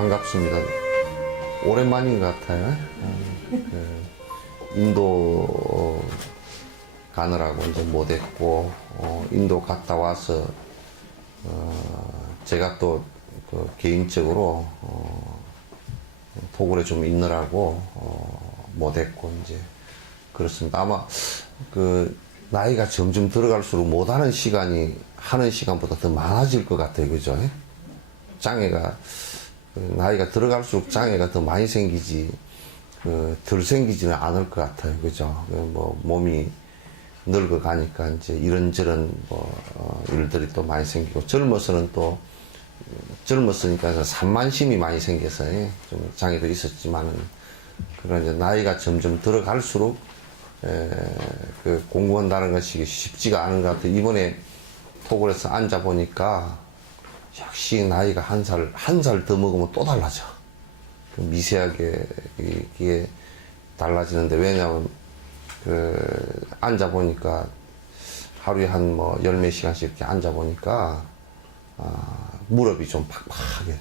반갑습니다. 오랜만인 것 같아요. 인도 가느라고 이제 못했고, 인도 갔다 와서, 제가 또 개인적으로, 토굴에 좀 있느라고, 못했고, 이제, 그렇습니다. 아마, 나이가 점점 들어갈수록 못하는 시간이 하는 시간보다 더 많아질 것 같아요. 그죠? 장애가, 나이가 들어갈수록 장애가 더 많이 생기지, 덜 생기지는 않을 것 같아요. 그죠? 몸이 늙어가니까 이제 이런저런 일들이 또 많이 생기고, 젊었으니까 산만심이 많이 생겨서 좀 장애도 있었지만은, 그런 이제 나이가 점점 들어갈수록, 공부한다는 것이 쉽지가 않은 것 같아요. 이번에 토굴에서 앉아보니까, 역시 나이가 한 살 더 먹으면 또 달라져. 미세하게 이게 달라지는데, 왜냐면, 앉아보니까, 하루에 한 열 몇 시간씩 이렇게 앉아보니까, 무릎이 좀 팍팍하게 돼.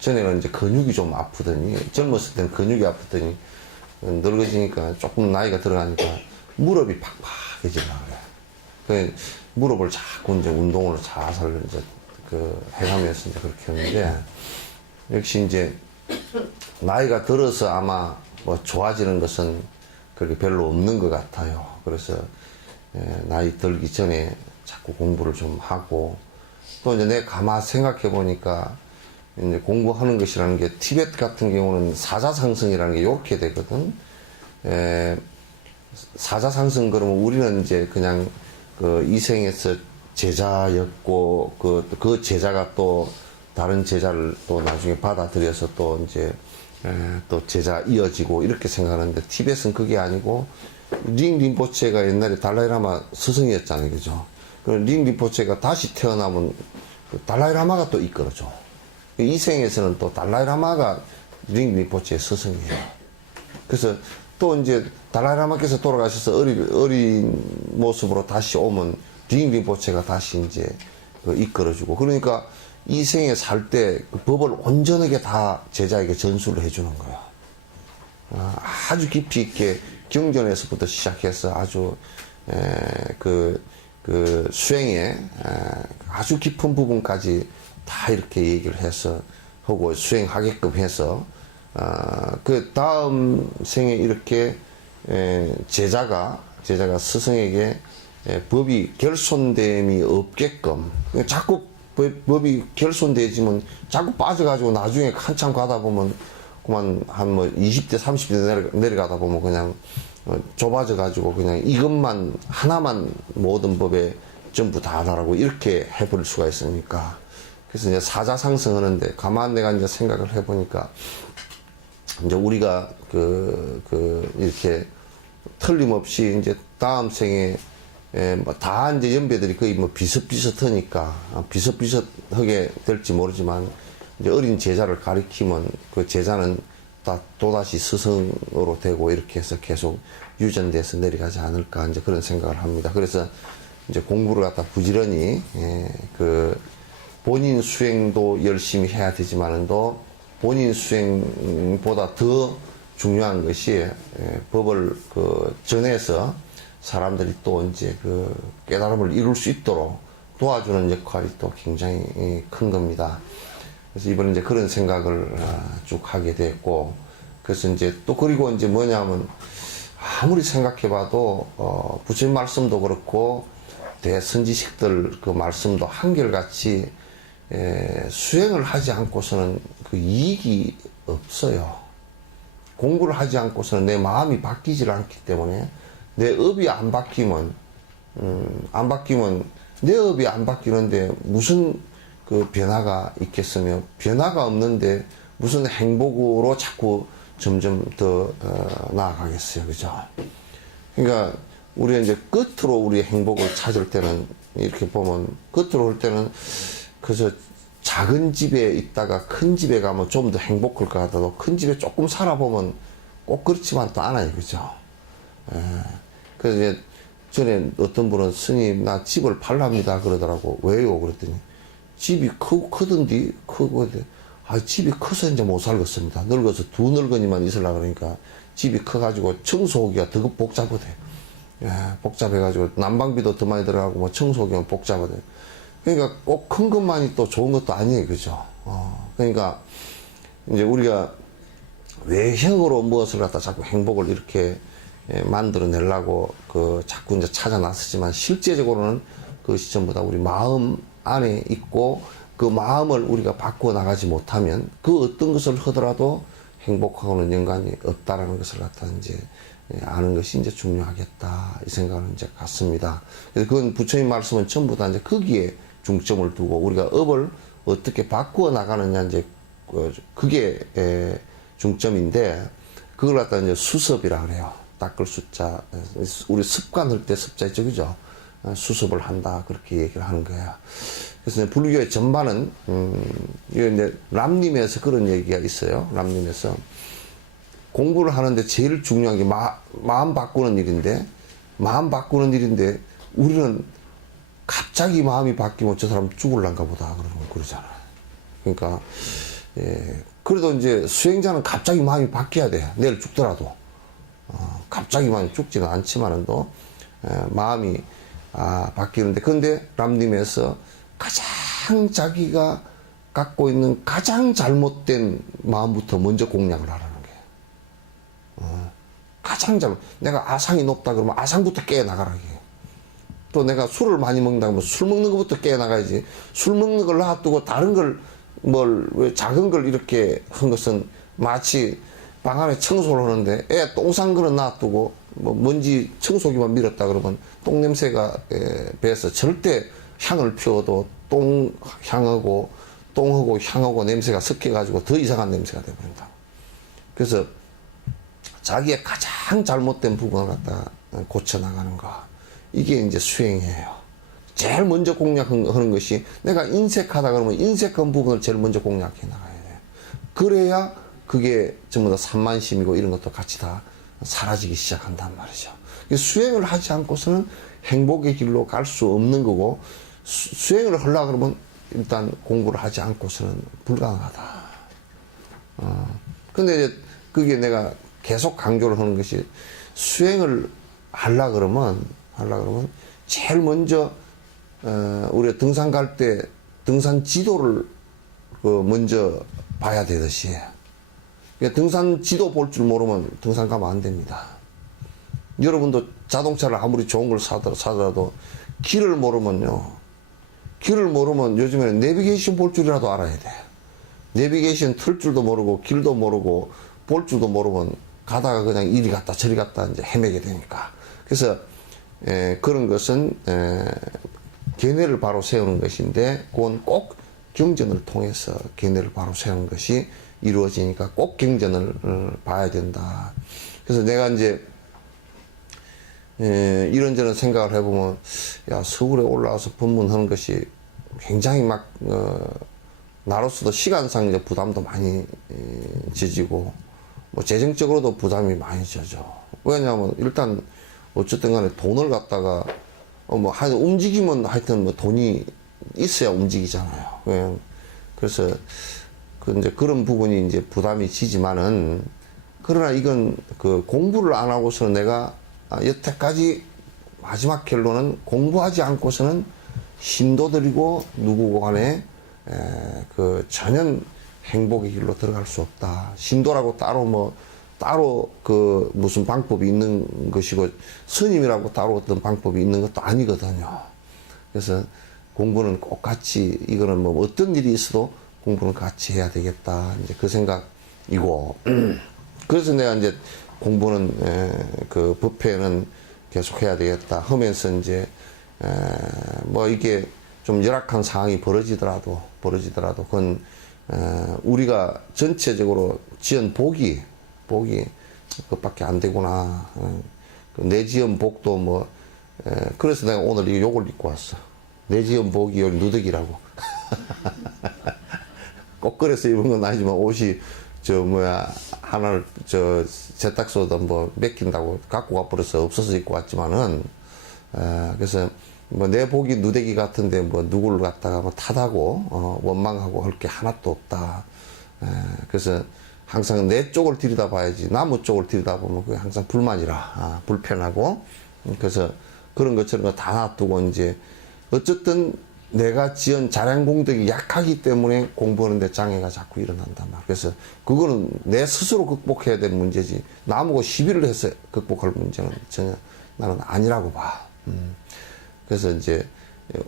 전에는 이제 근육이 좀 아프더니, 젊었을 때는 근육이 아프더니, 늙어지니까 조금 나이가 들어가니까 무릎이 팍팍해지려고 그래. 무릎을 자꾸 이제 운동을 자살 이제 해가면서 이제 그렇게 했는데, 역시 이제 나이가 들어서 아마 좋아지는 것은 그렇게 별로 없는 것 같아요. 그래서 나이 들기 전에 자꾸 공부를 좀 하고, 또 이제 내가 가만 생각해 보니까 이제 공부하는 것이라는 게, 티베트 같은 경우는 사자상승이라는 게 이렇게 되거든. 사자상승 그러면 우리는 이제 그냥 이생에서 제자였고, 그 제자가 또 다른 제자를 또 나중에 받아들여서 또 이제 또 제자 이어지고 이렇게 생각하는데, 티벳은 그게 아니고, 링림포체가 옛날에 달라이라마 스승이었잖아요. 그죠? 그 링림포체가 다시 태어나면 달라이라마가 또 이끌어줘. 이생에서는 또 달라이라마가 링림포체의 스승이에요. 그래서 또 이제 달라이라마께서 돌아가셔서 어린 모습으로 다시 오면 링림포체가 다시 이제 이끌어주고, 그러니까 이 생에 살 때 법을 온전하게 다 제자에게 전수를 해주는 거야. 아주 깊이 있게 경전에서부터 시작해서 아주 수행에 아주 깊은 부분까지 다 이렇게 얘기를 해서 하고 수행하게끔 해서, 그 다음 생에 이렇게 제자가 스승에게 법이 결손됨이 없게끔, 자꾸 법이 결손되지면 자꾸 빠져가지고 나중에 한참 가다 보면 그만 한 20대 30대 내려가다 보면 그냥 좁아져가지고 그냥 이것만 하나만 모든 법에 전부 다 하라고 이렇게 해버릴 수가 있으니까. 그래서 이제 사자상승하는데, 가만 내가 이제 생각을 해보니까, 이제 우리가 이렇게 틀림없이 이제 다음 생에 다 이제 연배들이 거의 비슷비슷하니까, 비슷비슷하게 될지 모르지만, 이제 어린 제자를 가리키면 그 제자는 또다시 스승으로 되고 이렇게 해서 계속 유전돼서 내려가지 않을까, 이제 그런 생각을 합니다. 그래서 이제 공부를 갖다 부지런히, 본인 수행도 열심히 해야 되지만은 또 본인 수행보다 더 중요한 것이, 법을 전해서 사람들이 또 이제 깨달음을 이룰 수 있도록 도와주는 역할이 또 굉장히 큰 겁니다. 그래서 이번에 이제 그런 생각을 쭉 하게 됐고, 그래서 이제 또 그리고 이제 뭐냐면, 아무리 생각해봐도 부처님 말씀도 그렇고 대선지식들 그 말씀도 한결같이 수행을 하지 않고서는 그 이익이 없어요. 공부를 하지 않고서는 내 마음이 바뀌질 않기 때문에, 내 업이 안 바뀌면 내 업이 안 바뀌는데 무슨 변화가 있겠으며, 변화가 없는데 무슨 행복으로 자꾸 점점 더 나아가겠어요. 그죠? 그러니까 우리가 이제 끝으로 우리의 행복을 찾을 때는, 이렇게 보면 끝으로 올 때는 그저 작은 집에 있다가 큰 집에 가면 좀 더 행복할 것 같아도, 큰 집에 조금 살아보면 꼭 그렇지만 또 않아요. 그죠? 그래서 이제 전에 어떤 분은, 스님 나 집을 팔랍니다 그러더라고. 왜요? 그랬더니 집이 크던데 크고, 집이 커서 이제 못 살겠습니다. 늙어서 두 늙은이만 있으려고 그러니까 집이 커가지고 청소하기가 더 복잡하대. 예, 복잡해가지고 난방비도 더 많이 들어가고 뭐 청소하기가 복잡하대. 그러니까 꼭 큰 것만이 또 좋은 것도 아니에요. 그죠? 그러니까 이제 우리가 외형으로 무엇을 갖다 자꾸 행복을 이렇게 만들어내려고 자꾸 이제 찾아 나서지만 실제적으로는 그것이 전부 다 우리 마음 안에 있고 그 마음을 우리가 바꾸어 나가지 못하면 그 어떤 것을 하더라도 행복하고는 연관이 없다라는 것을 갖다 이제 아는 것이 이제 중요하겠다 이 생각은 이제 같습니다. 그래서 그건 부처님 말씀은 전부 다 이제 거기에 중점을 두고 우리가 업을 어떻게 바꾸어 나가느냐 이제 그게 중점인데 그걸 갖다 이제 수습이라 그래요. 닦을 숫자 우리 습관할 때 습자 있죠, 그죠? 수습을 한다 그렇게 얘기를 하는 거야. 그래서 불교의 전반은 이게 이제 람림에서 그런 얘기가 있어요. 람림에서 공부를 하는데 제일 중요한 게 마음 바꾸는 일인데 우리는 갑자기 마음이 바뀌면 저 사람 죽을란가 보다 그러잖아. 그러니까 그래도 이제 수행자는 갑자기 마음이 바뀌어야 돼. 내일 죽더라도 갑자기만 죽지는 않지만은 또 마음이 바뀌는데 근데 람림에서 가장 자기가 갖고 있는 가장 잘못된 마음부터 먼저 공략을 하라는 거예요. 가장 내가 아상이 높다 그러면 아상부터 깨어나가라. 또 내가 술을 많이 먹는다 그러면 술 먹는 것부터 깨어나가야지. 술 먹는 걸 놔두고 다른 걸 왜 작은 걸 이렇게 한 것은 마치 방 안에 청소를 하는데 애 똥 싼 거는 놔두고 뭐 먼지 청소기만 밀었다 그러면 똥 냄새가 배서 절대 향을 피워도 똥하고 향하고 냄새가 섞여가지고 더 이상한 냄새가 돼버린다. 그래서 자기의 가장 잘못된 부분을 갖다 고쳐나가는 거. 이게 이제 수행이에요. 제일 먼저 공략하는 것이 내가 인색하다 그러면 인색한 부분을 제일 먼저 공략해 나가야 돼요. 그래야 그게 전부 다 산만심이고 이런 것도 같이 다 사라지기 시작한단 말이죠. 수행을 하지 않고서는 행복의 길로 갈 수 없는 거고 수행을 하려고 그러면 일단 공부를 하지 않고서는 불가능하다. 근데 이제 그게 내가 계속 강조를 하는 것이 수행을 하려고 그러면 제일 먼저 우리가 등산 갈 때 등산 지도를 먼저 봐야 되듯이 그러니까 등산 지도 볼 줄 모르면 등산 가면 안 됩니다. 여러분도 자동차를 아무리 좋은 걸 사더라도 길을 모르면 요즘에는 내비게이션 볼 줄이라도 알아야 돼. 내비게이션 틀 줄도 모르고 길도 모르고 볼 줄도 모르면 가다가 그냥 이리 갔다 저리 갔다 이제 헤매게 되니까. 그래서 그런 것은 견해를 바로 세우는 것인데 그건 꼭 경전을 통해서 견해를 바로 세우는 것이 이루어지니까 꼭 경전을 봐야 된다. 그래서 내가 이제 이런저런 생각을 해보면 야 서울에 올라와서 법문하는 것이 굉장히 막 나로서도 시간상 이제 부담도 많이 지지고 뭐 재정적으로도 부담이 많이 져죠. 왜냐하면 일단 어쨌든 간에 돈을 갖다가 하여튼 움직이면 하여튼 뭐 돈이 있어야 움직이잖아요. 그래서 이제 그런 부분이 이제 부담이 지지만은 그러나 이건 공부를 안 하고서는 내가 여태까지 마지막 결론은 공부하지 않고서는 신도들이고 누구고 간에 전혀 행복의 길로 들어갈 수 없다. 신도라고 따로 무슨 방법이 있는 것이고 스님이라고 따로 어떤 방법이 있는 것도 아니거든요. 그래서 공부는 꼭 같이 이거는 뭐 어떤 일이 있어도 공부는 같이 해야 되겠다. 이제 그 생각이고 그래서 내가 이제 공부는 그 법회는 계속 해야 되겠다 하면서 이제 뭐 이게 좀 열악한 상황이 벌어지더라도 그건 우리가 전체적으로 지은 복이 그것밖에 안 되구나. 내 지은 복도 뭐 그래서 내가 오늘 이 욕을 입고 왔어. 내 지은 복이 여기 누더기라고. 꼭 그래서 입은 건 아니지만 옷이 하나를 세탁소에다 뭐 맡긴다고 갖고 가버려서 없어서 입고 왔지만은 그래서 뭐 내 복이 누더기 같은데 뭐 누구를 갖다가 뭐 탓하고 원망하고 할 게 하나도 없다. 그래서 항상 내 쪽을 들여다봐야지 나무 쪽을 들여다보면 그게 항상 불만이라 불편하고 그래서 그런 것처럼 다 놔두고 이제 어쨌든 내가 지은 자량공덕이 약하기 때문에 공부하는데 장애가 자꾸 일어난단 말이야. 그래서 그거는 내 스스로 극복해야 될 문제지 나무고 시비를 해서 극복할 문제는 전혀 나는 아니라고 봐. 그래서 이제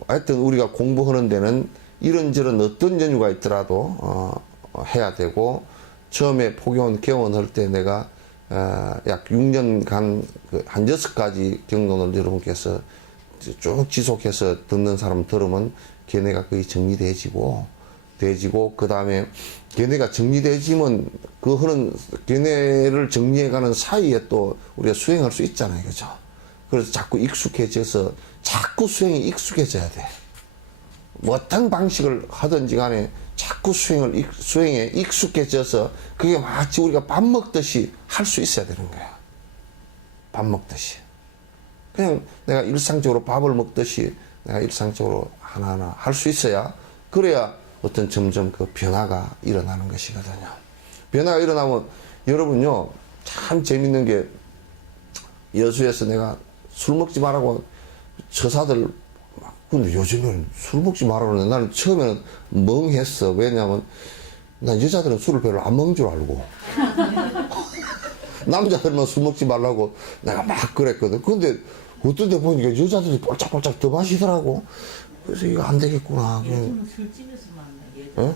하여튼 우리가 공부하는 데는 이런저런 어떤 연유가 있더라도 해야 되고 처음에 포교원 개원할 때 내가 약 6년간 한 6가지 경론을 여러분께서 쭉 지속해서 듣는 사람 들으면 걔네가 거의 정리돼지고 그 다음에 걔네가 정리돼지면 그 하는 걔네를 정리해가는 사이에 또 우리가 수행할 수 있잖아요, 그죠? 그래서 자꾸 익숙해져서 자꾸 수행이 익숙해져야 돼. 뭐 어떤 방식을 하든지 간에 자꾸 수행에 익숙해져서 그게 마치 우리가 밥 먹듯이 할 수 있어야 되는 거야. 밥 먹듯이. 그냥 내가 일상적으로 밥을 먹듯이 내가 일상적으로 하나하나 할 수 있어야 그래야 어떤 점점 그 변화가 일어나는 것이거든요. 변화가 일어나면 여러분요 참 재밌는 게 여수에서 내가 술 먹지 말라고 처사들 근데 요즘에는 술 먹지 말라고 그러는데 나는 처음에는 멍했어. 왜냐하면 난 여자들은 술을 별로 안 먹는 줄 알고 남자들만 술 먹지 말라고 내가 막 그랬거든. 근데 어떤 데 보니까 여자들이 꼴짝꼴짝 더 마시더라고. 그래서 이거 안 되겠구나. 요즘은 술집에서 만나. 어?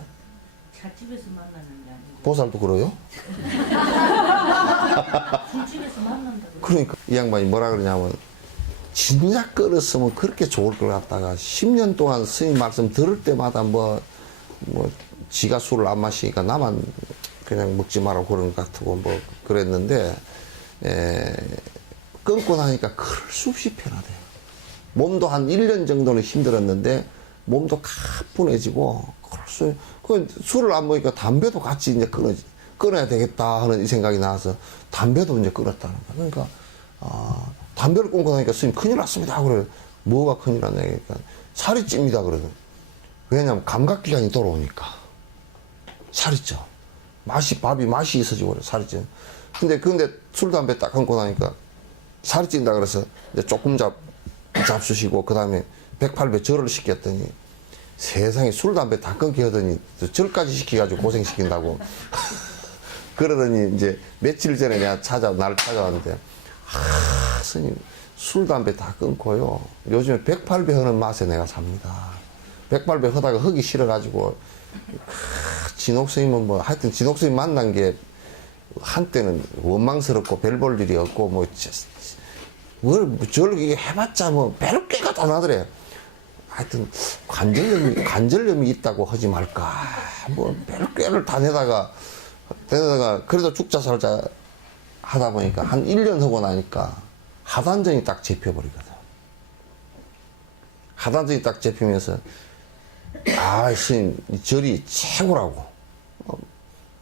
찻집에서 만나는 게 아니고. 보살도 그래요? 술집에서 만난다고. 그러니까 이 양반이 뭐라 그러냐면 진짜 끌었으면 그렇게 좋을 걸 갖다가 10년 동안 스님 말씀 들을 때마다 뭐 지가 술을 안 마시니까 나만 그냥 먹지 말라고 그런 것 같고 뭐 그랬는데 끊고 나니까 그럴 수 없이 편하대요. 몸도 한 1년 정도는 힘들었는데 몸도 가뿐해지고 그 술을 안 먹으니까 담배도 같이 이제 끊어야 되겠다 하는 이 생각이 나서 담배도 이제 끊었다는 거야. 그러니까 담배를 끊고 나니까 스님 큰일 났습니다. 그래. 뭐가 큰일 났냐니까 살이 찝니다. 그러더니. 왜냐면 감각기관이 돌아오니까. 살이 쪄. 밥이 맛이 있어지고 그래. 살이 쪄. 근데 술, 담배 딱 끊고 나니까 살이 찐다 그래서 이제 조금 잡수시고 그 다음에 108배 절을 시켰더니 세상에 술, 담배 다 끊게 하더니 절까지 시켜가지고 고생시킨다고. 그러더니 이제 며칠 전에 내가 나를 찾아왔는데 스님, 술, 담배 다 끊고요. 요즘에 108배 하는 맛에 내가 삽니다. 108배 하다가 하기 싫어가지고, 진옥스님은 뭐, 하여튼 진옥스님 만난 게, 한때는 원망스럽고 별 볼 일이 없고, 저렇게 해봤자 별 꾀가 다 나더래. 하여튼, 관절염이 있다고 하지 말까. 별 꾀를 다 내다가, 그래도 죽자 살자 하다 보니까 한 1년 하고 나니까 하단전이 딱 잡혀버리거든. 하단전이 딱 잡히면서 스님 절이 최고라고.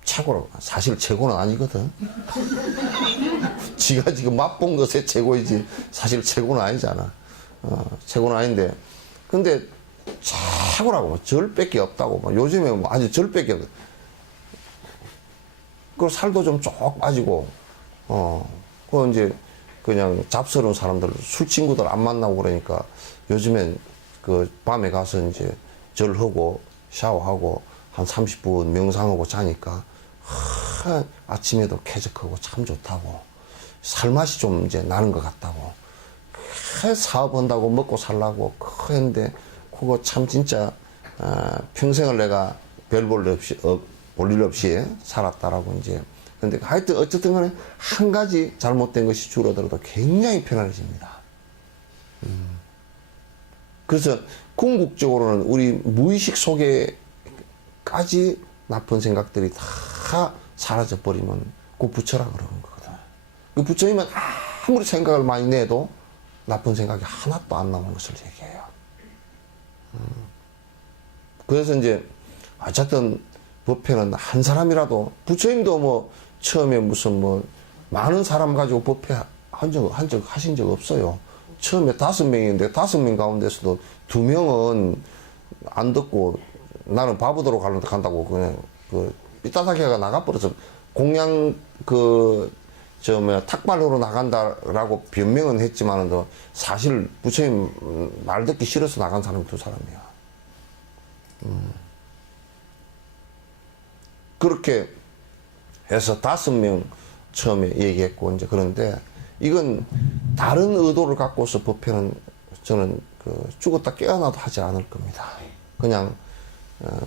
최고라고. 사실 최고는 아니거든. 지가 지금 맛본 것에 최고이지 사실 최고는 아니잖아. 최고는 아닌데 근데 최고라고. 절밖에 없다고. 요즘에 아주 절밖에 없다. 그 살도 좀 쭉 빠지고 그 이제 그냥 잡스러운 사람들, 술 친구들 안 만나고 그러니까 요즘엔 그 밤에 가서 이제 절하고 샤워하고 한 30분 명상하고 자니까 아침에도 쾌적하고 참 좋다고. 살맛이 좀 이제 나는 것 같다고. 사업한다고 먹고 살라고 했는데 그거 참 진짜 평생을 내가 별 볼 일 없이 살았다라고 이제. 근데 하여튼 어쨌든 간에 한 가지 잘못된 것이 줄어들어도 굉장히 편안해집니다. 그래서 궁극적으로는 우리 무의식 속에까지 나쁜 생각들이 다 사라져 버리면 그 부처라 그러는 거거든. 그 부처님은 아무리 생각을 많이 내도 나쁜 생각이 하나도 안 나오는 것을 얘기해요. 그래서 이제 어쨌든 법회는 한 사람이라도 부처님도 처음에 무슨 많은 사람 가지고 법회 하신 적 없어요. 처음에 5명인데 5명 가운데서도 2명은 안 듣고 나는 바보도로 간다고 그냥 삐딱하게가 나가버려서 공양 탁발로로 나간다라고 변명은 했지만은 사실 부처님 말 듣기 싫어서 나간 사람이 두 사람이야. 그렇게 해서 5명 처음에 얘기했고, 이제 그런데 이건 다른 의도를 갖고서 법회는 저는 죽었다 깨어나도 하지 않을 겁니다. 그냥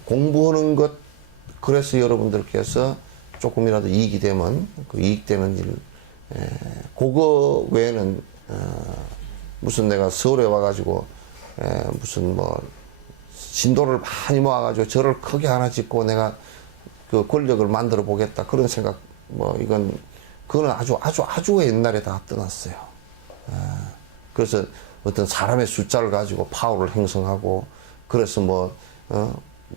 공부하는 것, 그래서 여러분들께서 조금이라도 이익이 되면 그 이익되는 일, 그거 외에는 무슨 내가 서울에 와가지고 무슨 뭐 신도를 많이 모아가지고 절을 크게 하나 짓고 내가 그 권력을 만들어 보겠다 그런 생각, 뭐 이건 그거는 아주 옛날에 다 떠났어요. 그래서 어떤 사람의 숫자를 가지고 파워를 형성하고, 그래서 뭐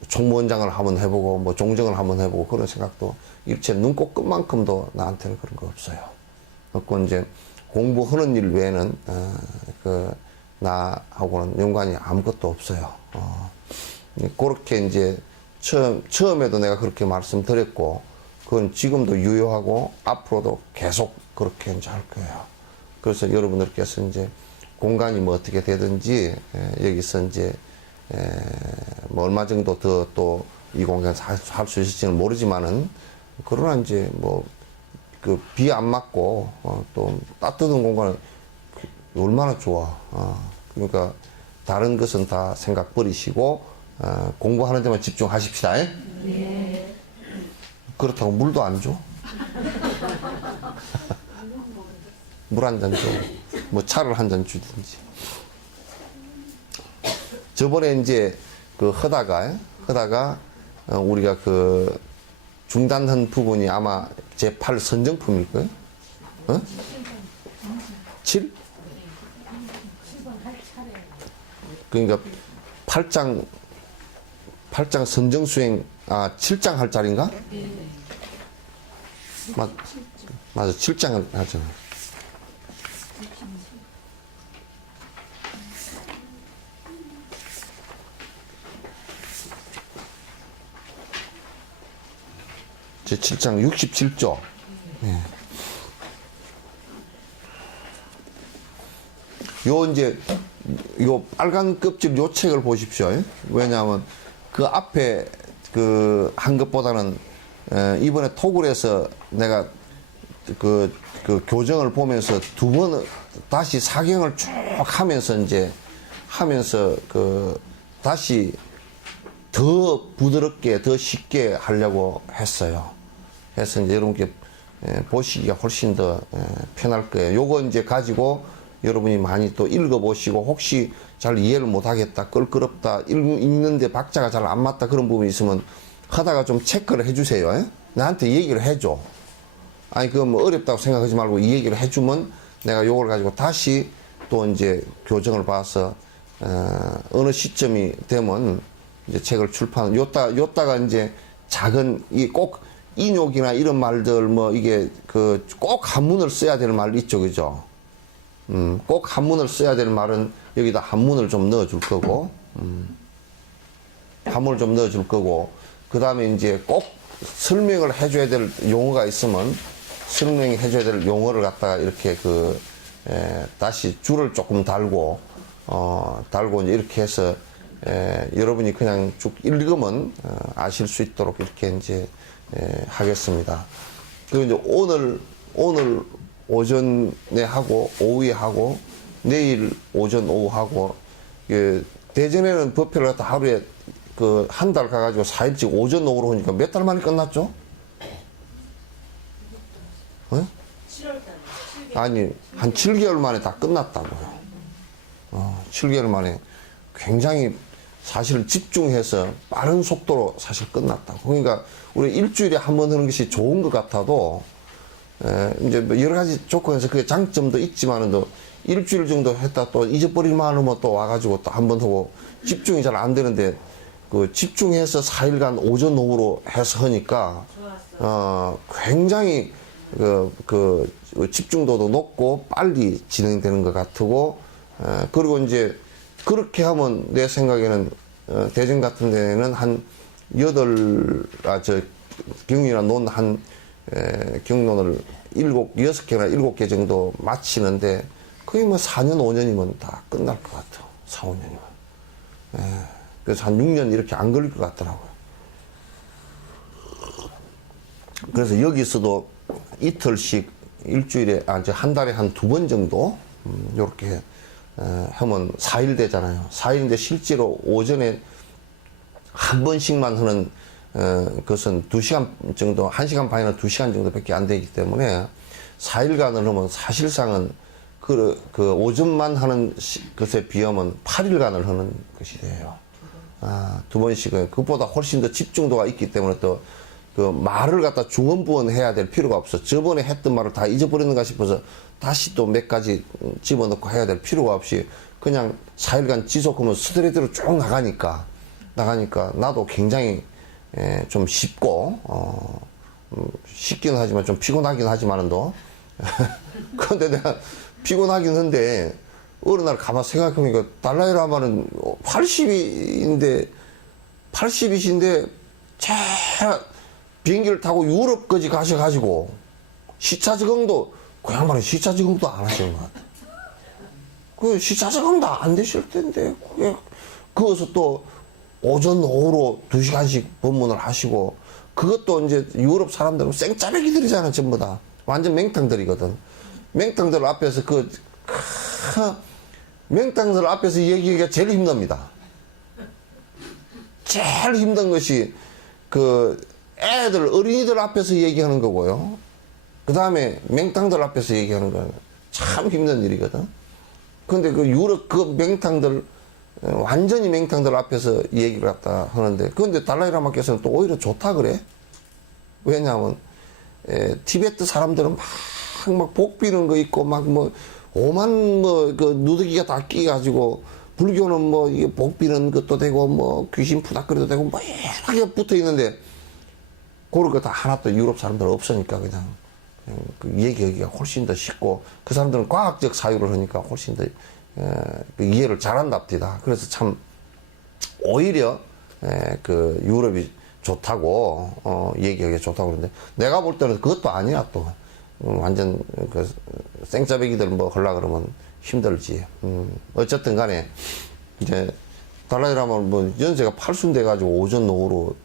총무원장을 한번 해보고 뭐 종정을 한번 해보고 그런 생각도 일체 눈꽃 끝만큼도 나한테는 그런 거 없어요. 그리고 이제 공부하는 일 외에는 나하고는 연관이 아무것도 없어요. 그렇게 이제 처음에도 내가 그렇게 말씀드렸고, 그건 지금도 유효하고 앞으로도 계속 그렇게 이제 할 거예요. 그래서 여러분들께서 이제 공간이 뭐 어떻게 되든지 여기서 이제 뭐 얼마 정도 더 또 이 공간에서 할 수 있을지는 모르지만은, 그러나 이제 뭐 그 비 안 맞고 또 따뜻한 공간은 얼마나 좋아. 그러니까 다른 것은 다 생각 버리시고 공부하는 데만 집중하십시다. 네. 그렇다고 물도 안 줘? 물 한 잔 줘. 뭐 차를 한 잔 주든지. 저번에 이제 하다가 우리가 중단한 부분이 아마 제8 선정품일 거예요. 7? 그러니까 8장 선정 수행, 7장 할 자리인가? 맞아, 7장을 하죠. 제 7장 67조. 예. 요 빨간 껍질 요 책을 보십시오. 왜냐하면 그 앞에 한 것보다는 이번에 토굴에서 내가 그 교정을 보면서 두 번 다시 사경을 쭉 하면서 다시 더 부드럽게 더 쉽게 하려고 했어요. 그래서 이제 여러분께 보시기가 훨씬 더 편할 거예요. 요거 이제 가지고 여러분이 많이 또 읽어보시고, 혹시 잘 이해를 못하겠다, 껄끄럽다, 읽는데 박자가 잘 안 맞다 그런 부분이 있으면 하다가 좀 체크를 해주세요. 나한테 얘기를 해줘. 아니 그거 뭐 어렵다고 생각하지 말고 이 얘기를 해주면 내가 요걸 가지고 다시 또 이제 교정을 봐서 어느 시점이 되면 이제 책을 출판, 요따가 이제 작은 꼭 인욕이나 이런 말들 뭐 이게 꼭 한문을 써야 될 말 있죠, 그죠? 꼭 한문을 써야 될 말은 여기다 한문을 좀 넣어줄 거고, 한문을 좀 넣어줄 거고, 그 다음에 이제 꼭 설명을 해줘야 될 용어가 있으면 설명해줘야 될 용어를 갖다가 이렇게 다시 줄을 조금 달고 이제 이렇게 해서 여러분이 그냥 쭉 읽으면 아실 수 있도록 이렇게 이제 하겠습니다. 그리고 이제 오늘 오전에 하고 오후에 하고 내일 오전 오후 하고, 대전에는 법회를 갖다 하루에 한 달 가가지고 4일씩 오전 오후로 하니까 몇 달 만에 끝났죠? 7월달에. 아니, 한 7개월 만에 다 끝났다고요. 7개월 만에 굉장히 사실 집중해서 빠른 속도로 사실 끝났다고. 그러니까 우리 일주일에 한 번 하는 것이 좋은 것 같아도, 이제 뭐 여러 가지 조건에서 그 장점도 있지만은 또 일주일 정도 했다 또 잊어버릴만 하면 또 와가지고 또 한 번 하고 집중이 잘 안 되는데, 집중해서 4일간 오전 오후로 해서 하니까 굉장히 집중도도 높고 빨리 진행되는 것 같고, 그리고 이제 그렇게 하면 내 생각에는 대전 같은 데는 한 경륜이나 논 경론을 6개나 7개 정도 마치는데 거의 뭐 4년, 5년이면 다 끝날 것 같아. 4, 5년이면. 그래서 한 6년 이렇게 안 걸릴 것 같더라고요. 그래서 여기서도 이틀씩 일주일에, 한 달에 한 2번 정도, 요렇게, 하면 4일 되잖아요. 4일인데 실제로 오전에 한 번씩만 하는, 그것은 2시간 정도, 1시간 반이나 2시간 정도밖에 안 되기 때문에 4일간을 하면 사실상은 그 오전만 하는 것에 비하면 8일간을 하는 것이 돼요. 2번씩은 그것보다 훨씬 더 집중도가 있기 때문에 또 그 말을 갖다 중언부언 해야 될 필요가 없어. 저번에 했던 말을 다 잊어버리는가 싶어서 다시 또 몇 가지 집어넣고 해야 될 필요가 없이 그냥 4일간 지속하면 스트레이트로 쭉 나가니까 나도 굉장히 좀 쉽고 쉽긴 하지만 좀 피곤하긴 하지만도 그런데 내가 피곤하긴 한데 어느 날 가만 생각해보니까 달라이라마는 80이신데 비행기를 타고 유럽까지 가셔가지고 시차 적응도 그 양반은 시차 적응도 안 하시는 것 같아. 그 시차 적응도 안 되실 텐데 그것을 또 오전 오후로 2시간씩 법문을 하시고 그것도 이제 유럽 사람들은 생짜배기들이잖아. 전부 다 완전 맹탕들이거든. 맹탕들 앞에서 맹탕들 앞에서 얘기하기가 제일 힘듭니다. 제일 힘든 것이 어린이들 앞에서 얘기하는 거고요. 그 다음에 맹탕들 앞에서 얘기하는 거는 참 힘든 일이거든. 근데 유럽 맹탕들, 완전히 맹탕들 앞에서 얘기를 갖다 하는데, 그런데 달라이라마께서는 또 오히려 좋다 그래. 왜냐하면, 티베트 사람들은 막 복비는 거 있고, 오만 누더기가 다 끼가지고, 불교는 이게 복비는 것도 되고, 귀신 푸닥거리도 되고, 여러 개 붙어 있는데, 그런 거 다 하나도 유럽 사람들은 없으니까 그냥 얘기하기가 훨씬 더 쉽고, 그 사람들은 과학적 사유를 하니까 훨씬 더 이해를 잘한답니다. 그래서 참 오히려 유럽이 좋다고 얘기하기가 좋다고 그러는데, 내가 볼 때는 그것도 아니야. 또 완전 생짜배기들 하려 그러면 힘들지. 어쨌든 간에 이제 달라이라마는 연세가 80 돼가지고 오전 오후로,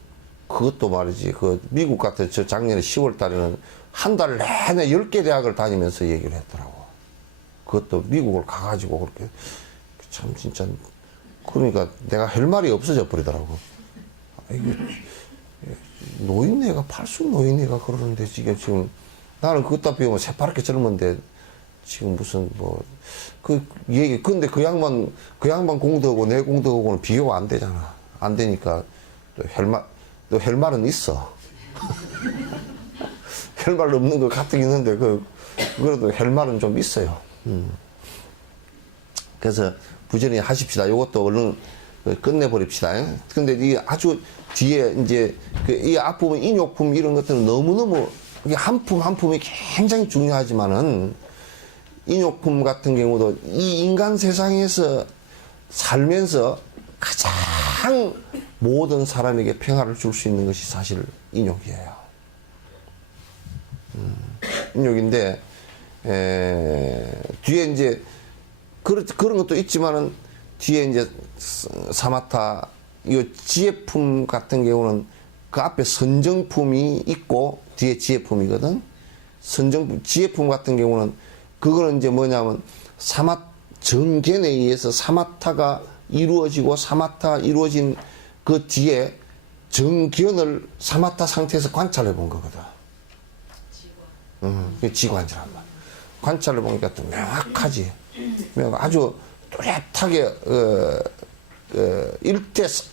그것도 말이지, 미국 같은 작년에 10월 달에는 한 달 내내 10개 대학을 다니면서 얘기를 했더라고. 그것도 미국을 가가지고 그렇게. 참, 진짜. 그러니까 내가 할 말이 없어져 버리더라고. 이게, 노인네가, 80 노인네가 그러는데, 지금, 나는 그것다 비우면 새파랗게 젊은데, 지금 무슨, 근데 그 양반 공덕하고 내 공덕하고는 비교가 안 되잖아. 안 되니까, 또 할 말은 있어. 할 말 없는 것 같긴 한데, 그래도 할 말은 좀 있어요. 그래서 부지런히 하십시다. 이것도 얼른 끝내버립시다. 근데 이 아주 뒤에 이제 이 앞부분 인욕품 이런 것들은 너무너무, 이게 한 품이 굉장히 중요하지만은, 인욕품 같은 경우도 이 인간 세상에서 살면서 가장 모든 사람에게 평화를 줄 수 있는 것이 사실 인욕이에요. 인욕인데, 뒤에 이제, 그런 것도 있지만은, 뒤에 이제, 사마타, 이 지혜품 같은 경우는 그 앞에 선정품이 있고, 뒤에 지혜품이거든? 지혜품 같은 경우는, 그거는 이제 뭐냐면, 정견에 의해서 사마타가 이루어지고, 이루어진 그 뒤에 정견을 사마타 상태에서 관찰해 본 거거든. 지관이란 말. 관찰해 보니까 또 명확하지. 아주 뚜렷하게,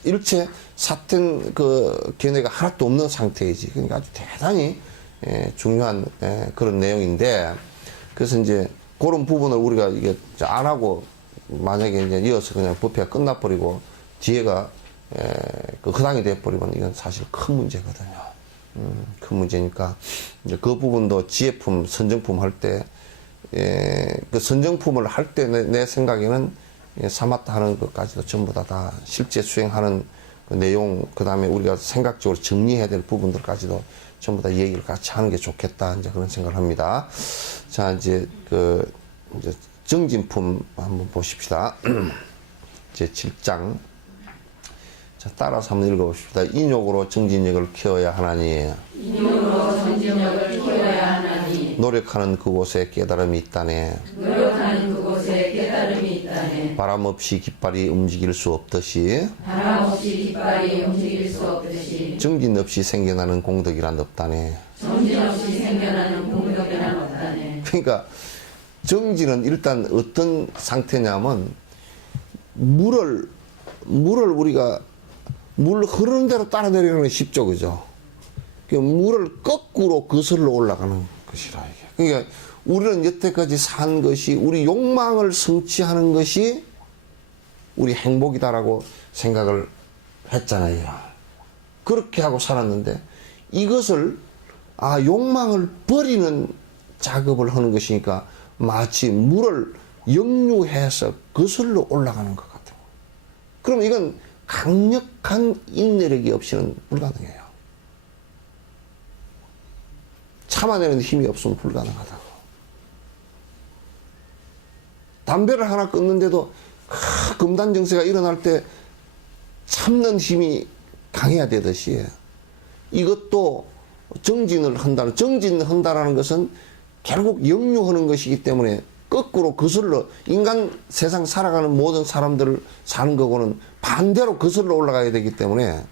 일체 사텐 견해가 하나도 없는 상태이지. 그러니까 아주 대단히 중요한 그런 내용인데, 그래서 이제 그런 부분을 우리가 이게 안 하고 만약에 이제 이어서 그냥 법회가 끝나버리고 뒤에가 허당이 돼버리면 이건 사실 큰 문제거든요. 큰 문제니까 이제 그 부분도 지혜품, 선정품 할 때, 그 선정품을 할 때 내 생각에는 사마타 하는 것까지도 전부 다 실제 수행하는 그 내용, 그 다음에 우리가 생각적으로 정리해야 될 부분들까지도 전부 다 얘기를 같이 하는 게 좋겠다. 이제 그런 생각을 합니다. 자, 이제 이제 정진품 한번 보십시다. 제 7장. 자, 따라서 한번 읽어봅시다. 인욕으로 정진력을 키워야 하나니. 인욕으로 정진력을 키워야 하나니. 노력하는 그곳에 깨달음이 있다네. 노력하는 그곳에 깨달음이 있다네. 바람 없이 깃발이 움직일 수 없듯이. 바람 없이 깃발이 움직일 수 없듯이. 정진 없이 생겨나는 공덕이란 없다네. 정진 없이 생겨나는 공덕이란 없다네. 그러니까 정진은 일단 어떤 상태냐면 물을 우리가 물 흐르는 대로 따라 내려가는 게 쉽죠, 그죠? 물을 거꾸로 거슬러 올라가는 것이라 이게. 그러니까 우리는 여태까지 산 것이 우리 욕망을 성취하는 것이 우리 행복이다라고 생각을 했잖아요. 그렇게 하고 살았는데 이것을 욕망을 버리는 작업을 하는 것이니까 마치 물을 역류해서 거슬러 올라가는 것 같아요. 그럼 이건 강력한 인내력이 없이는 불가능해요. 참아내는 힘이 없으면 불가능하다고. 담배를 하나 끊는데도 금단정세가 일어날 때 참는 힘이 강해야 되듯이 이것도 정진한다라는 것은 결국 역류하는 것이기 때문에 거꾸로 거슬러 인간 세상 살아가는 모든 사람들을 사는 거고는 반대로 거슬러 올라가야 되기 때문에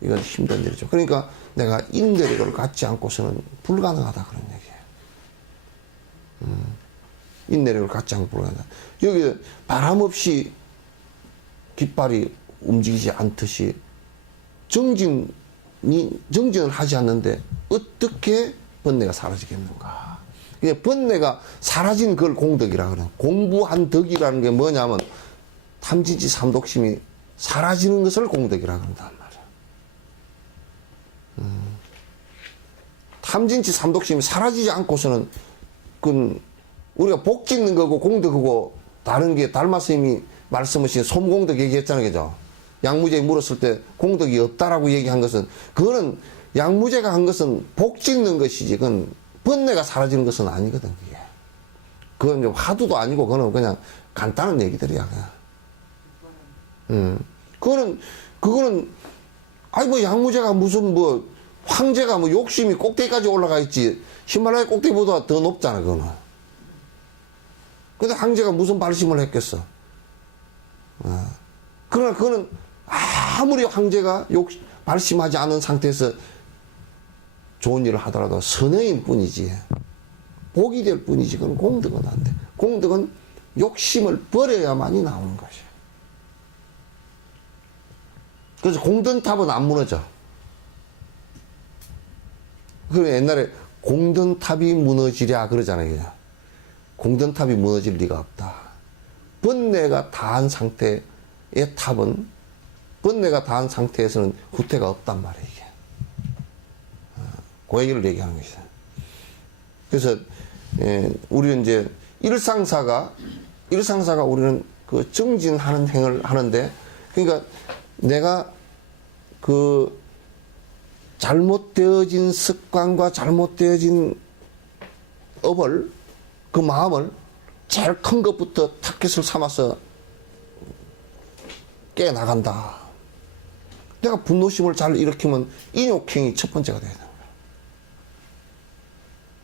이건 힘든 일이죠. 그러니까 내가 인내력을 갖지 않고서는 불가능하다 그런 얘기예요. 인내력을 갖지 않고 불가능하다. 여기 바람 없이 깃발이 움직이지 않듯이 정진을 하지 않는데 어떻게 번뇌가 사라지겠는가? 이게 번뇌가 사라진 걸 공덕이라 그래요. 공부한 덕이라는 게 뭐냐면 탐진치 삼독심이 사라지는 것을 공덕이라 그런단 말이야. 탐진치 삼독심이 사라지지 않고서는 그건 우리가 복 짓는 거고 공덕하고 다른 게 달마 스님이 말씀하신 솜공덕 얘기했잖아요, 그죠? 양무제에 물었을 때 공덕이 없다라고 얘기한 것은 그거는 양무제가 한 것은 복 짓는 것이지 그건 번뇌가 사라지는 것은 아니거든, 그게. 그건 좀 화두도 아니고, 그거는 그냥 간단한 얘기들이야, 그냥. 그거는, 양무제가 무슨 황제가 욕심이 꼭대기까지 올라가 있지, 히말라야 꼭대기보다 더 높잖아, 그거는. 근데 황제가 무슨 발심을 했겠어. 그러나 그거는 아무리 황제가 발심하지 않은 상태에서 좋은 일을 하더라도 선행인 뿐이지 복이 될 뿐이지 그건 공덕은 안 돼. 공덕은 욕심을 버려야만이 나오는 것이야. 그래서 공든탑은 안 무너져. 그래 옛날에 공든탑이 무너지랴 그러잖아요. 공든탑이 무너질 리가 없다. 번뇌가 다한 상태의 탑은 번뇌가 다한 상태에서는 후퇴가 없단 말이에요. 이게. 그 얘기를 얘기하는 것이다. 그래서 우리는 이제 일상사가 우리는 그 정진하는 행을 하는데 그러니까 내가 그 잘못되어진 습관과 잘못되어진 업을 그 마음을 제일 큰 것부터 타켓을 삼아서 깨나간다. 내가 분노심을 잘 일으키면 인욕행이 첫 번째가 돼야 된다.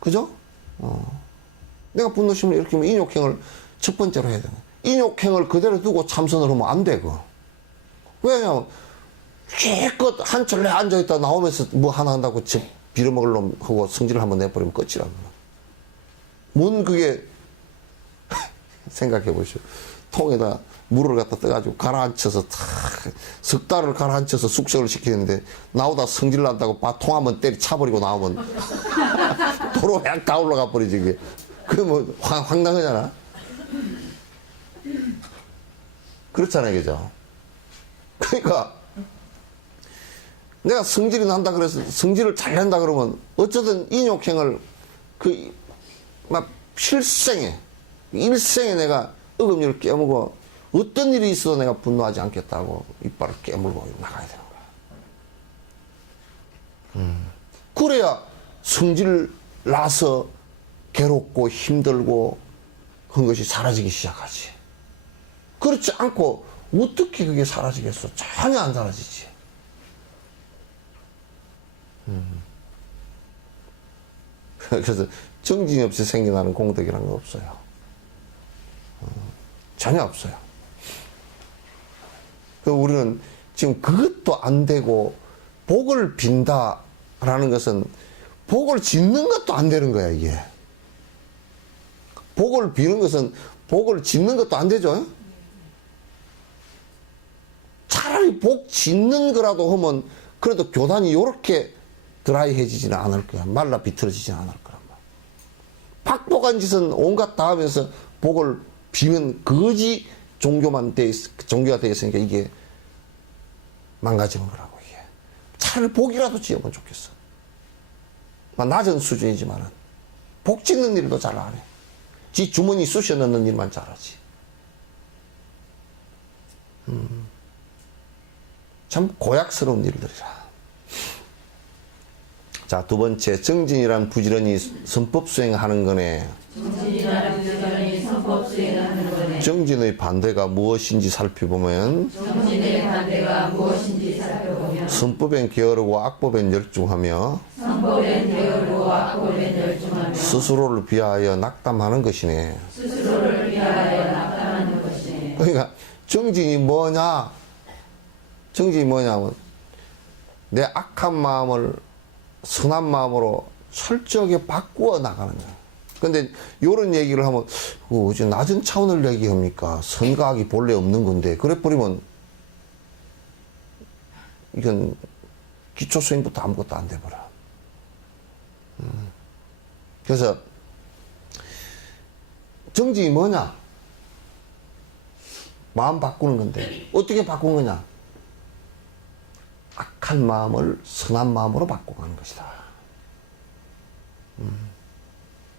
그죠? 내가 분노심을 일으키면 인욕행을 첫 번째로 해야 된다. 인욕행을 그대로 두고 참선을 하면 안 되고. 왜냐면 기껏 한철에 앉아있다 나오면서 뭐 하나 한다고 빌어먹을 놈 하고 성질을 한번 내버리면 끝이라고. 뭔 그게 생각해 보시오. 통에다 물을 갖다 떠가지고 가라앉혀서 석 달을 가라앉혀서 숙성을 시키는데 나오다 성질 난다고 통 한번 때리 차버리고 나오면 도로 약 다 올라가 버리지 그게. 그게 뭐 황당하잖아. 그렇잖아요, 그죠? 그러니까 내가 성질이 난다 그래서 성질을 잘 낸다 그러면 어쩌든 인욕행을 막 일생에 내가 어금니를 깨물고 어떤 일이 있어도 내가 분노하지 않겠다고 이빨을 깨물고 나가야 되는 거야. 그래야 성질 나서 괴롭고 힘들고 그런 것이 사라지기 시작하지. 그렇지 않고 어떻게 그게 사라지겠어? 전혀 안 사라지지. 그래서 정진이 없이 생겨나는 공덕이라는 건 없어요. 전혀 없어요. 우리는 지금 그것도 안 되고 복을 빈다라는 것은 복을 짓는 것도 안 되는 거야, 이게. 복을 비는 것은 복을 짓는 것도 안 되죠. 차라리 복 짓는 거라도 하면 그래도 교단이 이렇게 드라이해지지는 않을 거야. 말라 비틀어지지는 않을 거란 말이야. 박복한 짓은 온갖 다 하면서 복을 비면 거지 종교가 돼 있으니까 이게 망가지는 거라고, 이게. 차라리 복이라도 지으면 좋겠어. 낮은 수준이지만은 복 짓는 일도 잘 안 해. 지 주머니 쑤셔 넣는 일만 잘하지. 참 고약스러운 일들이라. 자, 두 번째, 정진이란 부지런히 선법 수행하는 거네. 정진이란 부지런히 선법 수행하는 거네. 정진의 반대가 무엇인지 살펴보면 정진의 반대가 무엇인지 살펴보면 선법엔 게으르고 악법엔 열중하며 선법엔 게으르고 악법엔 열중하며 스스로를 비하여 낙담하는 것이네. 스스로를 위하여 낙담하는 것이네. 그러니까 정진이 뭐냐? 정진이 뭐냐면 내 악한 마음을 선한 마음으로 철저하게 바꾸어 나가는 거야. 근데 요런 얘기를 하면 어제 낮은 차원을 얘기합니까? 선과악이 본래 없는 건데 그래 버리면 이건 기초 수행부터 아무것도 안 돼버려. 그래서 정진이 뭐냐? 마음 바꾸는 건데 어떻게 바꾼 거냐? 악한 마음을 선한 마음으로 바꿔가는 것이다.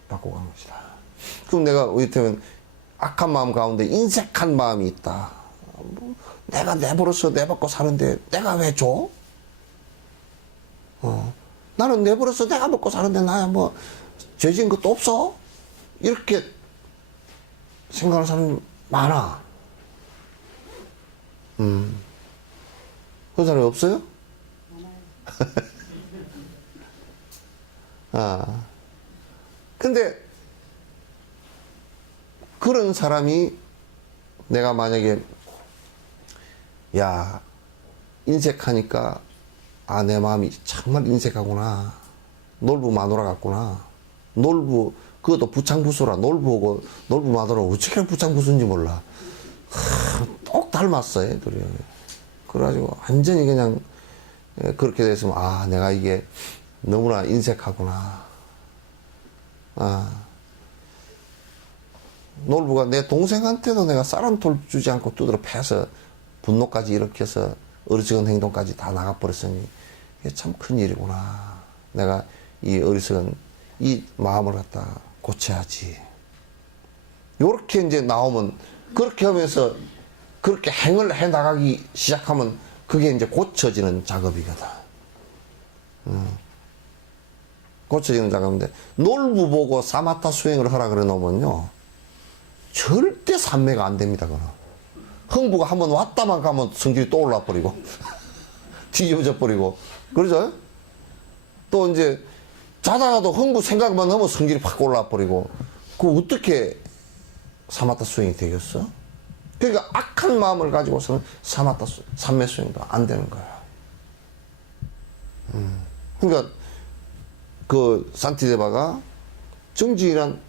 바꿔가는 것이다. 그럼 내가 이를테면 악한 마음 가운데 인색한 마음이 있다. 내가 내버려서 내받고 사는데 내가 왜 줘? 나는 내버려서 내가 먹고 사는데 나야 뭐 죄진 것도 없어? 이렇게 생각하는 사람이 많아. 그런 사람이 없어요? 근데 그런 사람이 내가 만약에 야 인색하니까 내 마음이 정말 인색하구나. 놀부 마누라 같구나. 놀부 그것도 부창부수라. 놀부고 놀부 마누라 어떻게 부창부수인지 몰라. 똑 닮았어 애들이. 그래가지고 완전히 그냥 그렇게 됐으면 내가 이게 너무나 인색하구나. 놀부가 내 동생한테도 내가 쌀한톨 주지 않고 두드려 패서 분노까지 일으켜서 어리석은 행동까지 다 나가버렸으니 이게 참 큰일이구나. 내가 이 어리석은 이 마음을 갖다 고쳐야지. 요렇게 이제 나오면 그렇게 하면서 그렇게 행을 해 나가기 시작하면 그게 이제 고쳐지는 작업이거든. 고쳐지는 작업인데 놀부 보고 사마타 수행을 하라 그래 놓으면요 절대 삼매가 안 됩니다. 그는 흥부가 한번 왔다만 가면 성질이 또 올라 버리고 뒤집어져 버리고 그러죠. 또 이제 자다가도 흥부 생각만 하면 성질이 확 올라 버리고 그 어떻게 사마타 수행이 되겠어? 그러니까 악한 마음을 가지고서는 삼매 수행도 안 되는 거야. 그러니까 그 산티데바가 정진이란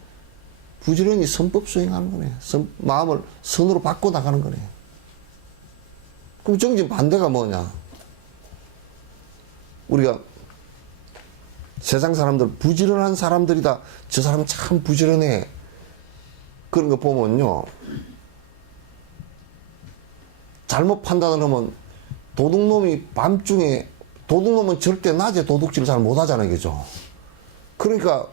부지런히 선법 수행하는 거네. 마음을 선으로 바꿔 나가는 거네. 그럼 정진 반대가 뭐냐? 우리가 세상 사람들 부지런한 사람들이다. 저 사람 참 부지런해. 그런 거 보면요. 잘못 판단을 하면 도둑놈이 밤중에 도둑놈은 절대 낮에 도둑질을 잘 못하잖아요. 그죠? 그러니까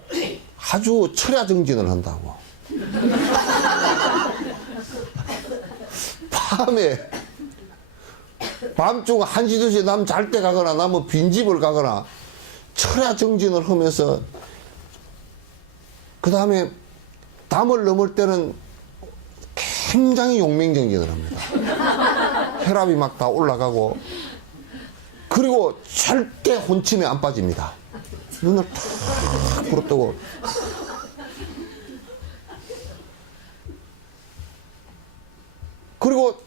아주 철야정진을 한다고. 밤중 1시, 2시에 남 잘 때 가거나 남은 빈집을 가거나 철야 정진을 하면서 그 다음에 담을 넘을 때는 굉장히 용맹정진을 합니다. 혈압이 막 다 올라가고 그리고 절대 혼침에 안 빠집니다. 눈을 탁 부릅뜨고 그리고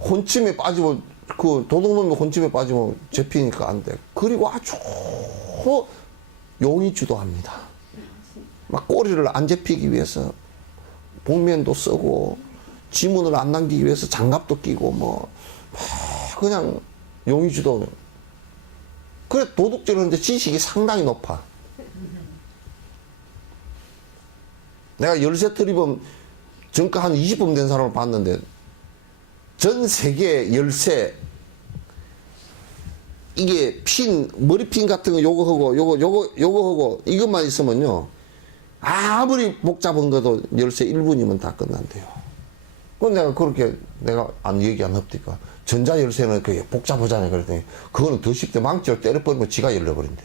혼침에 빠지면 그 도둑놈이 혼침에 빠지면 잡히니까 안 돼. 그리고 아주 용이 주도합니다. 막 꼬리를 안 잡히기 위해서 복면도 쓰고 지문을 안 남기기 위해서 장갑도 끼고 뭐 그냥 용이 주도. 그래 도둑질하는데 지식이 상당히 높아. 내가 열쇠 트리범 전과 한 20번 된 사람을 봤는데 전 세계 열쇠 이게 핀 머리핀 같은 거 요거 하고 요거 하고 이것만 있으면요 아무리 복잡한 것도 열쇠 1분이면 다 끝난대요. 그건 내가 그렇게 내가 안 얘기 안 합니까? 전자 열쇠는 그게 복잡하잖아요. 그랬더니 그거는 더 쉽대. 망치를 때려버리면 지가 열려버린대.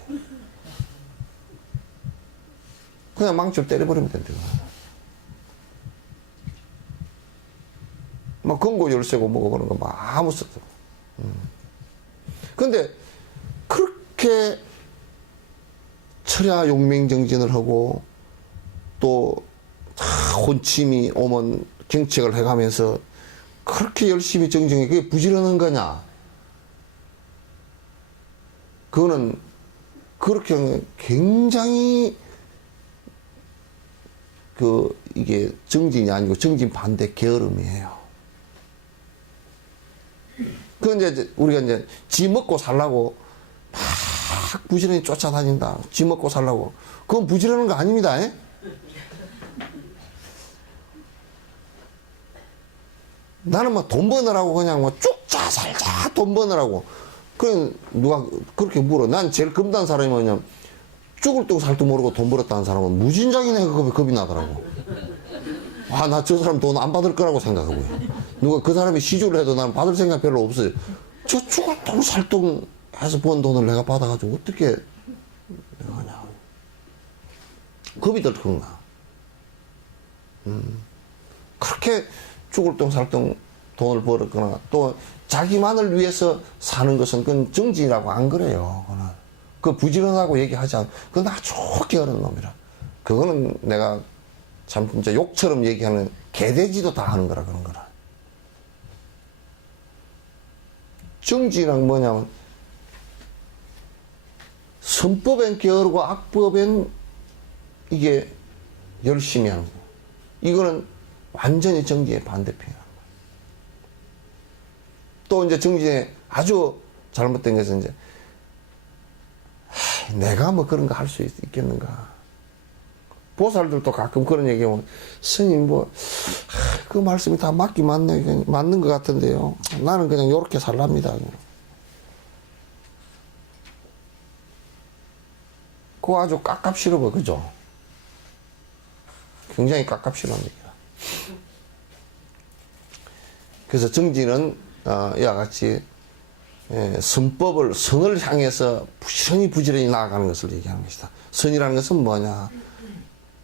그냥 망치를 때려버리면 된대요. 막 금고 열쇠고 뭐고 그런 거 막 아무 쓸데 없어. 근데 그렇게 철야 용맹정진을 하고 또 혼침이 오면 경책을 해가면서 그렇게 열심히 정정해. 그게 부지런한 거냐? 그거는 그렇게 굉장히 이게 정진이 아니고 정진 반대 게으름이에요. 그 이제 우리가 이제 지 먹고 살라고 막 부지런히 쫓아다닌다. 지 먹고 살라고. 그건 부지런한 거 아닙니다. 에? 나는 뭐 돈 버느라고 그냥 뭐 쭉자 살자 돈 버느라고. 그럼 누가 그렇게 물어. 난 제일 겁난 사람이 뭐냐면 죽을 둥 살 둥 모르고 돈 벌었다는 사람은 무진장이네 겁이 나더라고. 아, 나 저 사람 돈 안 받을 거라고 생각하고요. 누가 그 사람이 시주를 해도 나는 받을 생각 별로 없어요. 저 죽을 둥 살 둥 해서 번 돈을 내가 받아가지고 어떻게 하냐. 겁이 덜컥나. 그렇게 죽을 둥 살 둥 돈을 벌었거나 또 자기만을 위해서 사는 것은 그건 정진이라고 안 그래요. 그거는. 그 부지런하고 얘기하지 않아. 그건 아주 게으른 놈이라. 그거는 내가 참 진짜 욕처럼 얘기하는 개돼지도 다 하는 거라 그런 거라. 정진이란 뭐냐면 선법엔 게으르고 악법엔 이게 열심히 하는 거. 이거는 완전히 정진의 반대편이야. 또 이제 정진의 아주 잘못된 것은 이제 내가 뭐 그런 거 할 수 있겠는가. 보살들도 가끔 그런 얘기하면 스님 그 말씀이 다 맞긴 맞는 것 같은데요. 나는 그냥 요렇게 살랍니다. 그거 아주 깝깝시러워. 그죠? 굉장히 깝깝시러웁니다. 그래서 정진은 이와 같이 선을 향해서 부지런히 나아가는 것을 얘기하는 것이다. 선이라는 것은 뭐냐?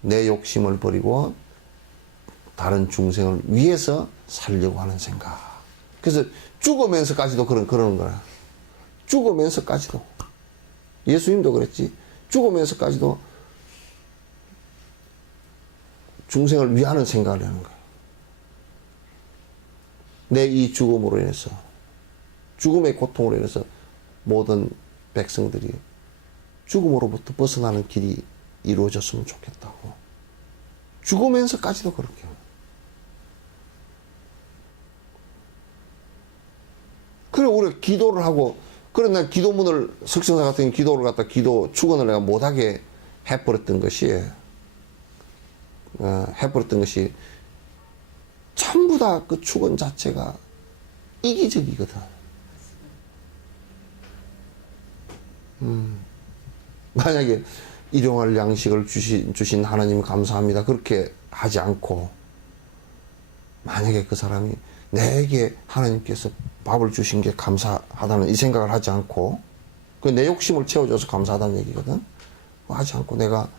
내 욕심을 버리고 다른 중생을 위해서 살려고 하는 생각. 그래서 죽으면서까지도 그러는 거야. 죽으면서까지도. 예수님도 그랬지. 죽으면서까지도 중생을 위하는 생각을 하는 거야. 내 이 죽음으로 인해서, 죽음의 고통으로 인해서 모든 백성들이 죽음으로부터 벗어나는 길이 이루어졌으면 좋겠다고. 죽으면서까지도 그렇게. 그래, 우리가 기도를 하고, 그래, 나 기도문을, 석성사 같은 기도를 갖다 축원을 내가 못하게 해버렸던 것이, 전부 다 그 축원 자체가 이기적이거든. 만약에 일용할 양식을 주신 하나님 감사합니다. 그렇게 하지 않고, 만약에 그 사람이 내게 하나님께서 밥을 주신 게 감사하다는 이 생각을 하지 않고 그 내 욕심을 채워줘서 감사하다는 얘기거든. 하지 않고 내가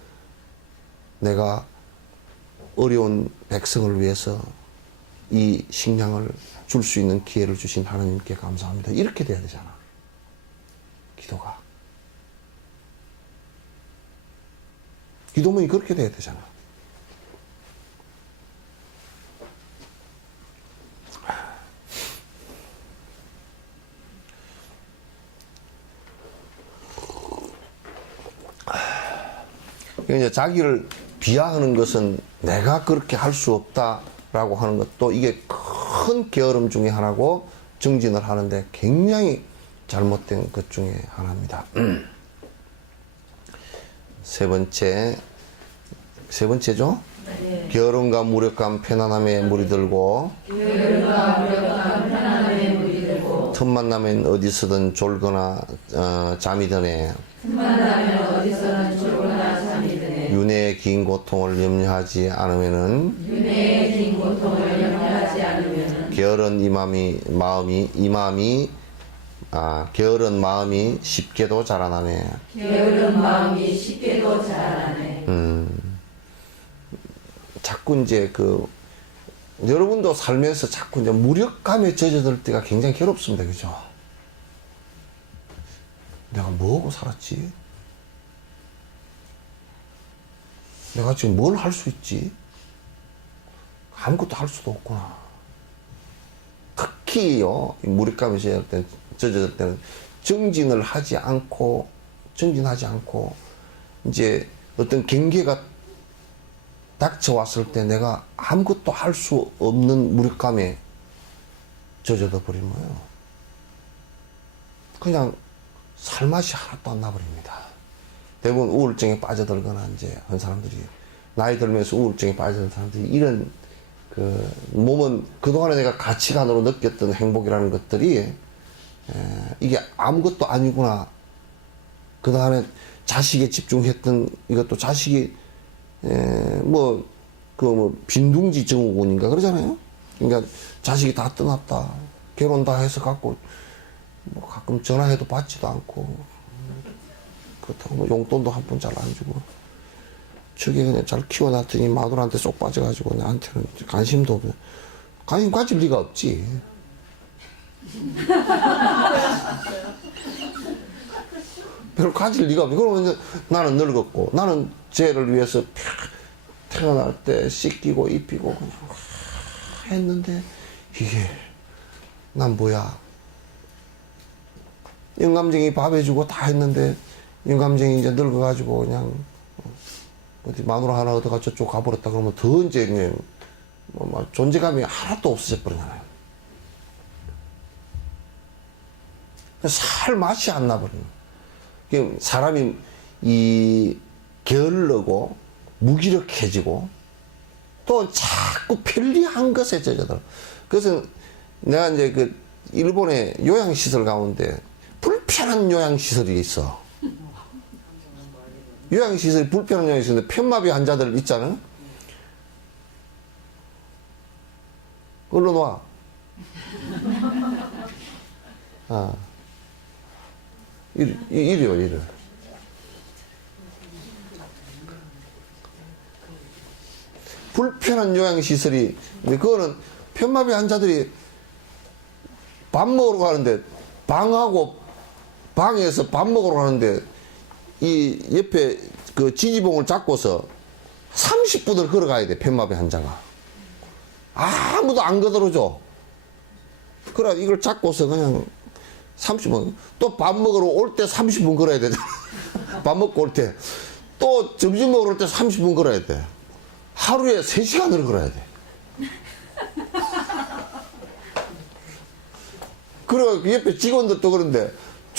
어려운 백성을 위해서 이 식량을 줄 수 있는 기회를 주신 하나님께 감사합니다. 이렇게 돼야 되잖아. 기도가. 기도문이 그렇게 돼야 되잖아. 이제 자기를 비하하는 것은 내가 그렇게 할 수 없다라고 하는 것도 이게 큰 게으름 중에 하나고 정진을 하는데 굉장히 잘못된 것 중에 하나입니다. 세 번째죠? 네. 게으름과 무력감 편안함에 물이 들고 틈만 나면 어디서든 졸거나 잠이 드네. 윤회의 긴 고통을 염려하지 않으면은 게으른 게으른 마음이 쉽게도 자라나네. 자꾸 이제 여러분도 살면서 자꾸 이제 무력감에 젖어들 때가 굉장히 괴롭습니다. 그죠? 내가 뭐하고 살았지? 내가 지금 뭘 할 수 있지? 아무것도 할 수도 없구나. 특히요, 무력감에 젖어들 때는 정진하지 않고, 이제 어떤 경계가 닥쳐왔을 때 내가 아무것도 할 수 없는 무력감에 젖어져 버리면 그냥 살맛이 하나도 안 나버립니다. 대부분 우울증에 빠져들거나 이제 한 사람들이 나이 들면서 우울증에 빠져든 사람들이 이런 몸은 그동안에 내가 가치관으로 느꼈던 행복이라는 것들이 이게 아무것도 아니구나. 그동안에 자식에 집중했던 이것도 자식이 빈둥지 증후군인가 그러잖아요. 그러니까 자식이 다 떠났다. 결혼 다 해서 갖고 가끔 전화해도 받지도 않고 그렇다고 용돈도 한 푼 잘 안 주고 저게 그냥 잘 키워놨더니 마누라한테 쏙 빠져가지고 나한테는 관심도 없네. 관심 가질 리가 없지. 별로 가질 리가 없지. 그러면 이제 나는 늙었고 나는 쟤를 위해서 태어날 때 씻기고 입히고 그냥 했는데 이게 난 뭐야. 영감쟁이 밥 해주고 다 했는데 영감쟁이 이제 늙어가지고 그냥 어디 마누라 하나 얻어가 저쪽 가버렸다 그러면 더 이제 그냥 존재감이 하나도 없어져 버리잖아요. 살 맛이 안 나버리는. 사람이 게을르고 무기력해지고 또 자꾸 편리한 것에 젖어들어. 그래서 내가 이제 일본의 요양시설 가운데 불편한 요양시설이 있어. 요양시설이 불편한 요양시설인데 편마비 환자들 있잖아요. 얼른 와. 이리요, 이리. 불편한 요양시설이, 근데 그거는 편마비 환자들이 밥 먹으러 가는데, 방에서 밥 먹으러 가는데, 이 옆에 지지봉을 잡고서 30분을 걸어가야 돼, 편마비 환자가. 아무도 안 거들어줘. 그래, 이걸 잡고서 그냥 30분. 또 밥 먹으러 올 때 30분 걸어야 돼. 밥 먹고 올 때. 또 점심 먹으러 올 때 30분 걸어야 돼. 하루에 3시간을 걸어야 돼. 그리고 옆에 직원들도 그런데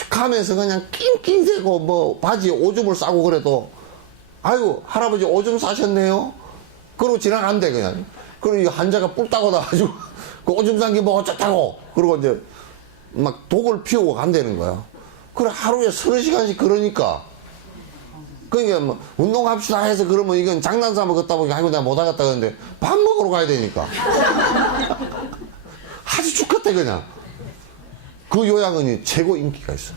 가면서 그냥 낑낑대고 바지에 오줌을 싸고 그래도 아이고 할아버지 오줌 싸셨네요. 그러고 지나간대 그냥. 그리고 이 환자가 뿔 따고 나가지고 그 오줌 싼 게 뭐 어쩌다고. 그리고 이제 막 독을 피우고 간다는 거야. 그래 하루에 30시간씩 그러니까. 그러니까 운동합시다 해서 그러면 이건 장난삼아 걷다 보니까 아이고 내가 못 하겠다 그러는데 밥 먹으러 가야 되니까. 아주 죽겠다 그냥. 그 요양원이 최고 인기가 있어.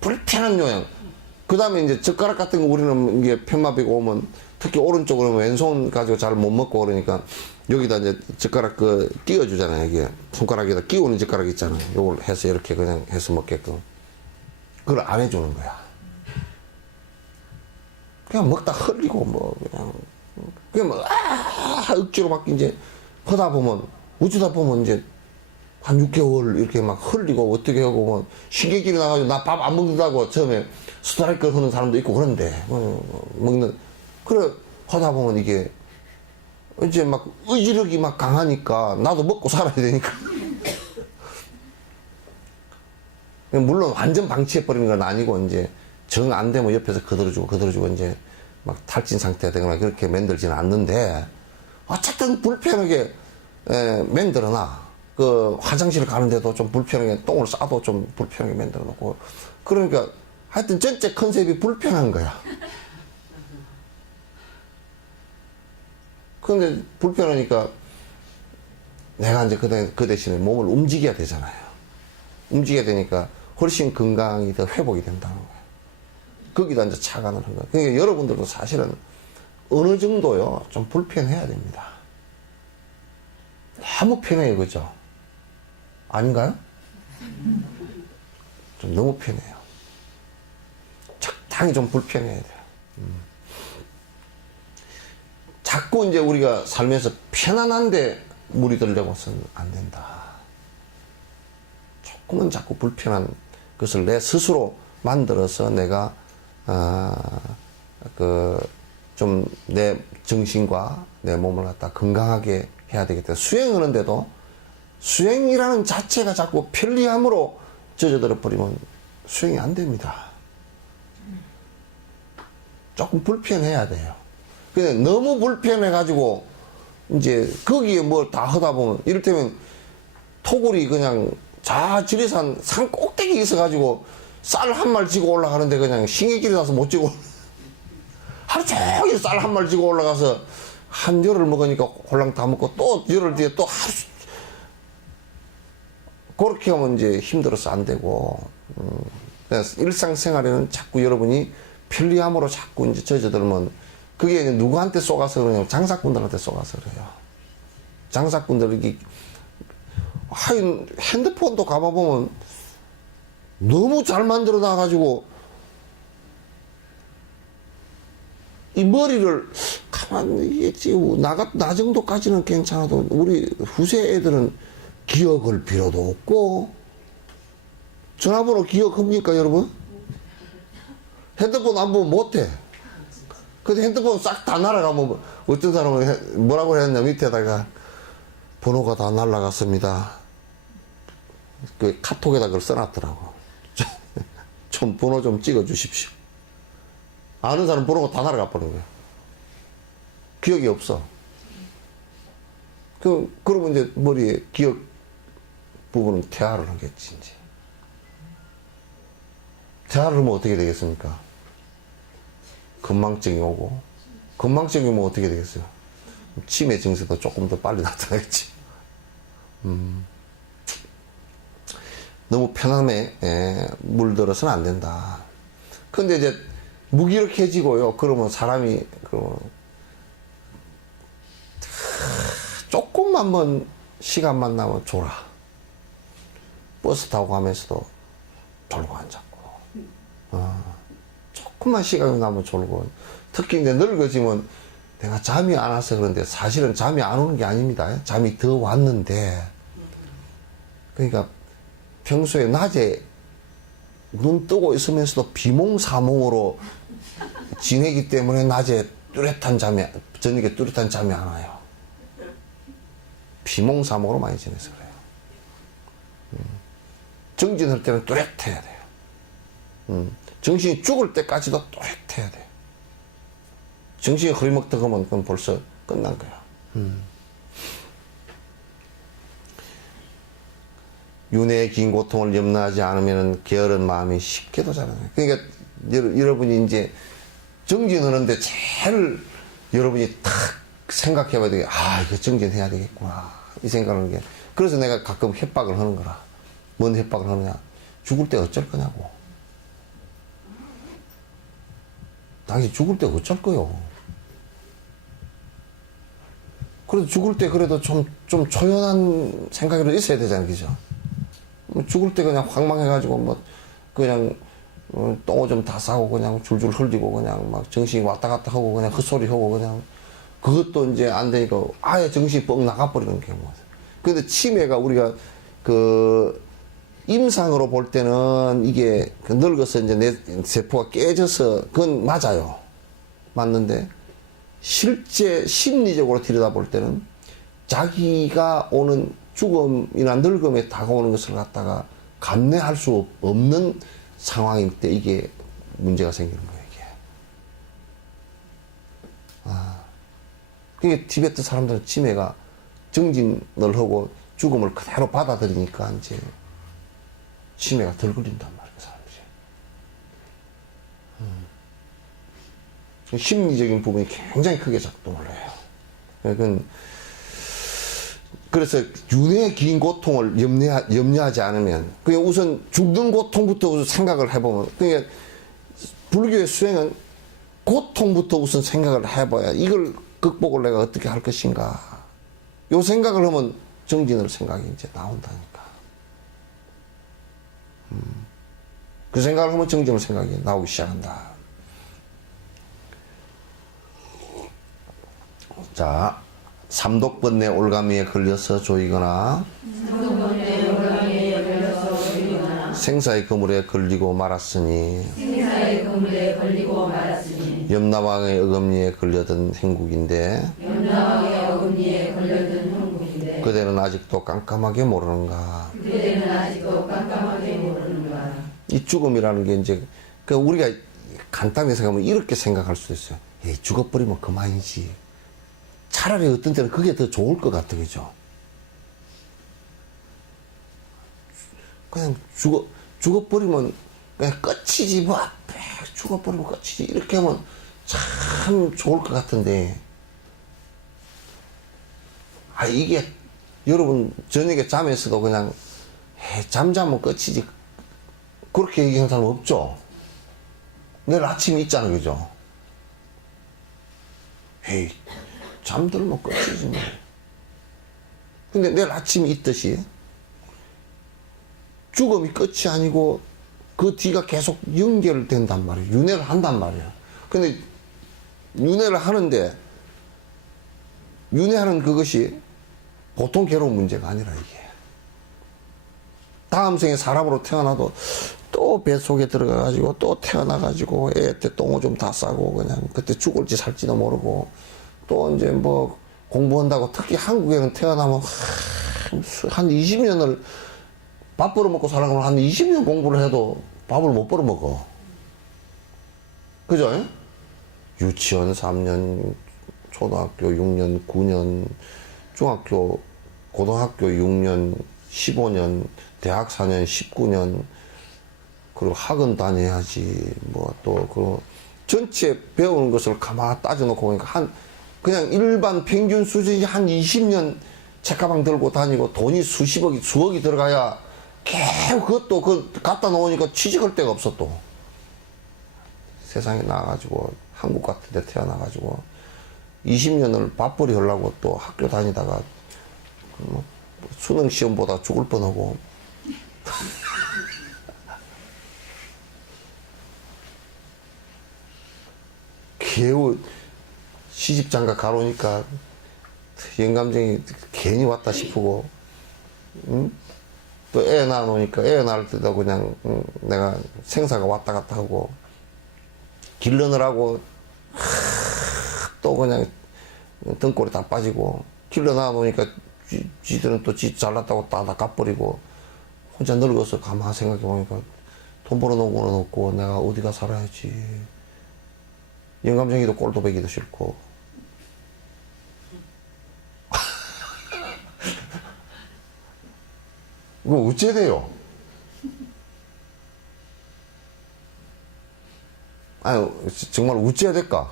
불편한 요양. 그 다음에 이제 젓가락 같은 거 우리는 이게 편마비가 오면 특히 오른쪽으로 왼손 가지고 잘 못 먹고 그러니까 여기다 이제 젓가락 끼워주잖아요. 이게 손가락에다 끼우는 젓가락 있잖아요. 요걸 해서 이렇게 그냥 해서 먹게끔. 그걸 안 해주는 거야. 그냥 먹다 흘리고 뭐 그냥 뭐 억지로 막 이제 하다 보면 어쩌다 보면 이제 한 6개월 이렇게 막 흘리고 어떻게 하고 뭐 신경질이 나가지고 나 밥 안 먹는다고 처음에 스트라이크 하는 사람도 있고 그런데 먹는 그래 하다 보면 이게 이제 막 의지력이 막 강하니까 나도 먹고 살아야 되니까 물론 완전 방치해 버리는 건 아니고 이제 정 안 되면 옆에서 거들어주고 이제 막 탈진 상태가 되거나 그렇게 만들지는 않는데 어쨌든 불편하게 만들어놔. 그 화장실 가는데도 좀 불편하게 똥을 싸도 좀 불편하게 만들어 놓고 그러니까 하여튼 전체 컨셉이 불편한 거야. 근데 불편하니까 내가 이제 그 대신에 몸을 움직여야 되잖아요. 움직여야 되니까 훨씬 건강이 더 회복이 된다는 거야. 거기다 이제 착안을 한 거야. 그러니까 여러분들도 사실은 어느 정도요, 좀 불편해야 됩니다. 너무 편해요, 그죠? 아닌가요? 좀 너무 편해요. 적당히 좀 불편해야 돼요. 자꾸 이제 우리가 살면서 편안한데 물이 들려고서는 안 된다. 조금은 자꾸 불편한 것을 내 스스로 만들어서 내가 좀 내 정신과 내 몸을 갖다 건강하게 해야 되겠다. 수행하는데도 수행이라는 자체가 자꾸 편리함으로 젖어들어 버리면 수행이 안 됩니다. 조금 불편해야 돼요. 근데 너무 불편해가지고 이제 거기에 뭘 다 하다 보면 이를테면 토굴이 그냥 지리산 산 꼭대기 있어가지고 쌀 한 말 지고 올라가는데 그냥 신경질이 나서 못 지고 하루 종일 쌀 한 말 지고 올라가서 한 열을 먹으니까 홀랑 다 먹고 또 열흘 뒤에 또 하루 그렇게 하면 이제 힘들어서 안 되고 그래서 일상생활에는 자꾸 여러분이 편리함으로 자꾸 이제 젖어들면 그게 누구한테 쏘가서 그러냐면 장사꾼들한테 쏘가서 그래요. 장사꾼들이 하여튼 핸드폰도 가봐보면 너무 잘 만들어 놔가지고 이 머리를 가만히 있지 나 정도까지는 괜찮아도 우리 후세 애들은 기억을 필요도 없고 전화번호 기억합니까 여러분? 핸드폰 안 보면 못해. 근데 핸드폰 싹 다 날아가면 어떤 사람은 뭐라고 했냐 밑에다가 번호가 다 날아갔습니다. 그 카톡에다 그걸 써놨더라고. 좀 번호 좀 찍어 주십시오. 아는 사람 번호가 다 날아가 버린 거야. 기억이 없어. 그러면 이제 머리에 기억 부분은 퇴화를 하겠지, 이제. 퇴화를 하면 어떻게 되겠습니까? 건망증이 오고, 건망증이 오면 어떻게 되겠어요? 치매 증세도 조금 더 빨리 나타나겠지. 너무 편함에 물들어서는 안 된다. 근데 이제 무기력해지고요. 그러면 사람이 조금만 시간만 나면 졸아. 버스 타고 가면서도 졸고 앉았고. 조금만 시간이 나면 졸고. 특히 이제 늙어지면 내가 잠이 안 와서 그런데 사실은 잠이 안 오는 게 아닙니다. 잠이 더 왔는데. 그러니까 평소에 낮에 눈 뜨고 있으면서도 비몽사몽으로 지내기 때문에 낮에 저녁에 뚜렷한 잠이 안 와요. 비몽사몽으로 많이 지내서 그래요. 정진할 때는 뚜렷해야 돼요. 정신이 죽을 때까지도 뚜렷해야 돼요. 정신이 흐리먹다 그러면 그건 벌써 끝난 거야. 윤회의 긴 고통을 염려하지 않으면 게으른 마음이 쉽게도 자라나요. 그러니까 여러분이 이제 정진하는데 제일 여러분이 탁 생각해봐야 되게, 이거 정진해야 되겠구나. 이 생각을 하는 게. 그래서 내가 가끔 협박을 하는 거라. 뭔 협박을 하느냐. 죽을 때 어쩔 거냐고. 당신 죽을 때 어쩔 거요. 그래도 죽을 때 그래도 좀 초연한 생각이라도 있어야 되잖아요. 그죠? 뭐 죽을 때 그냥 황망해가지고 뭐, 그냥, 똥을 좀 다 싸고 그냥 줄줄 흘리고 그냥 막 정신이 왔다 갔다 하고 그냥 헛소리 하고 그냥 그것도 이제 안 되니까 아예 정신이 뻥 나가버리는 경우. 근데 치매가 우리가 그 임상으로 볼 때는 이게 그 늙어서 이제 내 세포가 깨져서 그건 맞아요. 맞는데 실제 심리적으로 들여다볼 때는 자기가 오는 죽음이나 늙음에 다가오는 것을 갖다가 감내할 수 없는 상황일 때 이게 문제가 생기는 거예요, 이게. 그게 티베트 사람들은 치매가 정진을 하고 죽음을 그대로 받아들이니까 이제 치매가 덜 걸린단 말이에요, 사람들이. 심리적인 부분이 굉장히 크게 작동을 해요. 그래서 윤회의 긴 고통을 염려하지 않으면, 그냥 우선 죽는 고통부터 우선 생각을 해보면, 그러니까 불교의 수행은 고통부터 우선 생각을 해봐야 이걸 극복을 내가 어떻게 할 것인가. 요 생각을 하면 정진을 생각이 이제 나온다니까. 그 생각을 하면 정진을 생각이 나오기 시작한다. 자. 삼독번뇌 올가미에 걸려서 조이거나 생사의 그물에 걸리고 말았으니 염라왕의 어금니에 걸려든 행국인데 그대는 아직도 깜깜하게 모르는가. 이 죽음이라는 게 이제 우리가 간단히 생각하면 이렇게 생각할 수도 있어요. 에이, 죽어버리면 그만이지. 차라리 어떤 때는 그게 더 좋을 것 같아, 그죠? 그냥 죽어버리면 그냥 끝이지, 뭐, 죽어버리면 끝이지. 이렇게 하면 참 좋을 것 같은데. 이게, 여러분, 저녁에 잠에서도 그냥, 잠자면 끝이지. 그렇게 얘기하는 사람 없죠? 내일 아침에 있잖아, 그죠? 에이. 잠들면 끝이지 뭐. 근데 내일 아침에 있듯이 죽음이 끝이 아니고 그 뒤가 계속 연결된단 말이에요. 윤회를 한단 말이에요. 근데 윤회를 하는데 윤회하는 그것이 보통 괴로운 문제가 아니라 이게. 다음 생에 사람으로 태어나도 또 뱃속에 들어가가지고 또 태어나가지고 애 때 똥을 좀 다 싸고 그냥 그때 죽을지 살지도 모르고 또 이제 뭐 공부한다고 특히 한국에는 태어나면 한 20년을 밥 벌어먹고 살아가면 한 20년 공부를 해도 밥을 못 벌어먹어. 그죠? 유치원 3년, 초등학교 6년, 9년, 중학교, 고등학교 6년, 15년, 대학 4년, 19년, 그리고 학원 다녀야지. 뭐 또 그 전체 배우는 것을 가만 따져놓고 보니까 그냥 일반 평균 수준이 한 20년 책가방 들고 다니고 돈이 수억이 들어가야 계속 그것도 갖다 놓으니까 취직할 데가 없어 또. 세상에 나와가지고 한국 같은 데 태어나가지고 20년을 밥벌이 하려고 또 학교 다니다가 수능 시험보다 죽을 뻔하고 겨우 시집장가 가로니까 영감쟁이 괜히 왔다 싶고, 응? 또 애 낳아놓으니까 애 낳을 때도 그냥 내가 생사가 왔다 갔다 하고 길러느라고 또 그냥 등골이 다 빠지고 길러 낳아놓으니까 지들은 또 지 잘났다고 다 갚버리고 혼자 늙어서 가만 생각해보니까 돈 벌어놓은 거는 없고 내가 어디가 살아야지. 영감쟁이도 꼴도 베기도 싫고. 이거 어째 돼요? 아유, 정말 어째야 될까?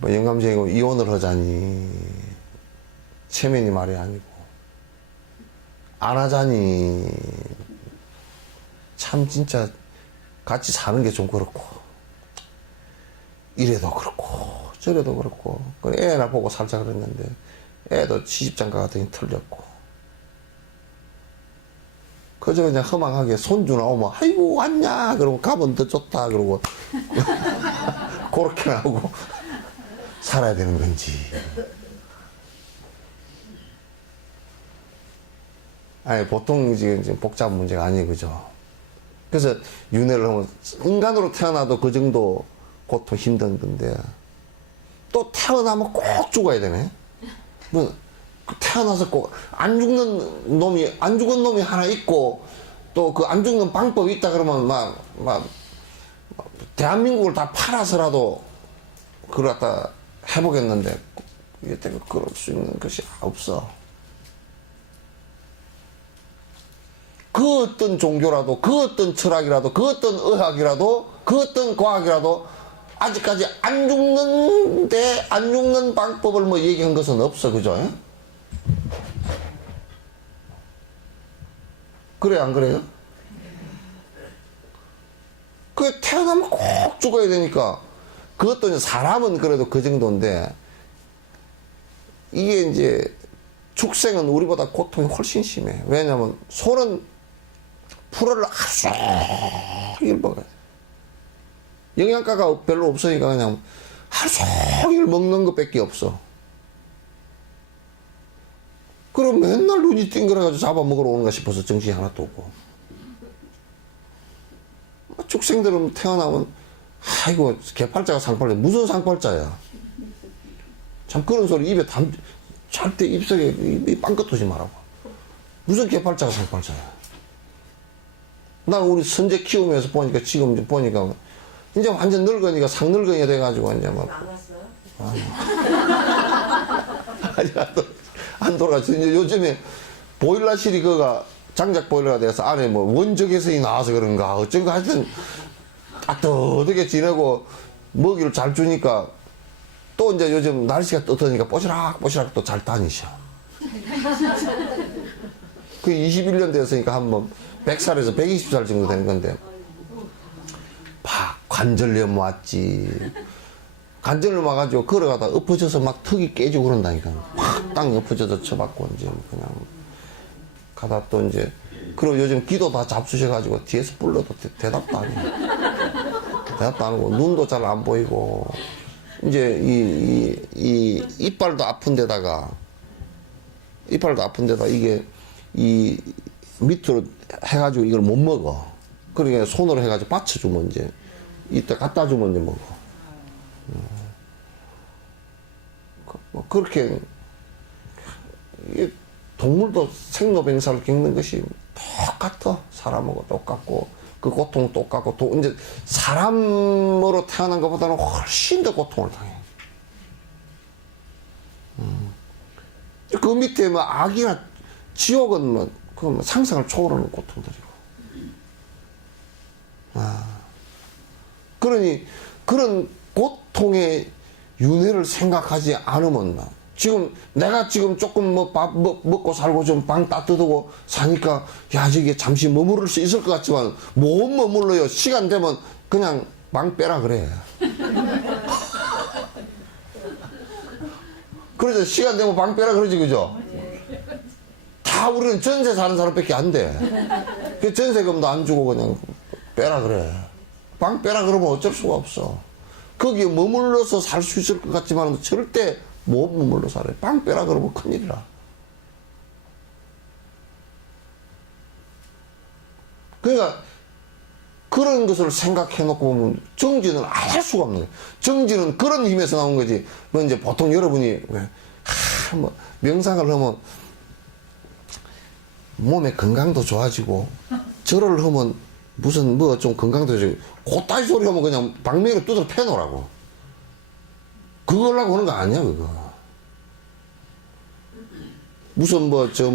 뭐 영감쟁이고 이혼을 하자니 체면이 말이 아니고 안 하자니 참 진짜 같이 사는 게 좀 그렇고 이래도 그렇고 저래도 그렇고 애 하나 보고 살자 그랬는데 애도 시집장가 같더니 틀렸고 그저 그냥 허망하게 손주 나오면 아이고 왔냐 그러고 가면 더 좋다 그러고 그렇게 나오고 살아야 되는 건지. 아니 보통 지금 복잡한 문제가 아니 그죠. 그래서 윤회를 하면 인간으로 태어나도 그 정도 고통 힘든 건데 또 태어나면 꼭 죽어야 되네. 뭐 태어나서 꼭 안 죽는 놈이 하나 있고 또 그 안 죽는 방법이 있다 그러면 막 대한민국을 다 팔아서라도 그걸 갖다 해보겠는데 이게 그럴 수 있는 것이 없어. 그 어떤 종교라도 그 어떤 철학이라도 그 어떤 의학이라도 그 어떤 과학이라도 아직까지 안 죽는 방법을 뭐 얘기한 것은 없어 그죠? 그래 안 그래요? 그 태어나면 꼭 죽어야 되니까 그것도 이제 사람은 그래도 그 정도인데 이게 이제 축생은 우리보다 고통이 훨씬 심해. 왜냐면 소는 풀을 하루 종일 먹어야 돼. 영양가가 별로 없으니까 그냥 하루 종일 먹는 것밖에 없어. 그럼 맨날 눈이 띵그래가지고 잡아먹으러 오는가 싶어서 정신이 하나도 없고. 축생들은 태어나면 아이고 개팔자가 상팔자 무슨 상팔자야. 참 그런 소리 입에 절대 입속에 빵긋 도지 말라고. 무슨 개팔자가 상팔자야. 난 우리 선제 키우면서 보니까 지금 보니까 이제 완전 늙으니까 상늙은이가 돼가지고 이제 막 아니 안 돌아가지. 이제 요즘에 보일러실이 그가 장작 보일러가 돼서 안에 뭐 원적외선이 나와서 그런가 어쩐가 하여튼 따뜻하게 지내고 먹이를 잘 주니까 또 이제 요즘 날씨가 뜨거우니까 뽀시락 또 잘 다니셔. 그 21년 됐으니까 한번 100살에서 120살 정도 되는 건데 관절염 왔지. 관절염 와가지고 걸어가다 엎어져서 막 턱이 깨지고 그런다니까. 확 땅 엎어져서 쳐박고 이제 그냥 가다 또 이제 그리고 요즘 귀도 다 잡수셔가지고 뒤에서 불러도 대답도 안 해. 대답도 안 하고 눈도 잘 안 보이고 이제 이 이빨도 아픈 데다가 이게 이 밑으로 해가지고 이걸 못 먹어. 그러니까 손으로 해가지고 받쳐주면 이제 이때 갖다 주면 이제 먹어. 뭐 그렇게 이게 동물도 생로병사를 겪는 것이 똑같아. 사람하고 똑같고 그 고통 똑같고 또 이제 사람으로 태어난 것보다는 훨씬 더 고통을 당해. 그 밑에 뭐 악이나 지옥은 뭐 그 상상을 초월하는 고통들이고. 그러니 그런 고통의 윤회를 생각하지 않으면 지금 내가 지금 조금 뭐 밥 먹고 살고 좀 방 따뜻하고 사니까 야 저게 잠시 머무를 수 있을 것 같지만 못 머물러요. 시간 되면 그냥 방 빼라 그래. 그러죠. 시간 되면 방 빼라 그러지 그죠? 다 우리는 전세 사는 사람밖에 안 돼. 그 전세금도 안 주고 그냥 빼라 그래. 방 빼라 그러면 어쩔 수가 없어. 거기에 머물러서 살 수 있을 것 같지만 절대 못 머물러 살아요. 방 빼라 그러면 큰일이라. 그러니까 그런 것을 생각해 놓고 보면 정지는 알 수가 없는 거예요. 정지는 그런 힘에서 나온 거지. 뭐 이제 보통 여러분이 뭐 명상을 하면 몸의 건강도 좋아지고 절을 하면 무슨 뭐 좀 건강도 좋아지고 그따위 소리 하면 그냥 방맹이를 두드려 패놓으라고. 그거 하려고 하는 거 아니야 그거. 무슨 뭐 저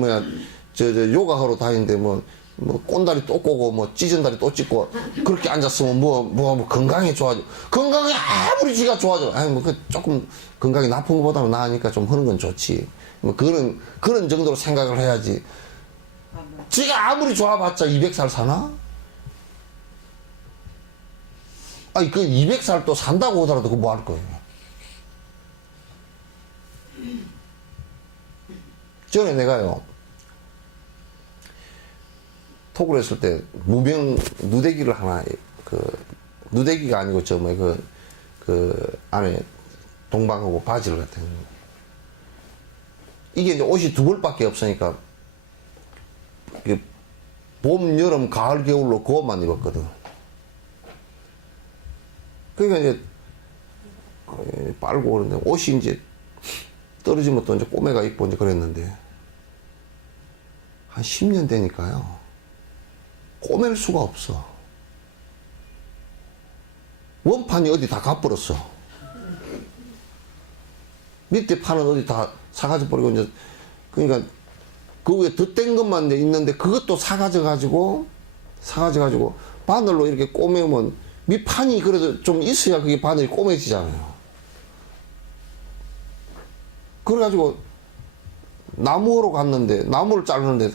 요가하러 다니는데 뭐 뭐 꼰다리 또 꼬고 뭐 찢은 다리 또 찢고 그렇게 앉았으면 뭐 건강이 좋아져. 건강이 아무리 지가 좋아져. 아니 뭐 그 조금 건강이 나쁜 것보다는 나으니까 좀 하는 건 좋지. 뭐 그런 정도로 생각을 해야지. 지가 아무리 좋아봤자 200살 사나? 아니 그 200살 또 산다고 하더라도 그거 뭐 할 거예요? 전에 내가요 톡을 했을 때 무명 누대기를 하나 누대기가 아니고 그 안에 동방하고 바지를 갖다 했는 거예요. 이게 이제 옷이 두 벌밖에 없으니까 봄, 여름, 가을, 겨울로 그것만 입었거든. 그러니까 이제 빨고 그러는데 옷이 이제 떨어지면 또 이제 꼬매가 입고 이제 그랬는데 한 10년 되니까요. 꼬맬 수가 없어. 원판이 어디 다 가버렸어. 밑에 판은 어디 다 사가져 버리고 이제 그러니까 그 위에 덧댄 것만 이제 있는데 그것도 사가져 가지고 바늘로 이렇게 꼬매면 밑판이 그래도 좀 있어야 그게 바늘이 꼬매지잖아요. 그래가지고 나무로 갔는데 나무를 자르는데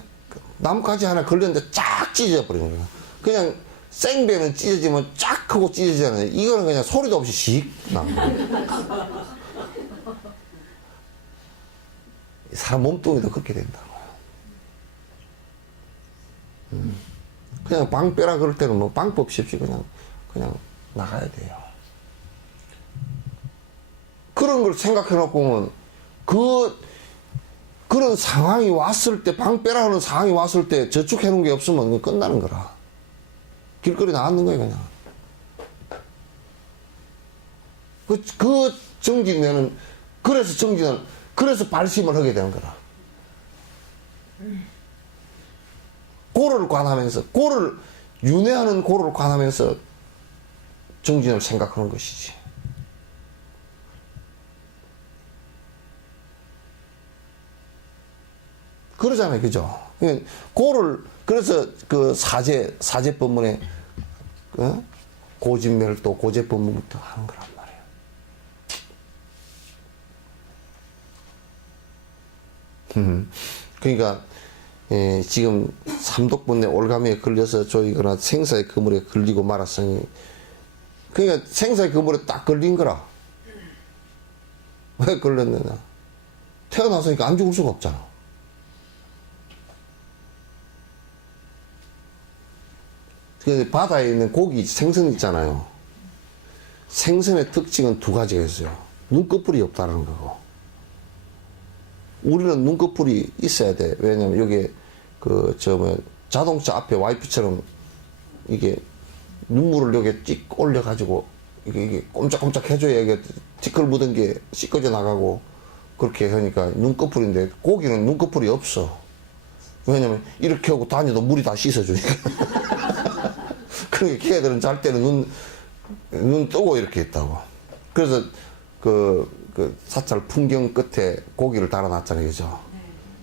나뭇가지 하나 걸렸는데 쫙 찢어져 버리는 거야. 그냥 생배는 찢어지면 쫙 하고 찢어지잖아요. 이거는 그냥 소리도 없이 씩 나는 거야. 사람 몸뚱이도 그렇게 된다고요. 그냥 방 빼라 그럴 때는 뭐 방법 없이 그냥 나가야 돼요. 그런 걸 생각해 놓고 보면 그런 상황이 왔을 때, 방 빼라 하는 상황이 왔을 때 저축해 놓은 게 없으면 끝나는 거라. 길거리 나왔는 거예요, 그냥. 그 정지면은, 그래서 발심을 하게 되는 거라. 고를 관하면서, 윤회하는 고를 관하면서 정진을 생각하는 것이지. 그러잖아요, 그죠? 그래서 그 사제법문에, 고진멸도, 고제법문부터 하는 거란 말이에요. 그러니까, 지금 삼독분의 올가미에 걸려서 조이거나 생사의 그물에 걸리고 말았으니, 그러니까 생사의 그물에 딱 걸린 거라. 왜 걸렸느냐? 태어났으니까 안 죽을 수가 없잖아. 바다에 있는 고기, 생선 있잖아요. 생선의 특징은 두 가지가 있어요. 눈꺼풀이 없다는 거고. 우리는 눈꺼풀이 있어야 돼. 왜냐면 여기에 자동차 앞에 와이프처럼 이게 눈물을 여기에 찍 올려가지고 이게 꼼짝꼼짝 해줘야 이게 티끌 묻은 게 씻겨져 나가고 그렇게 하니까 눈꺼풀인데 고기는 눈꺼풀이 없어. 왜냐면 이렇게 하고 다녀도 물이 다 씻어주니까. 그러니까 걔들은 잘 때는 눈 뜨고 이렇게 있다고. 그래서 사찰 풍경 끝에 고기를 달아놨잖아요, 그죠?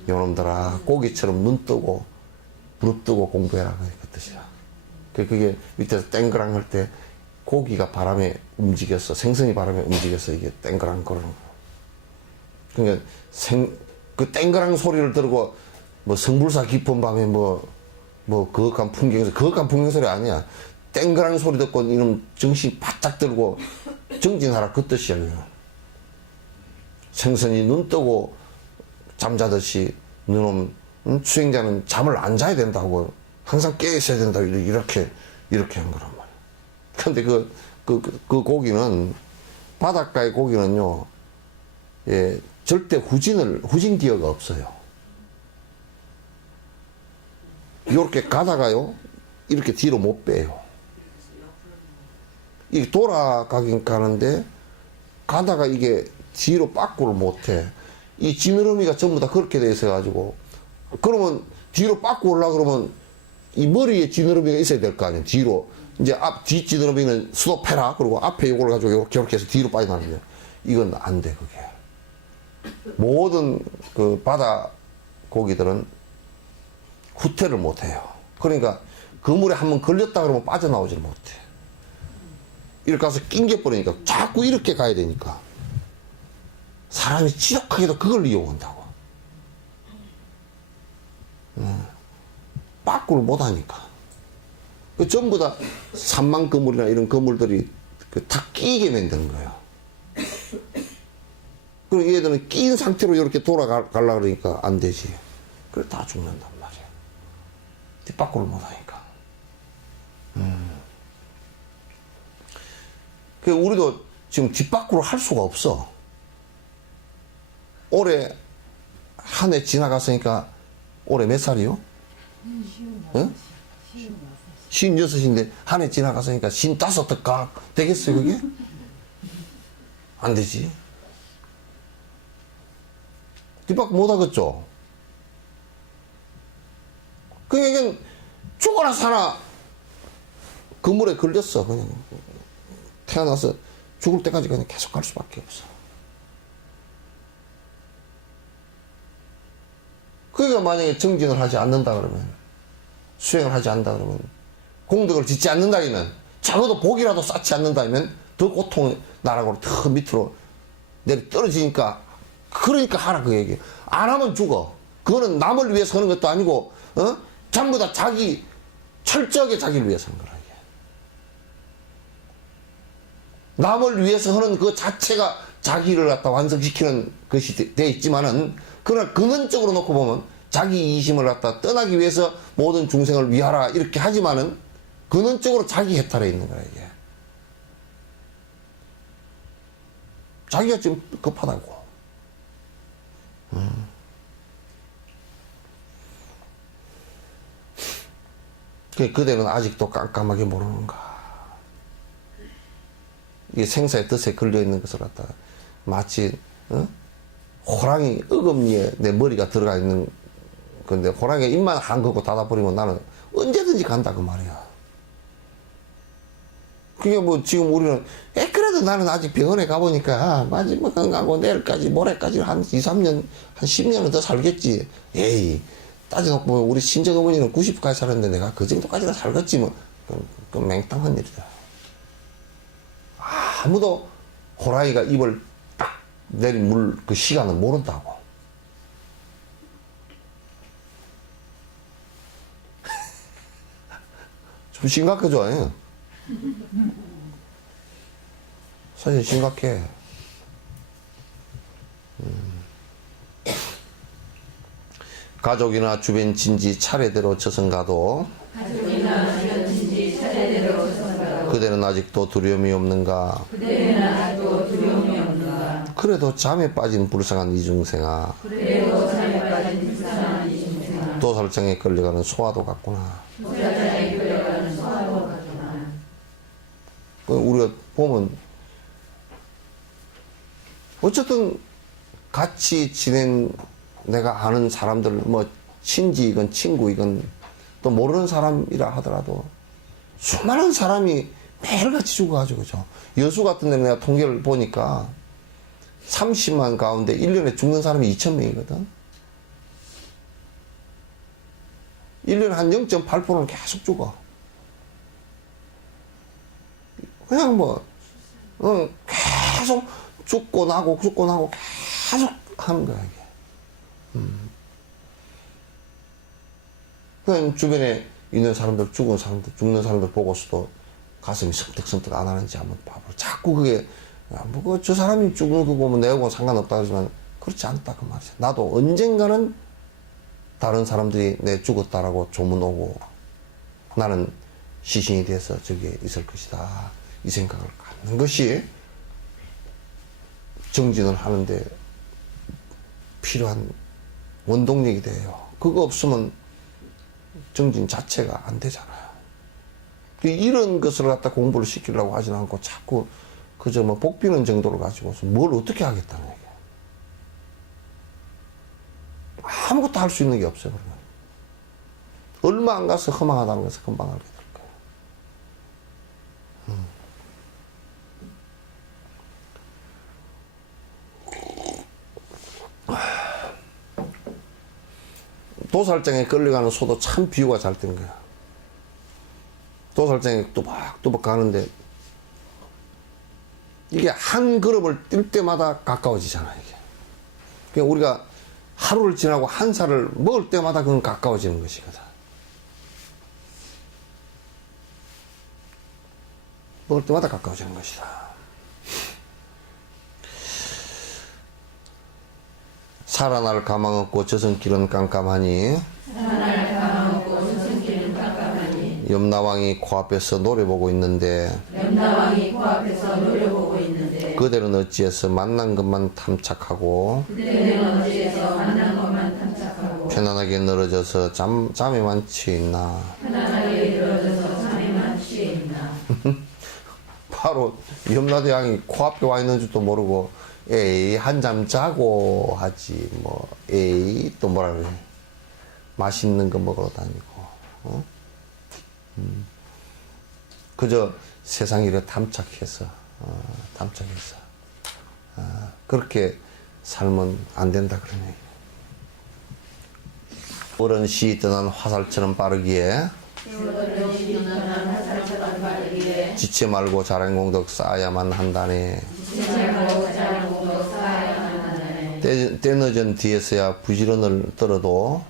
요놈들아, 고기처럼 눈 뜨고, 무릎 뜨고 공부해라. 그 뜻이야. 그게 밑에서 땡그랑 할 때 고기가 바람에 움직였어. 생선이 바람에 움직여서 이게 땡그랑 거리는 거. 그러니까 그 땡그랑 소리를 들고, 뭐 성불사 깊은 밤에 그윽한 풍경 소리 아니야. 땡그랑 소리 듣고 이놈 정신 바짝 들고 정진하라 그 뜻이야. 생선이 눈 뜨고 잠자듯이 너놈 수행자는 잠을 안 자야 된다고 항상 깨 있어야 된다고 이렇게 한 거란 말이야. 근데 그 고기는 바닷가의 고기는요, 예, 절대 후진 기어가 없어요. 이렇게 가다가요, 이렇게 뒤로 못 빼요. 이게 돌아가긴 가는데, 가다가 이게 뒤로 빠꾸를 못 해. 이 지느러미가 전부 다 그렇게 돼 있어가지고, 그러면 뒤로 빠꾸 올라 그러면 이 머리에 지느러미가 있어야 될 거 아니에요. 뒤로. 이제 뒤 지느러미는 스톱해라. 그리고 앞에 이걸 가지고 이렇게 해서 뒤로 빠져나가는데, 이건 안 돼, 그게. 모든 그 바다 고기들은 후퇴를 못 해요. 그러니까 그물에 한번 걸렸다 그러면 빠져나오질 못해. 이렇게 가서 낑겨버리니까 자꾸 이렇게 가야 되니까 사람이 지독하게도 그걸 이용한다고. 빠꾸를 못하니까. 그 전부 다 산만 그물이나 이런 그물들이 다 끼게 만드는 거예요. 그리고 얘들은 끼인 상태로 이렇게 돌아가려고 그러니까 안 되지. 그래 다 죽는단 말이야. 뒷바꾸를 못하니까. 그 우리도 지금 뒷바꾸를 할 수가 없어. 올해 한 해 지나갔으니까 올해 몇 살이요? 응? 56인데 한 해 지나갔으니까 55더 되겠어요 그게? 안 되지. 뒷바꾸 못하겠죠. 그러니까 죽어라 사나 그물에 걸렸어. 그냥 태어나서 죽을 때까지 그냥 계속 갈 수밖에 없어. 그러니까 만약에 정진을 하지 않는다 그러면, 수행을 하지 않는다 그러면, 공덕을 짓지 않는다면, 적어도 복이라도 쌓지 않는다면 더 고통의 나락으로 더 밑으로 내려 떨어지니까, 그러니까 하라 그 얘기. 안 하면 죽어. 그거는 남을 위해서 하는 것도 아니고 전부 다 자기 철저하게 자기를 위해서 하는 거라. 이게. 남을 위해서 하는 그 자체가 자기를 갖다 완성시키는 것이 돼 있지만은, 그러나 근원적으로 놓고 보면 자기 이심을 갖다 떠나기 위해서 모든 중생을 위하라 이렇게 하지만은 근원적으로 자기 해탈에 있는 거야 이게. 자기가 지금 급하다고. 그대는 아직도 깜깜하게 모르는가. 이게 생사의 뜻에 걸려있는 것을 갖다 마치 호랑이 어금니에 내 머리가 들어가 있는 건데, 호랑이가 입만 한거고 닫아버리면 나는 언제든지 간다 그 말이야. 그게 뭐 지금 우리는 그래도 나는 아직 병원에 가보니까 마지막 건강하고 내일까지 모레까지 한 2, 3년 한 10년은 더 살겠지. 에이 따져놓고 보면 우리 친정 어머니는 90까지 살았는데 내가 그 정도까지는 살겠지 뭐. 그건 맹땅한 일이다. 아무도 호랑이가 입을 딱 내린 물 그 시간을 모른다고. 좀 심각하죠? 예? 사실 심각해. 가족이나 주변 친지 차례대로 저승가도 그대는 아직도 두려움이 없는가? 그래도 잠에 빠진 불쌍한 이중생아. 도살장에 끌려가는 소화도 같구나. 우리가 보면 어쨌든 같이 지낸 내가 아는 사람들, 뭐 친지이건 친구이건 또 모르는 사람이라 하더라도 수많은 사람이 매일같이 죽어가지고, 그죠? 여수 같은 데는 내가 통계를 보니까 30만 가운데 1년에 죽는 사람이 2,000명이거든. 1년에 한 0.8%는 계속 죽어. 그냥 뭐 계속 죽고 나고 계속 하는 거야 이게. 그냥 주변에 있는 사람들, 죽는 사람들 보고서도 가슴이 섬뜩섬뜩 안 하는지 한번 봐보라. 자꾸 그게 뭐 저 사람이 죽는 거 보면 내하고는 상관없다 그러지만 그렇지 않다 그 말이야. 나도 언젠가는 다른 사람들이 내 죽었다라고 조문 오고 나는 시신이 돼서 저기에 있을 것이다, 이 생각을 갖는 것이 정진을 하는데 필요한 원동력이 돼요. 그거 없으면 정진 자체가 안 되잖아요. 이런 것을 갖다 공부를 시키려고 하지는 않고 자꾸 그저 뭐 복비는 정도를 가지고서 뭘 어떻게 하겠다는 얘기야. 아무것도 할 수 있는 게 없어요. 그러면 얼마 안 가서 허망하다는 것을 금방 알게 될 거예요. 도살장에 끌려가는 소도 참 비유가 잘 된 거야. 도살장에 또박또박 가는데 이게 한 걸음을 뛸 때마다 가까워지잖아, 이게. 그러니까 우리가 하루를 지나고 한 살을 먹을 때마다 그건 가까워지는 것이거든. 먹을 때마다 가까워지는 것이다. 살아날 가망 없고 저승길은 깜깜하니 염라왕이 코앞에서 노려보고 있는데 그대는 어찌해서 만난 것만 탐착하고 편안하게 늘어져서 잠에만 취했나. 바로 염라대왕이 코앞에 와 있는 줄도 모르고 에이 한잠 자고 하지 뭐 에이 또 뭐라 그래, 맛있는 거 먹으러 다니고 어? 그저 세상 일에 탐착해서 그렇게 살면 안 된다 그러네. 어른 시 떠난 화살처럼 빠르기에 지체 말고 자랑공덕 쌓아야만 한다네. 때늦은 뒤에서야 부지런을 떨어도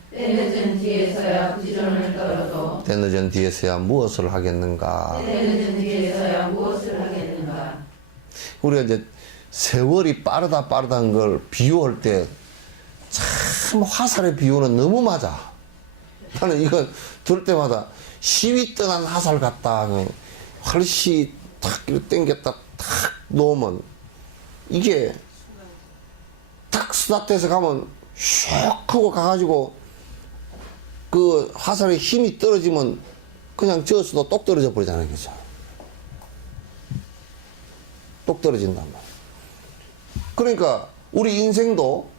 때늦은 뒤에서야 무엇을 하겠는가. 우리가 이제 세월이 빠르다는 걸 비유할 때 참 화살의 비유는 너무 맞아. 나는 이거 들을 때마다 시위 떠난 화살 같다. 활시 탁 이렇게 당겼다 탁 놓으면 이게 탁 스타트해서 가면 슉 하고 가가지고 그 화살의 힘이 떨어지면 그냥 저어서도 똑 떨어져 버리잖아요. 그죠? 똑 떨어진단 말이야. 그러니까 우리 인생도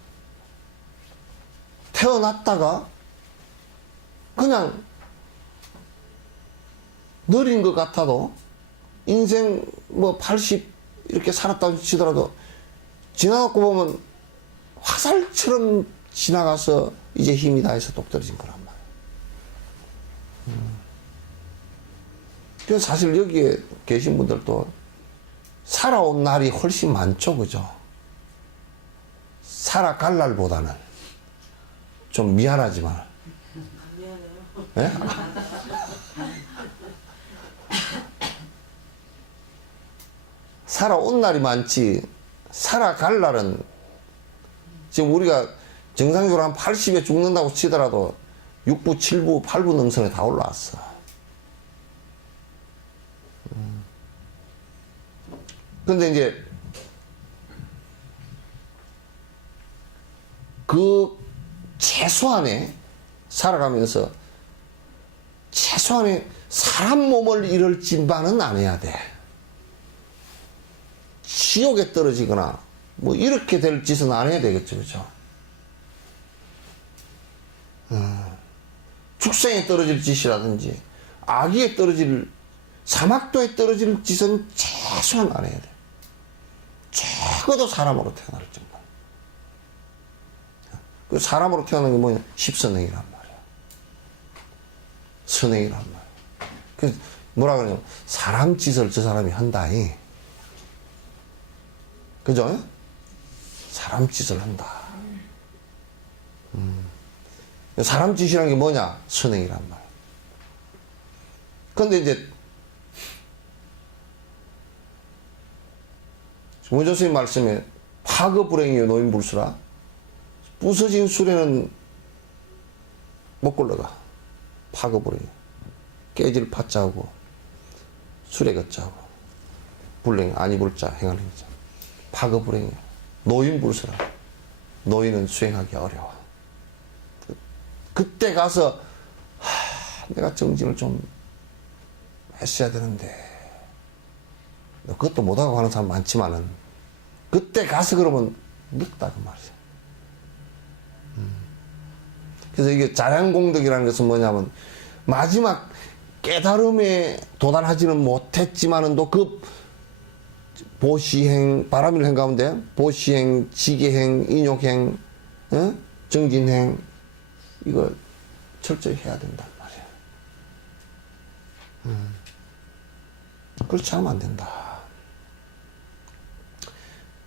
태어났다가 그냥 느린 것 같아도 인생 뭐 80 이렇게 살았다고 치더라도 지나갖고 보면 화살처럼 지나가서 이제 힘이 다해서 똑 떨어진 거란 말이야. 그래서 사실 여기에 계신 분들도 살아온 날이 훨씬 많죠, 그죠? 살아갈 날보다는 좀 미안하지만. 예? 살아온 날이 많지 살아갈 날은 지금 우리가 정상적으로 한 80에 죽는다고 치더라도 6부, 7부, 8부 능선에 다 올라왔어. 근데 이제 그 최소한의 살아가면서 최소한의 사람 몸을 잃을 짓만은 안 해야 돼. 지옥에 떨어지거나 뭐 이렇게 될 짓은 안 해야 되겠죠, 그렇죠? 축생에 떨어질 짓이라든지 악의에 떨어질 사막도에 떨어질 짓은 최소한 안 해야 돼. 적어도 사람으로 태어날 정도. 그 사람으로 태어난 게 뭐냐? 십선행이란 말이야. 선행이란 말이야. 그 뭐라 그러냐면 사람 짓을 저 사람이 한다이. 그죠? 사람 짓을 한다. 사람 짓이라는 게 뭐냐? 선행이란 말이야. 근데 이제 원조 스님 말씀에 파거불행이요 노인불수라. 부서진 술에는 못 굴러가. 파거불행. 깨질 파자하고 술에 걷자하고 불행 아니 불자 행하는 자. 파거불행이야. 노인불수라. 노인은 수행하기 어려워. 그때 가서 내가 정진을 좀 했어야 되는데 그것도 못하고 하는 사람 많지만은 그때 가서 그러면 늦다 그 말이야. 그래서 이게 자량공덕이라는 것은 뭐냐면 마지막 깨달음에 도달하지는 못했지만은 또 그 보시행, 바람일행 가운데 보시행, 지계행, 인욕행, 정진행 이거 철저히 해야 된단 말이야. 그렇지 않으면 안 된다.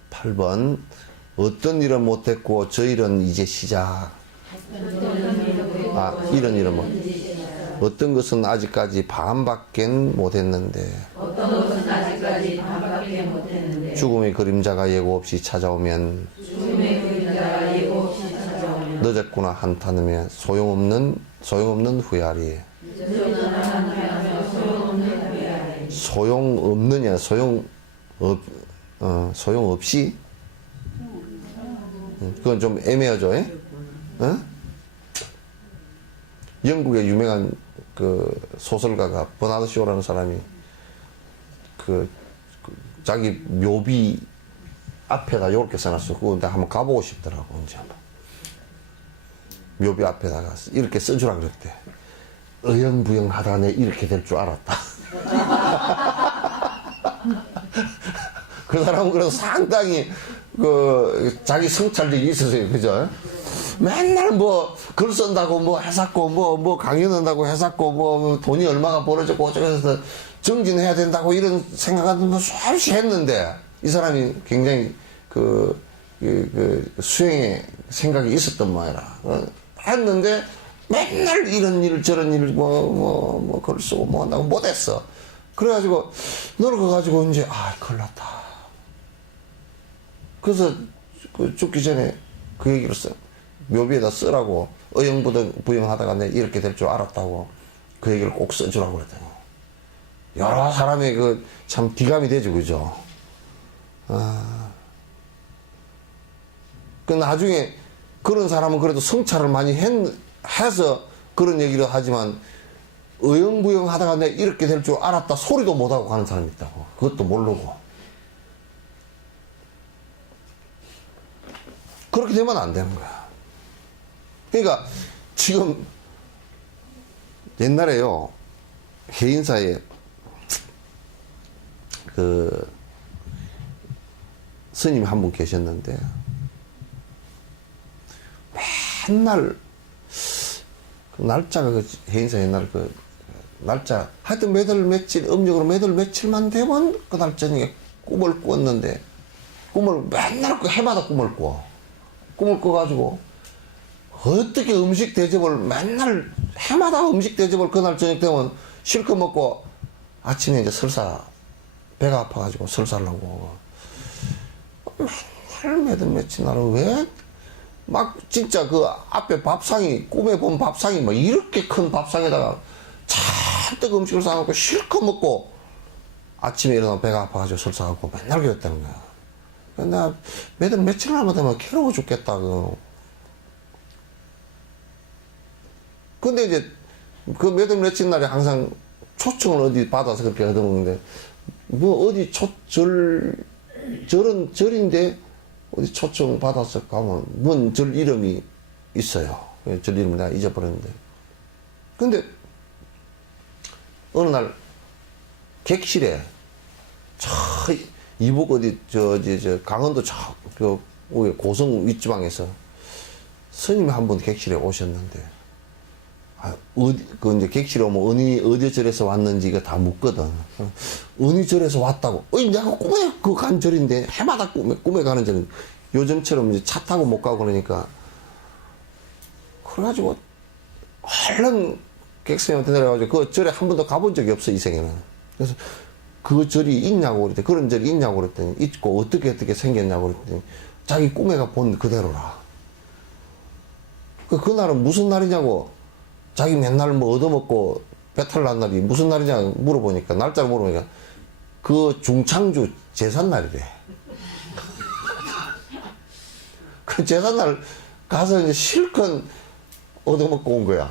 8번 어떤 일은 못했고 저 일은 이제 시작. 이런 일은 뭐 어떤 것은 아직까지 반밖에 못했는데 어떤 것은 아직까지 반밖에 못했는데 죽음의 그림자가 예고 없이 찾아오면 죽음의 그림자가 예고 없이 찾아오면 늦었구나 한탄하며 소용없는 후회하리. 소용없느냐 소용없이 그건 좀 애매하죠. 예? 어? 영국의 유명한 그 소설가가 버나드 쇼라는 사람이 자기 묘비 앞에다 이렇게 써놨어. 그거 내가 한번 가보고 싶더라고. 언제 한번 묘비 앞에다가 이렇게 써주라 그랬대. 어영부영 하다가 내 이렇게 될 줄 알았다. 그 사람은 그래서 상당히 자기 성찰력이 있었어요. 그죠? 맨날 뭐 글 쓴다고 뭐 해샀고 뭐 강연한다고 해샀고 뭐 돈이 얼마가 벌어졌고 어쩌고해서 정진해야 된다고 이런 생각은 뭐 수없이 했는데 이 사람이 굉장히 수행에 생각이 있었던 모양이라 했는데 맨날 이런 일 저런 일 뭐 글 쓰고 뭐 한다고 못했어. 그래가지고 늙어가지고 이제 큰일 났다. 그래서 죽기 전에 그 얘기를 묘비에다 쓰라고 어영부영하다가 내 이렇게 될 줄 알았다고 그 얘기를 꼭 써주라고 그랬더니 여러 사람의 참 기감이 되죠. 그죠? 그 나중에 그런 사람은 그래도 성찰을 많이 해서 그런 얘기를 하지만 어영부영 하다가 내 이렇게 될 줄 알았다 소리도 못하고 가는 사람이 있다고. 그것도 모르고. 그렇게 되면 안 되는 거야. 그러니까 지금 옛날에요 해인사에 스님이 한 분 계셨는데 맨날 날짜가 해인사 옛날 날짜 하여튼 몇월 며칠 음력으로 몇월 며칠만 되면 그날 저녁에 꿈을 꿨는데 꿈을 맨날 해마다 꿈을 꿔가지고 어떻게 음식 대접을 맨날 해마다 음식 대접을 그날 저녁 되면 실컷 먹고 아침에 이제 설사 배가 아파가지고 설사를 하고 맨날 몇월 며칠 날은 왜 막 진짜 그 앞에 밥상이 꿈에 본 밥상이 막 이렇게 큰 밥상에다가 잔뜩 음식을 싸놓고 실컷 먹고 아침에 일어나면 배가 아파가지고 설사하고 맨날 그랬다는 거야. 나 몇월 며칠 날만 되면 괴로워 죽겠다. 근데 이제 그 몇월 며칠 날에 항상 초청을 어디 받아서 그렇게 얻어먹는데 뭐 어디 절인데 어디 초청 받아서 가면 뭔 절 이름이 있어요. 절 이름 내가 잊어버렸는데. 근데 어느 날 객실에 이북 어디 강원도 고성 윗지방에서 스님이 한 분 객실에 오셨는데 이제 객실에 오면 어디 절에서 왔는지 이거 다 묻거든. 어느 절에서 왔다고. 내가 꿈에 간 절인데 해마다 꿈에 가는 절인데 요즘처럼 이제 차 타고 못 가고 그러니까 그래가지고 얼른 객스님한테 내려가지고 그 절에 한 번도 가본 적이 없어 이 생에는. 그래서 그 절이 있냐고 그랬더니 그런 절이 있냐고 그랬더니 있고 어떻게 생겼냐고 그랬더니 자기 꿈에가 본 그대로라. 그날은 무슨 날이냐고 자기 맨날 뭐 얻어먹고 배탈 난 날이 무슨 날이냐 물어보니까 날짜를 물어보니까 그 중창주 제삿날이래. 그 제삿날 가서 이제 실컷 얻어먹고 온 거야.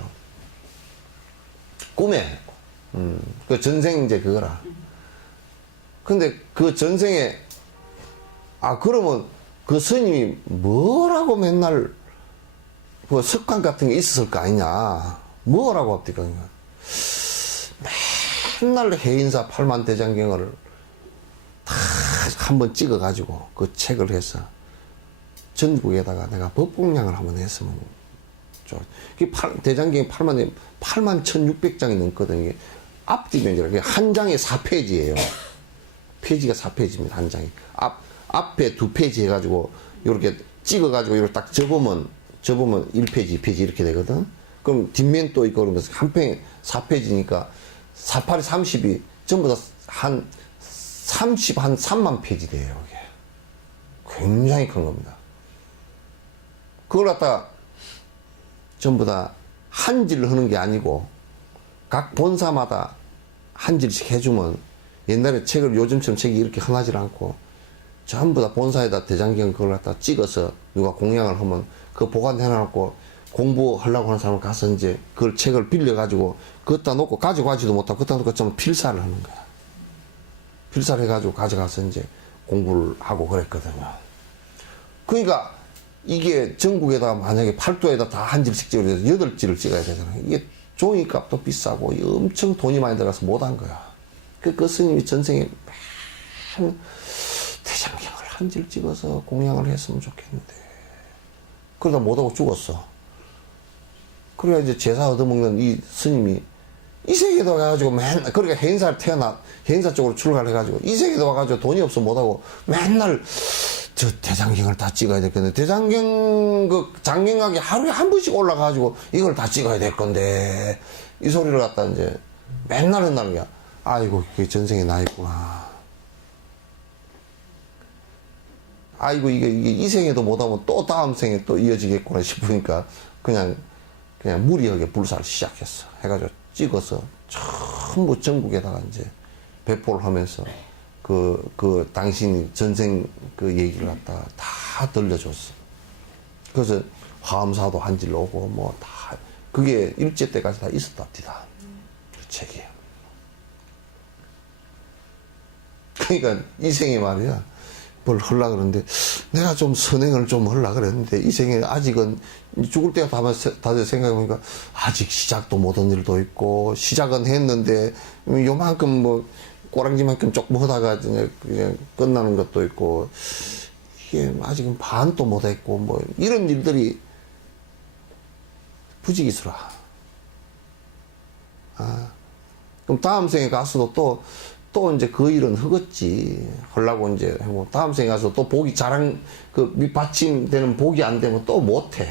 꿈에. 그 전생 이제 그거라. 근데 그 전생에 그러면 그 스님이 뭐라고 맨날 그 습관 같은 게 있었을 거 아니냐. 뭐라고 합니까? 맨날 해인사 8만 대장경을 다 한번 찍어가지고 그 책을 해서 전국에다가 내가 법공량을 한번 했으면 좋아. 대장경이 8만 1600장이 넘거든. 이게 앞뒤 면제라. 한 장에 4페이지예요. 페이지가 4페이지입니다. 한 장이. 앞에 2페이지 해가지고 이렇게 찍어가지고 이걸 딱 접으면 1페이지, 2페이지 이렇게 되거든. 그럼 뒷면 또 있고 그러면서 한 평에 4페이지니까 48이 30이 전부 다 한 3만 페이지 돼요. 이게 굉장히 큰 겁니다. 그걸 갖다 전부 다 한질을 하는 게 아니고 각 본사마다 한질씩 해주면 옛날에 책을 요즘처럼 책이 이렇게 흔하지 않고 전부 다 본사에다 대장경 그걸 갖다 찍어서 누가 공양을 하면 그거 보관해놔놓고 공부하려고 하는 사람은 가서 이제 그걸 책을 빌려가지고 그것다 놓고 가져가지도 못하고 그것다 놓고 좀 필사를 하는 거야. 필사를 해가지고 가져가서 이제 공부를 하고 그랬거든요. 그러니까 이게 전국에다 만약에 팔도에다 다 한 질씩 찍어야 돼서 8질을 찍어야 되잖아요. 이게 종이값도 비싸고 엄청 돈이 많이 들어가서 못한 거야. 그 스님이 전생에 맨 대장경을 한 질 찍어서 공양을 했으면 좋겠는데 그러다 못하고 죽었어. 그래야 이제 제사 얻어먹는 이 스님이 이 세계도 와가지고 맨날 그러니까 해인사 쪽으로 출가를 해가지고 이 세계도 와가지고 돈이 없어 못하고 맨날 저 대장경을 다 찍어야 될 건데 대장경 그 장경각이 하루에 한 번씩 올라가가지고 이걸 다 찍어야 될 건데 이 소리를 갖다 이제 맨날 한다는 거야. 아이고 그게 전생에 나 있구나. 아이고 이게 이 생에도 못하면 또 다음 생에 또 이어지겠구나 싶으니까 그냥 무리하게 불사를 시작했어. 해가지고 찍어서 전부 전국에다가 이제 배포를 하면서 그 당신이 전생 그 얘기를 갖다가 다 들려줬어. 그래서 화엄사도 한 질 오고 뭐 다 그게 일제 때까지 다 있었답니다. 그 책이에요. 그러니까 이 생에 말이야 뭘 하려고 그러는데 내가 좀 선행을 좀 하려고 그랬는데 이 생에 아직은 죽을 때가 다들 생각해보니까 아직 시작도 못한 일도 있고 시작은 했는데 요만큼 뭐 꼬랑지만큼 조금 하다가 그냥 끝나는 것도 있고 이게 아직은 반도 못했고 뭐 이런 일들이 부지기수라. 그럼 다음 생에 가서도 또 이제 그 일은 허겄지. 하려고 이제 하고, 다음 생에 가서 또 복이 그 밑받침되는 복이 안 되면 또 못해.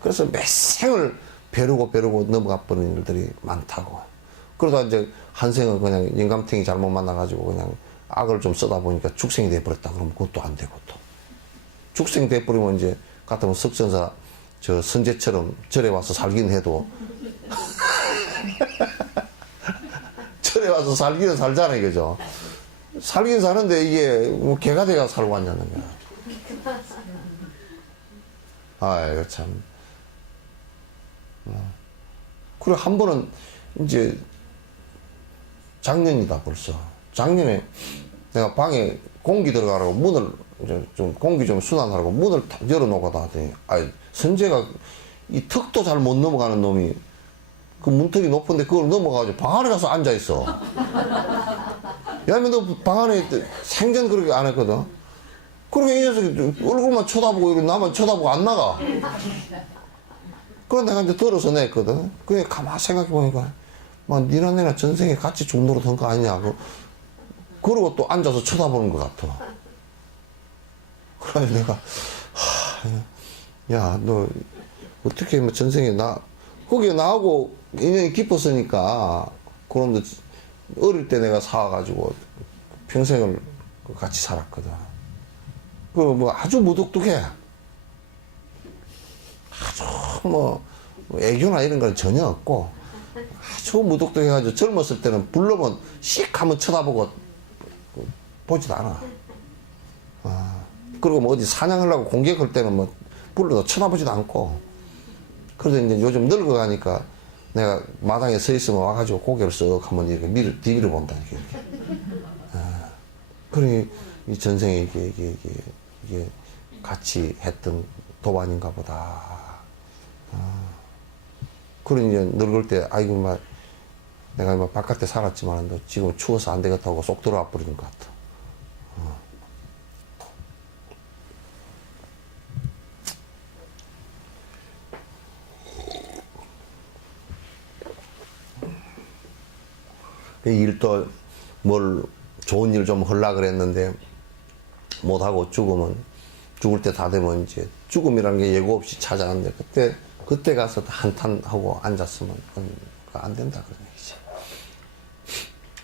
그래서 몇 생을 벼르고 넘어가 버리는 일들이 많다고. 그러다 이제 한 생은 그냥 영감탱이 잘못 만나가지고 그냥 악을 좀 쓰다 보니까 축생이 돼버렸다. 그러면 그것도 안 되고 또. 축생이 돼버리면 이제, 같으면 석전사 저 선제처럼 절에 와서 살긴 해도 절에 와서 살기는 살잖아, 이거죠. 살긴 사는데 이게 뭐 개가 돼가 살고 왔냐는 거야. 아이고, 참. 그래, 한 번은 이제 작년이다, 벌써. 작년에 내가 방에 공기 들어가라고 문을 이제 좀 공기 좀 순환하라고 문을 탁 열어놓고 하더니, 선재가 이 턱도 잘 못 넘어가는 놈이 그 문턱이 높은데 그걸 넘어가가지고 방 안에 가서 앉아있어. 야면 너 방 안에 생전 그렇게 안 했거든. 그러니까 이 녀석이 얼굴만 쳐다보고 이렇게 나만 쳐다보고 안 나가. 그래 내가 이제 들어서 냈거든. 그래 가만히 생각해보니까 막 니나 내나 전생에 같이 죽노릇 한 거 아니냐. 그러고 또 앉아서 쳐다보는 것 같아. 그래 내가 야 너 어떻게 뭐 전생에 거기에 나하고 인연이 깊었으니까 그런데 어릴 때 내가 사와가지고 평생을 같이 살았거든. 그 뭐 아주 무뚝뚝해. 아주 뭐 애교나 이런 건 전혀 없고 아주 무뚝뚝해가지고 젊었을 때는 불러면 씩 하면 쳐다보고 보지도 않아. 그리고 뭐 어디 사냥하려고 공격할 때는 뭐 불러도 쳐다보지도 않고. 그래서 이제 요즘 늙어가니까 내가 마당에 서 있으면 와가지고 고개를 쓱 한번 이렇게 디비를 본다, 이렇게. 그러니 이 전생에 이게 같이 했던 도반인가 보다. 그러니 이제 늙을 때, 아이고, 막, 내가 막 바깥에 살았지만, 너 지금 추워서 안 되겠다고 쏙 들어와 버리는 것 같아. 그 일도 뭘 좋은 일 좀 하려고 그랬는데 못하고 죽을 때 다 되면 이제 죽음이라는 게 예고 없이 찾아왔는데 그때 가서 한탄하고 앉았으면 안 된다 그런 얘기지.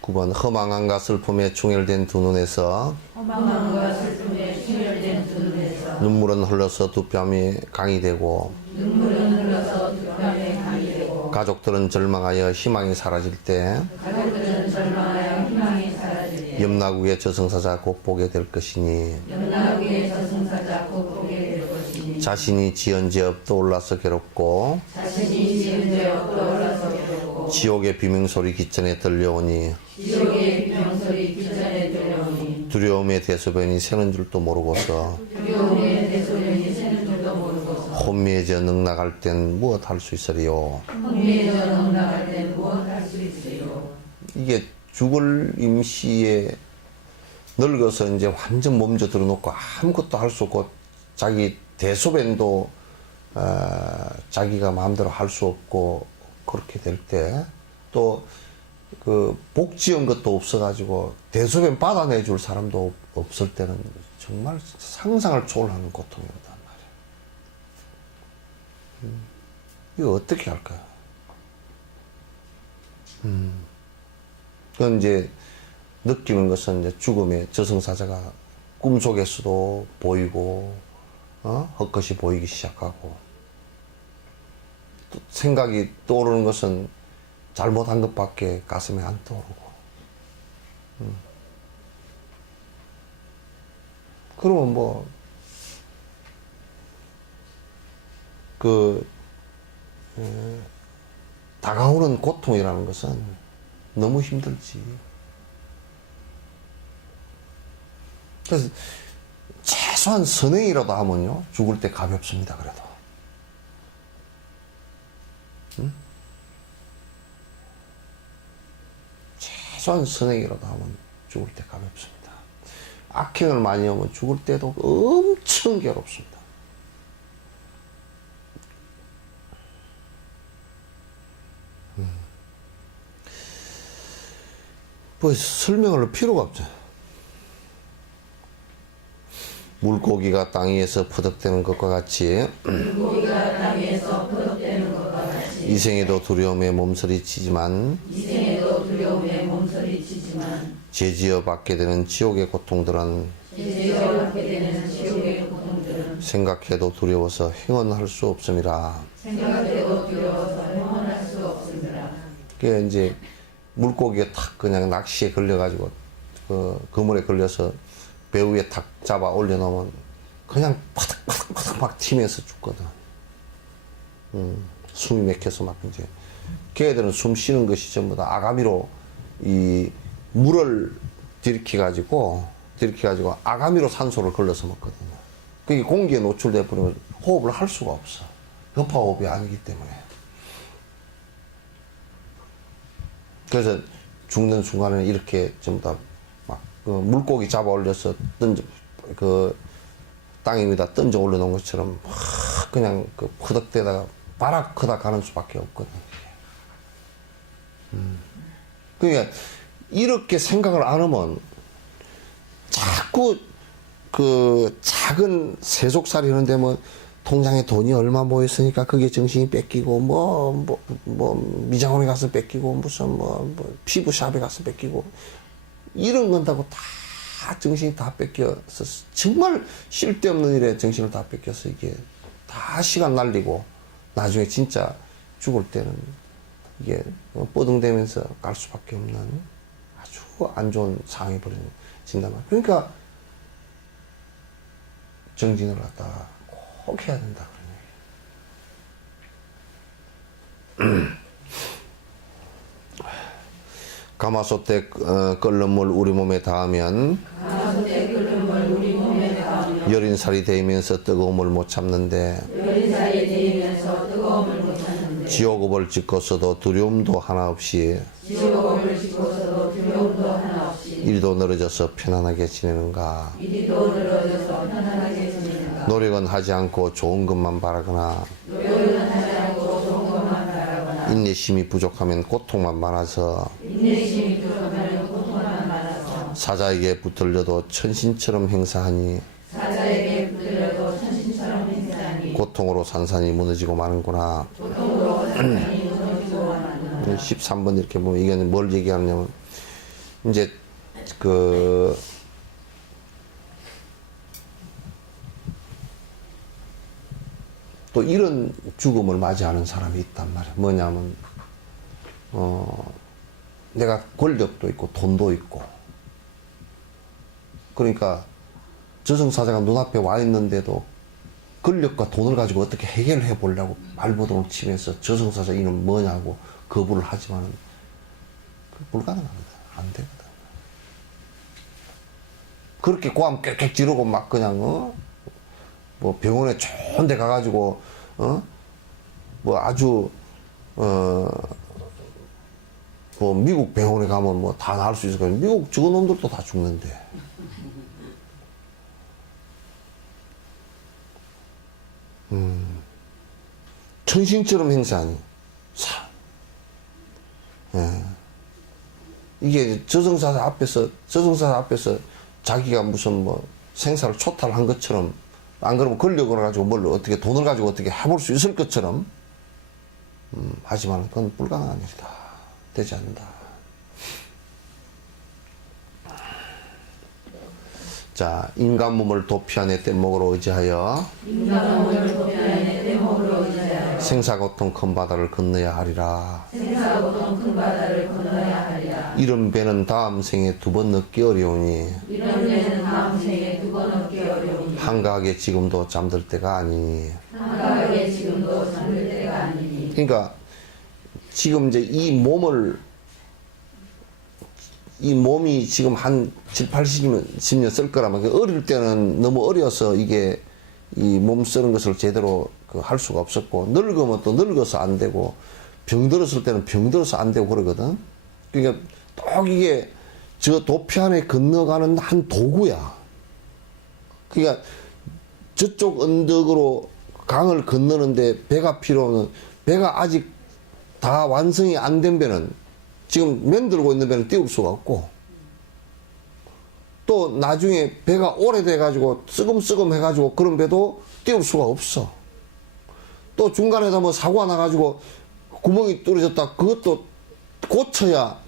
9번 허망함과 슬픔에 충혈된 두 눈에서 허망함과 슬픔에 충혈된 두 눈에서 눈물은 흘러서 두 뺨이 강이 되고 눈물은 흘러서 두 뺨에 강이 되고 가족들은 절망하여 희망이 사라질 때 가족들은 절망하여 희망이 사라질 때 염라국의 저승사자 곧 보게 될 것이니 염라국의 저승사자 곧 보게 될 것이니 자신이 지은 죄업 떠올라서 괴롭고 자신이 지은 죄업 떠올라서 괴롭고 지옥의 비명소리 기천에 들려오니 지옥의 비명소리 기천에 들려오니 두려움의 대소변이 새는 줄도 모르고서 두려움의 대소변이 새는 줄도 모르고서 혼미해져 넉나갈 땐 무엇 할 수 있으리요. 혼미해져 넉나갈 땐 무엇 할 수 있으리요. 이게 죽을 임시에 늙어서 이제 완전 몸져 들어놓고 아무것도 할 수 없고 자기 대소변도 자기가 마음대로 할 수 없고 그렇게 될 때 또 그 복 지은 것도 없어가지고 대소변 받아내줄 사람도 없을 때는 정말 상상을 초월하는 고통이었단 말이에요. 이거 어떻게 할까요? 그건 이제 느끼는 것은 이제 죽음의 저승사자가 꿈속에서도 보이고, 헛것이 보이기 시작하고, 또 생각이 떠오르는 것은 잘못한 것밖에 가슴에 안 떠오르고, 그러면 뭐, 다가오는 고통이라는 것은 너무 힘들지. 그래서 최소한 선행이라도 하면요, 죽을 때 가볍습니다, 그래도. 최소한 선행이라도 하면 죽을 때 가볍습니다. 악행을 많이 하면 죽을 때도 엄청 괴롭습니다. 뭐 설명을 할 필요가 없죠. 물고기가 땅 위에서 퍼덕대는 것과 같이 물고기가 땅 위에서 퍼덕대는 것과 같이 이생에도 두려움에 몸서리치지만 이생에도 두려움에 몸서리치지만 죄지어 받게 되는 지옥의 고통들은 죄지어 받게 되는 지옥의 고통들은 생각해도 두려워서 행언할 수 없음이라. 생각해도 두려워서 행언할 수 없음이라. 그게 이제 물고기가 탁 그냥 낚시에 걸려가지고 그 그물에 걸려서 배 위에 탁 잡아 올려놓으면 그냥 파닥파닥파닥 막 튀면서 죽거든. 숨이 막혀서 막 이제 걔들은 숨 쉬는 것이 전부 다 아가미로 이 물을 들이켜가지고 아가미로 산소를 걸러서 먹거든요. 그게 공기에 노출돼 버리면 호흡을 할 수가 없어. 협화호흡이 아니기 때문에. 그래서 죽는 순간에는 이렇게 전부 다 막 물고기 잡아 올려서 땅 위에다 던져 올려놓은 것처럼 막 그냥 그 퍼덕대다가 바락커다 가는 수밖에 없거든. 그러니까 이렇게 생각을 안 하면 자꾸 그 작은 세속살이 하는데 뭐 통장에 돈이 얼마 모였으니까 그게 정신이 뺏기고 뭐 미장원에 가서 뺏기고 무슨 뭐 피부샵에 가서 뺏기고 이런 건다고 다 정신이 다 뺏겨서 정말 쓸데없는 일에 정신을 다 뺏겨서 이게 다 시간 날리고 나중에 진짜 죽을 때는 이게 뻐둥대면서 갈 수밖에 없는 아주 안 좋은 상황이 벌어진단 말이야. 그러니까 정진을 갖다가 꼭 해야 된다 그런 얘기. 가마솥에 끓는 물 우리 몸에 닿으면 여린 살이 데이면서 뜨거움을 못 참는데 지옥업을 짓고서도 두려움도 하나 없이 일도 늘어져서 편안하게 지내는가. 노력은 하지 않고 좋은 것만 바라거나 인내심이 부족하면 고통만 많아서 인내심이 부족하면 고통만 많아서 사자에게 붙들려도 천신처럼 행사하니 사자에게 붙들려도 천신처럼 행사하니 고통으로 산산이 무너지고 마는구나. 고통으로 산산이 무너지고 마는구나. 13번 이렇게 보면 이게 뭘 얘기하냐면 이제 그 또 이런 죽음을 맞이하는 사람이 있단 말이야. 뭐냐면 내가 권력도 있고 돈도 있고 그러니까 저승사자가 눈앞에 와 있는데도 권력과 돈을 가지고 어떻게 해결해 보려고 발버둥을 치면서 저승사자 이름 뭐냐고 거부를 하지만은 불가능합니다. 안 되거든. 그렇게 고함 꽥꽥 지르고 막 그냥 뭐 병원에 좋은 데 가가지고 뭐 아주 뭐 미국 병원에 가면 뭐 다 나을 수 있을 거예요. 미국 저거 놈들도 다 죽는데. 천신처럼 행사하니 예. 이게 저승사자 앞에서 자기가 무슨 뭐 생사를 초탈한 것처럼 안 그러면 권력을 가지고 뭘 어떻게 돈을 가지고 어떻게 해볼 수 있을 것처럼 하지만 그건 불가능한 일이다. 되지 않는다. 자, 인간 몸을 도피하내 뗏목으로 의지하여 인간 몸을 도피하내 뗏목으로 의지하여 생사고통 큰 바다를 건너야 하리라. 생사고통 큰 바다를 건너야 하리라. 이런 배는 다음 생에 2번 넣기 어려우니 이런 데는 다음 생에 2번 얻기 어려우니 한가하게 지금도 잠들 때가 아니니. 한가하게 지금도 잠들 때가 아니니. 그러니까 지금 이제 이 몸이 지금 한 7, 80년 쓸 거라면 어릴 때는 너무 어려서 이게 이 몸 쓰는 것을 제대로 할 수가 없었고 늙으면 또 늙어서 안 되고 병들었을 때는 병들어서 안 되고 그러거든. 그러니까 또 이게 저 도피 안에 건너가는 한 도구야. 그러니까 저쪽 언덕으로 강을 건너는데 배가 필요는 배가 아직 다 완성이 안 된 배는 지금 맨들고 있는 배는 띄울 수가 없고 또 나중에 배가 오래돼 가지고 쓰금쓰금 해가지고 그런 배도 띄울 수가 없어. 또 중간에서 뭐 사고가 나가지고 구멍이 뚫어졌다 그것도 고쳐야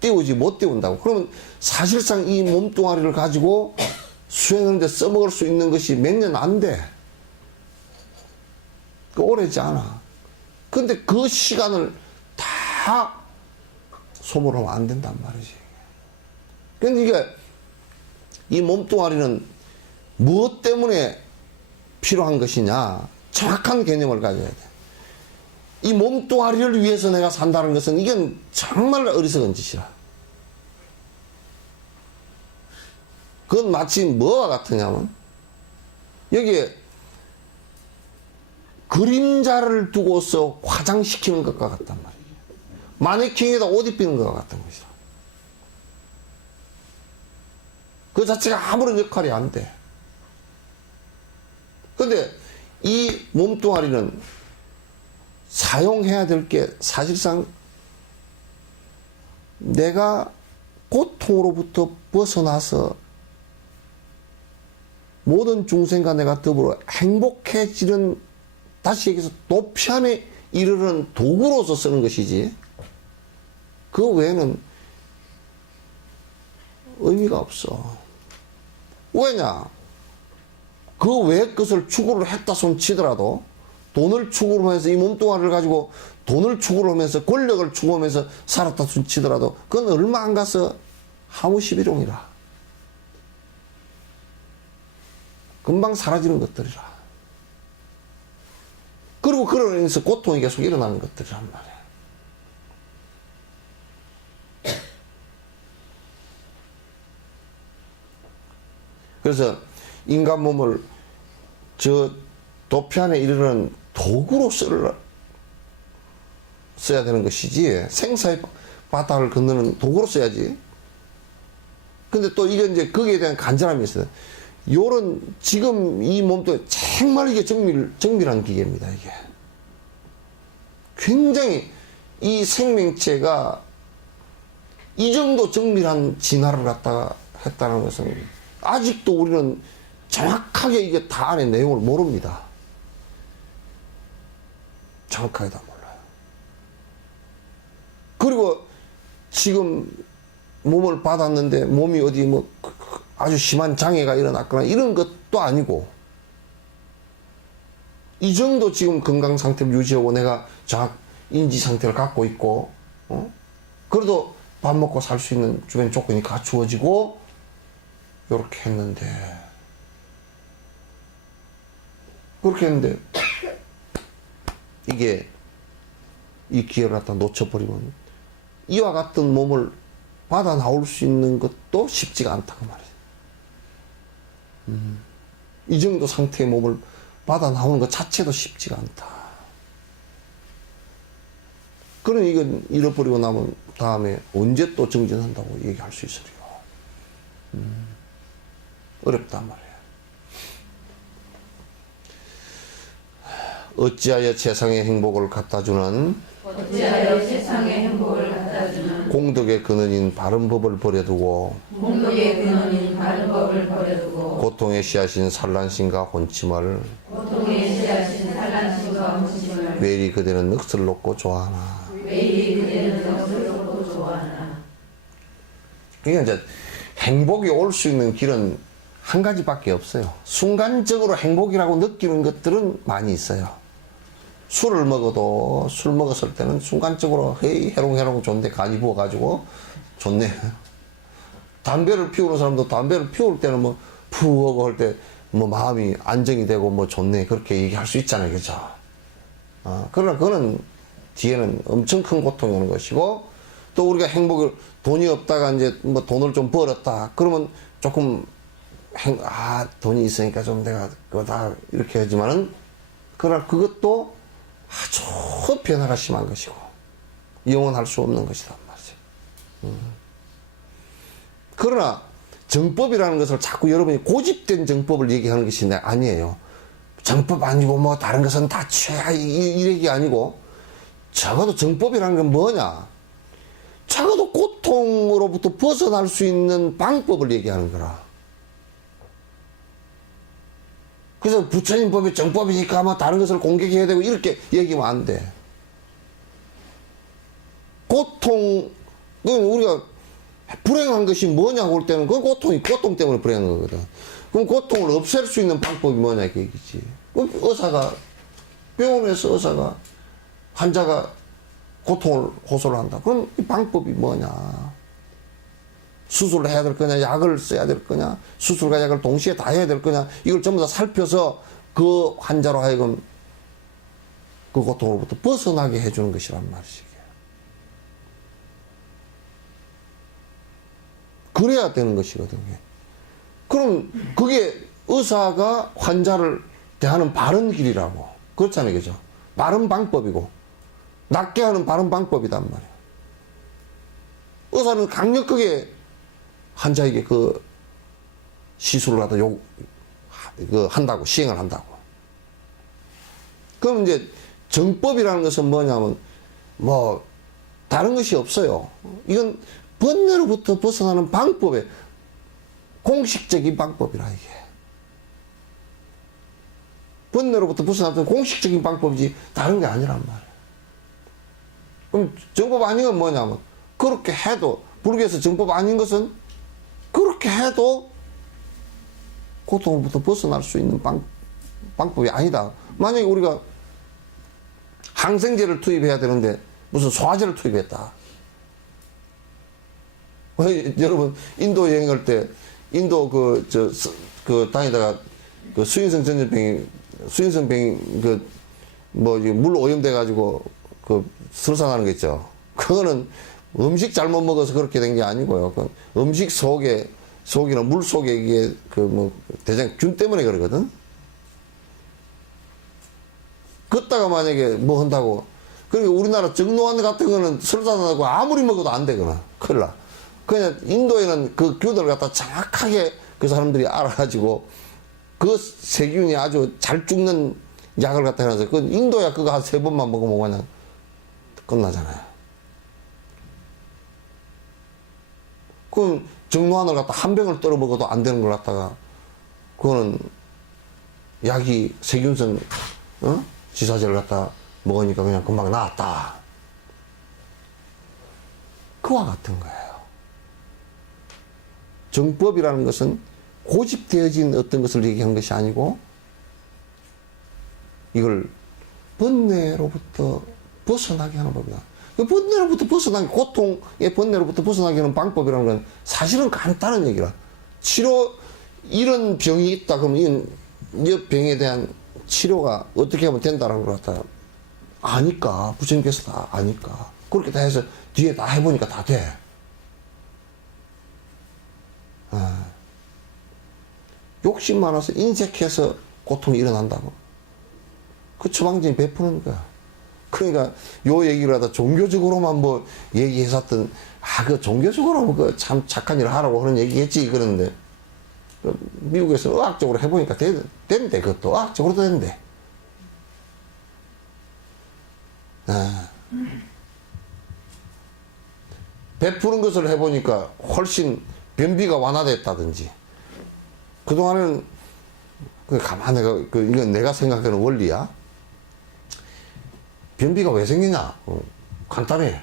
띄우지 못 띄운다고. 그러면 사실상 이 몸뚱아리를 가지고 수행하는데 써먹을 수 있는 것이 몇 년 안 돼. 오래지 않아. 근데 그 시간을 다 소모하면 안 된단 말이지. 그러니까 이 몸뚱아리는 무엇 때문에 필요한 것이냐 정확한 개념을 가져야 돼. 이 몸뚱아리를 위해서 내가 산다는 것은 이건 정말 어리석은 짓이라. 그건 마치 뭐와 같으냐면 여기에 그림자를 두고서 화장시키는 것과 같단 말이에요. 마네킹에다 옷 입히는 것과 같은 것이다. 그 자체가 아무런 역할이 안 돼. 근데 이 몸뚱아리는 사용해야 될 게 사실상 내가 고통으로부터 벗어나서 모든 중생과 내가 더불어 행복해지는 다시 얘기해서 도피안에 이르는 도구로서 쓰는 것이지 그 외에는 의미가 없어. 왜냐? 그 외의 것을 추구를 했다 손 치더라도 돈을 추구를 하면서 이 몸뚱아리를 가지고 돈을 추구를 하면서 권력을 추구하면서 살았다 손 치더라도 그건 얼마 안 가서 하무시비롱이라. 금방 사라지는 것들이라. 그리고 그로 인해서 고통이 계속 일어나는 것들이란 말이야. 그래서 인간 몸을 저 도피안에 이르는 도구로 써야 되는 것이지 생사의 바다를 건너는 도구로 써야지. 근데 또 이게 이제 거기에 대한 간절함이 있어요. 요런 지금 이 몸도 정말 이게 정밀한 기계입니다. 이게 굉장히 이 생명체가 이 정도 정밀한 진화를 갖다가 했다는 것은 아직도 우리는 정확하게 이게 다 안에 내용을 모릅니다. 정확하게 다 몰라요. 그리고 지금 몸을 받았는데 몸이 어디 뭐 아주 심한 장애가 일어났거나 이런 것도 아니고 이 정도 지금 건강 상태를 유지하고 내가 정확 인지 상태를 갖고 있고 그래도 밥 먹고 살 수 있는 주변 조건이 갖추어지고 이렇게 했는데 그렇게 했는데 이게 이 기회를 갖다 놓쳐버리면 이와 같은 몸을 받아 나올 수 있는 것도 쉽지가 않다고 말이에요. 이 정도 상태의 몸을 받아 나오는 것 자체도 쉽지가 않다. 그럼 이건 잃어버리고 나면 다음에 언제 또 정진한다고 얘기할 수 있으리요. 어렵단 말이에요. 어찌하여 세상의 행복을 갖다주는 어찌하여 세상의 행복을 갖다주는 공덕의 근원인 바른 법을 버려두고 공덕의 근원인 바른 법을 버려두고 고통의 씨앗인 산란심과 혼침을 고통의 씨앗인 산란심과 혼침을 왜리 그대는 넋을 놓고 좋아하나. 매일이 그대는 넋을 놓고 좋아하나. 그러니까 이제 행복이 올 수 있는 길은 한 가지밖에 없어요. 순간적으로 행복이라고 느끼는 것들은 많이 있어요. 술을 먹어도 술 먹었을 때는 순간적으로 헤이 해롱해롱 좋은데 간이 부어가지고 좋네. 담배를 피우는 사람도 담배를 피울 때는 뭐 푸 하고 할 때 뭐 마음이 안정이 되고 뭐 좋네 그렇게 얘기할 수 있잖아요. 그죠? 그러나 그거는 뒤에는 엄청 큰 고통이 오는 것이고 또 우리가 행복을 돈이 없다가 이제 뭐 돈을 좀 벌었다 그러면 조금 돈이 있으니까 좀 내가 그거 다 이렇게 하지만은 그러나 그것도 아주 변화가 심한 것이고 영원할 수 없는 것이란 말이죠. 그러나 정법이라는 것을 자꾸 여러분이 고집된 정법을 얘기하는 것이 아니에요. 정법 아니고 뭐 다른 것은 다 최하 이 얘기 아니고 적어도 정법이라는 건 뭐냐? 적어도 고통으로부터 벗어날 수 있는 방법을 얘기하는 거라. 그래서 부처님 법이 정법이니까 뭐 다른 것을 공격해야 되고 이렇게 얘기하면 안 돼. 고통은 우리가 불행한 것이 뭐냐고 할 때는 그건 고통 때문에 불행한 거거든. 그럼 고통을 없앨 수 있는 방법이 뭐냐 그 얘기지. 그럼 병원에서 의사가 환자가 고통을 호소를 한다. 그럼 이 방법이 뭐냐. 수술을 해야 될 거냐, 약을 써야 될 거냐, 수술과 약을 동시에 다 해야 될 거냐, 이걸 전부 다 살펴서 그 환자로 하여금 그 고통으로부터 벗어나게 해주는 것이란 말이지. 그래야 되는 것이거든요. 그럼 그게 의사가 환자를 대하는 바른 길이라고. 그렇잖아요. 그죠? 바른 방법이고, 낫게 하는 바른 방법이단 말이에요. 의사는 강력하게 환자에게 그 시술을 하다 한다고, 시행을 한다고. 그럼 이제 정법이라는 것은 뭐냐면, 뭐, 다른 것이 없어요. 이건 번뇌로부터 벗어나는 방법에 공식적인 방법이라, 이게. 번뇌로부터 벗어나는 공식적인 방법이지, 다른 게 아니란 말이에요. 그럼 정법 아닌 건 뭐냐면, 그렇게 해도, 불교에서 정법 아닌 것은 그렇게 해도 고통으로부터 벗어날 수 있는 방법이 아니다. 만약에 우리가 항생제를 투입해야 되는데 무슨 소화제를 투입했다. 여러분 인도 여행할 때 인도 다니다가 그 수인성 전염병이 물 오염돼 가지고 그 설사나는 거 있죠. 그거는 음식 잘못 먹어서 그렇게 된 게 아니고요. 그 음식 속이나 물 속에 이게 대장균 때문에 그러거든. 걷다가 만약에 뭐 한다고. 그리고 우리나라 정노환 같은 거는 설사나고 아무리 먹어도 안 되거나. 큰일 나. 그냥 인도에는 그 균을 갖다 정확하게 그 사람들이 알아가지고 그 세균이 아주 잘 죽는 약을 갖다 해놔서 그 인도야 그거 한 3번만 먹으면 그냥 끝나잖아요. 그럼 정로환을 갖다 한 병을 떨어 먹어도 안 되는 걸 갖다가 그거는 약이 세균성 지사제를 갖다 먹으니까 그냥 금방 나았다. 그와 같은 거예요. 정법이라는 것은 고집되어진 어떤 것을 얘기하는 것이 아니고 이걸 번뇌로부터 벗어나게 하는 법이다. 그 번뇌로부터 벗어나게, 고통의 번뇌로부터 벗어나게 하는 방법이라는 건 사실은 간단한 얘기라. 치료, 이런 병이 있다 그러면 이 병에 대한 치료가 어떻게 하면 된다라는 걸 갖다 아니까, 부처님께서 다 아니까. 그렇게 다 해서 뒤에 다 해보니까 다 돼. 욕심 많아서 인색해서 고통이 일어난다고. 그 처방전이 베푸는 거야. 그러니까 요 얘기를 하다 종교적으로만 뭐 얘기했었던, 그 종교적으로 뭐 그 참 착한 일을 하라고 그런 얘기했지 그러는데, 미국에서 의학적으로 해보니까 된대. 그것도 의학적으로도 된대. 베푸는 것을 해보니까 훨씬 변비가 완화됐다든지. 그동안은 가만히 이건 내가 생각하는 원리야. 변비가 왜 생기냐? 간단해.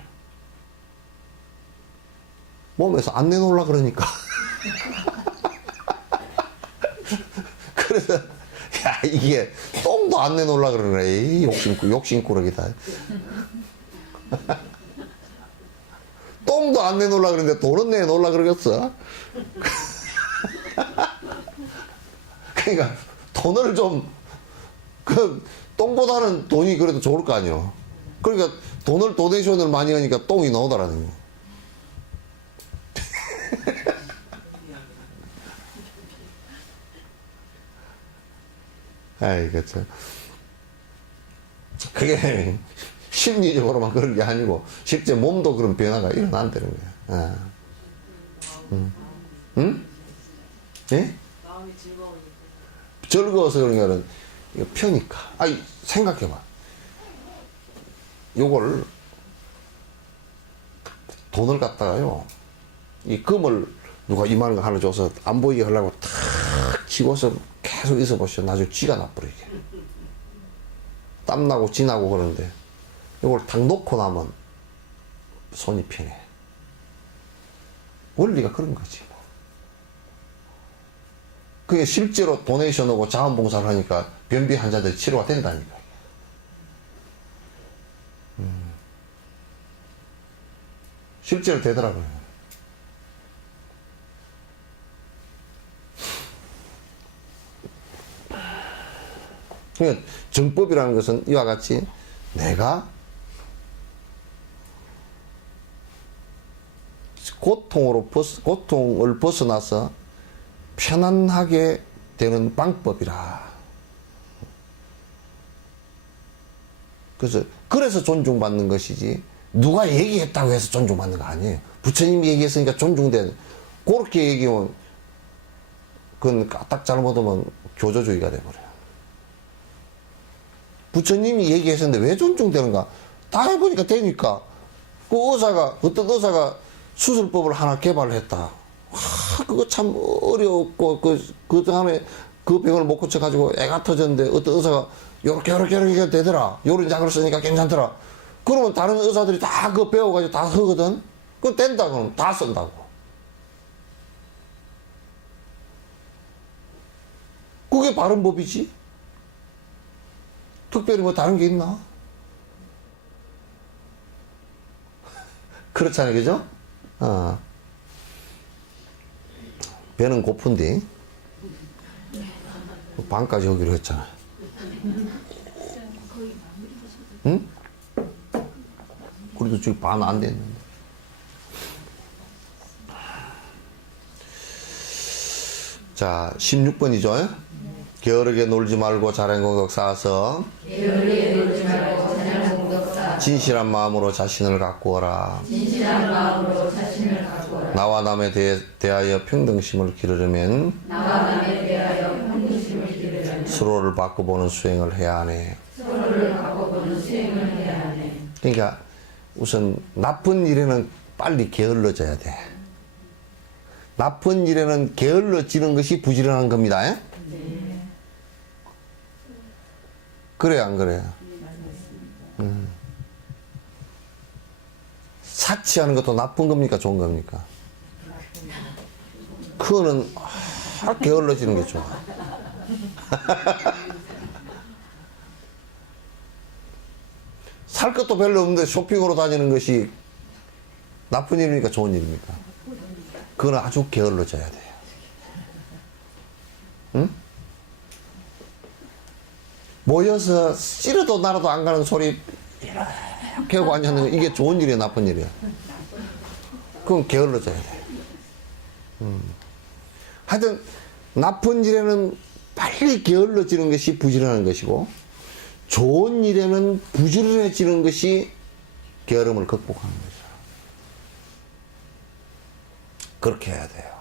몸에서 안 내놓으려 그러니까. 그래서 야, 이게 똥도 안 내놓으려 그러네. 이 욕심꾸러기다. 똥도 안 내놓으려 그러는데 돈은 내놓으려 그러겠어. 그러니까 돈을 좀, 똥보다는 돈이 그래도 좋을 거 아니에요. 그러니까 도네이션을 많이 하니까 똥이 나오더라는 거. 아이고, 참. 그게 심리적으로만 그런 게 아니고, 실제 몸도 그런 변화가 일어난다는 거야. 응? 예? 마음이 즐거우니까. 즐거워서 그런 게 아니라, 이거 펴니까. 아니, 생각해봐. 요걸, 돈을 갖다가요, 이 금을 누가 이만한 거 하나 줘서 안 보이게 하려고 탁 쥐고서 계속 있어 보시오. 나중에 쥐가 나버려, 이게. 땀나고 쥐나고 그러는데, 요걸 탁 놓고 나면 손이 편해. 원리가 그런 거지. 뭐. 그게 실제로 도네이션하고 자원봉사를 하니까 변비 환자들이 치료가 된다니까. 실제로 되더라고요. 그러니까 정법이라는 것은 이와 같이 내가 고통을 벗어나서 편안하게 되는 방법이라. 그래서 존중받는 것이지, 누가 얘기했다고 해서 존중받는 거 아니에요. 부처님이 얘기했으니까 존중된, 그렇게 얘기하면, 그건 딱 잘못하면 교조주의가 돼버려요. 부처님이 얘기했었는데 왜 존중되는가? 다 해보니까 되니까. 어떤 의사가 수술법을 하나 개발을 했다. 그거 참 어려웠고, 그 다음에 그 병을 못 고쳐가지고 애가 터졌는데 어떤 의사가 요렇게 되더라. 요런 약을 쓰니까 괜찮더라. 그러면 다른 의사들이 다 그거 배워가지고 다 쓰거든? 그거 된다, 그러면 다 쓴다고. 그게 바른 법이지? 특별히 뭐 다른 게 있나? 그렇잖아요, 그죠? 배는 고픈데, 반까지 오기로 했잖아. 응? 그래도 지금 반 안 됐는데. 자, 16번이죠. 게으르게 놀지 말고 자랑 공덕 쌓아서 진실한 마음으로 자신을 가꾸어라. 나와 남에 대하여 평등심을 기르려면 서로를 바꿔보는 수행을 해야 하네. 그러니까 우선 나쁜 일에는 빨리 게을러져야 돼. 나쁜 일에는 게을러지는 것이 부지런한 겁니다. 예? 그래요, 안 그래요? 사치하는 것도 나쁜 겁니까, 좋은 겁니까? 그거는 게을러지는 게 좋아. 살 것도 별로 없는데 쇼핑으로 다니는 것이 나쁜 일입니까, 좋은 일입니까? 그건 아주 게을러져야 돼요. 응? 모여서 씨르도 나라도 안 가는 소리 이렇게 하고 앉았는 거, 이게 좋은 일이야, 나쁜 일이야? 그건 게을러져야 돼. 하여튼 나쁜 일에는 빨리 게을러지는 것이 부지런한 것이고, 좋은 일에는 부지런해지는 것이 게으름을 극복하는 거죠. 그렇게 해야 돼요.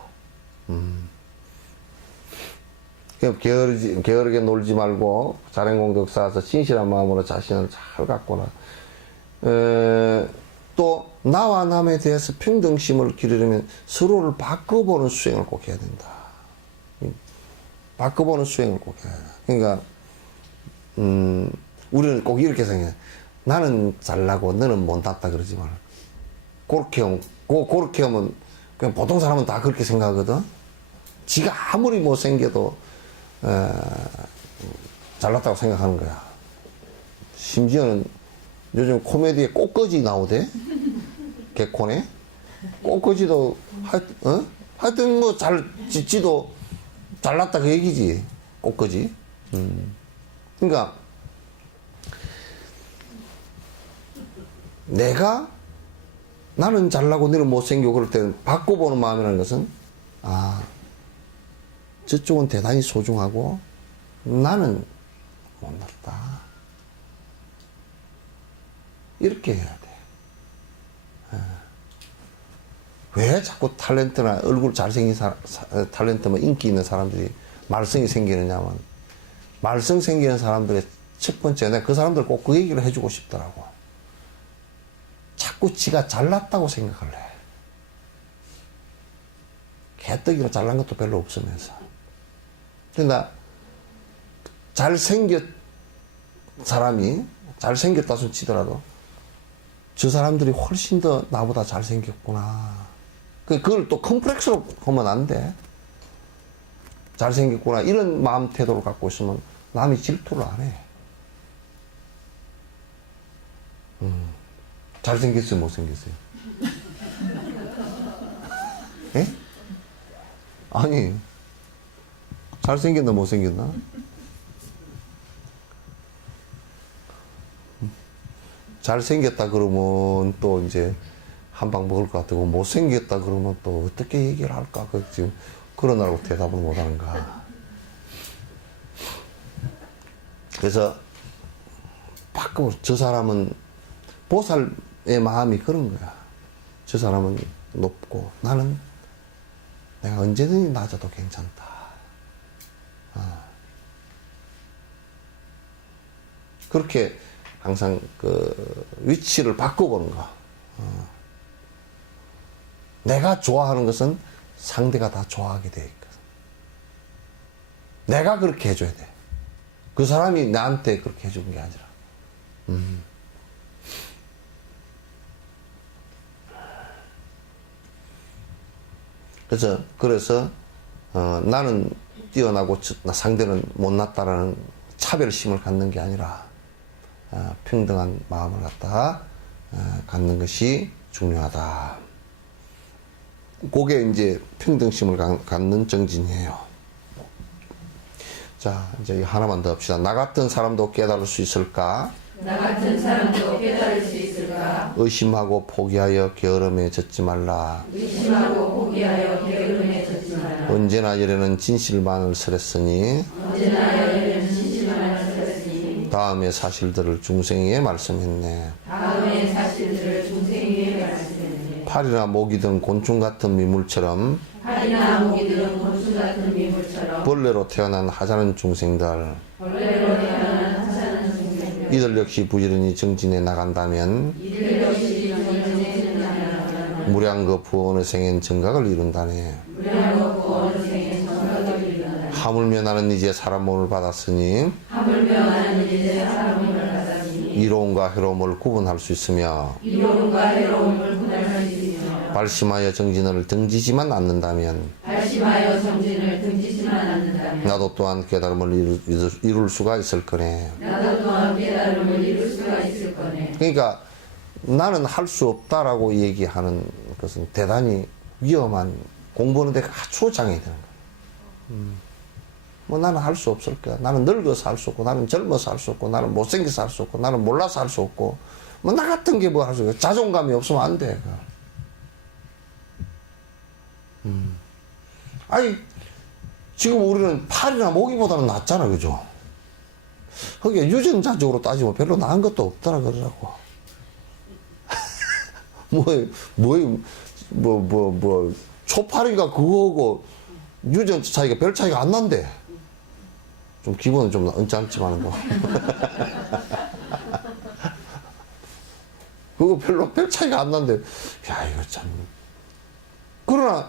게으르게 놀지 말고 자랭공덕 쌓아서 진실한 마음으로 자신을 잘 가꾸라. 또 나와 남에 대해서 평등심을 기르려면 서로를 바꿔보는 수행을 꼭 해야 된다. 바꿔보는 수행을 꼭 해야 된다. 그러니까 우리는 꼭 이렇게 생각해. 나는 잘나고 너는 못났다 그러지 말고. 그렇게 하면 그냥 보통 사람은 다 그렇게 생각하거든. 지가 아무리 못생겨도 잘났다고 생각하는 거야. 심지어는 요즘 코미디에 꽃거지 나오대. 개콘에 꽃거지도 하여튼 뭐 지도 잘났다 그 얘기지. 꽃거지. 그러니까 나는 잘나고 너는 못생겨 그럴 때는 바꿔보는 마음이라는 것은, 저쪽은 대단히 소중하고 나는 못났다, 이렇게 해야 돼. 왜 자꾸 탤런트나 얼굴 잘생긴 탤런트면 인기 있는 사람들이 말썽이 생기느냐면, 말썽 생기는 사람들의 첫 번째, 내가 그 사람들 꼭 그 얘기를 해주고 싶더라고. 자꾸 지가 잘났다고 생각을 해. 개떡이로 잘난 것도 별로 없으면서. 그러니까 사람이 잘생겼다 손 치더라도 저 사람들이 훨씬 더 나보다 잘생겼구나. 그걸 또 컴플렉스로 보면 안 돼. 잘생겼구나, 이런 마음 태도를 갖고 있으면 남이 질투를 안 해. 잘생겼어요, 못생겼어요? 예? 아니, 잘생겼나 못생겼나? 잘생겼다 그러면 또 이제 한 방 먹을 것 같고, 못생겼다 그러면 또 어떻게 얘기를 할까? 지금 그러느라고 대답을 못 하는가. 그래서 저 사람은 보살의 마음이 그런 거야. 저 사람은 높고 나는 내가 언제든지 낮아도 괜찮다. 그렇게 항상 그 위치를 바꿔보는 거. 내가 좋아하는 것은 상대가 다 좋아하게 돼 있거든. 내가 그렇게 해줘야 돼. 그 사람이 나한테 그렇게 해주는 게 아니라. 그래서 나는 뛰어나고 상대는 못났다라는 차별심을 갖는 게 아니라 평등한 마음을 갖는 것이 중요하다. 그게 이제 평등심을 갖는 정진이에요. 자, 이제 하나만 더 합시다. 나 같은 사람도 깨달을 수 있을까? 나 같은 사람도 깨달을 수 있을까? 의심하고 포기하여 게으름에 젖지 말라. 의심하고 포기하여 게으름에 젖지 말라. 언제나 열에는 진실만을 설했으니 언제나 열에는 진실만을 설했으니 다음의 사실들을 중생에게 말씀했네. 다음의 사실들을 중생에게 말씀했네. 팔이나 목이 든 곤충 같은 미물처럼 팔이나 목이 든 곤충 같은 미물처럼 벌레로 태어난 하찮은 중생들, 벌레로 태어난 하찮은 중생들, 이들 역시 부지런히 정진해 나간다면 이들 역시 정진해 나간다면 무량겁후 어느 생엔 정각을 이룬다네. 부려먹고 어느 생에 정석에 이르리라. 하물며 나는 이제 사람 몸을 받았으니 하물며 나는 이제 사람을 받았으니 이로움과 해로움을 구분할 수 있으며 이로움과 해로움을 구별할 수 있으며 발심하여 정진을 등지지만 않는다면 발심하여 정진을 등지지만 않는다면 나도 또한 깨달음을 이룰 수가 있을 거네. 나도 또한 깨달음을 이룰 수가 있을 거네. 그러니까 나는 할 수 없다라고 얘기하는 것은 대단히 위험한, 공부하는데 아주 장애가 되는 거야. 뭐 나는 할 수 없을 거야. 나는 늙어서 할 수 없고, 나는 젊어서 할 수 없고, 나는 못생겨서 할 수 없고, 나는 몰라서 할 수 없고, 뭐 나 같은 게 뭐 할 수 없고, 자존감이 없으면 안 돼. 아니, 지금 우리는 팔이나 모기보다는 낫잖아, 그죠? 거기에 유전자적으로 따지면 별로 나은 것도 없더라, 그러라고. 초팔인가 그거하고 유전자 차이가 별 차이가 안 난대. 좀 기분은 좀 언짢지만은 뭐. 그거 별 차이가 안 난대. 야, 이거 참. 그러나,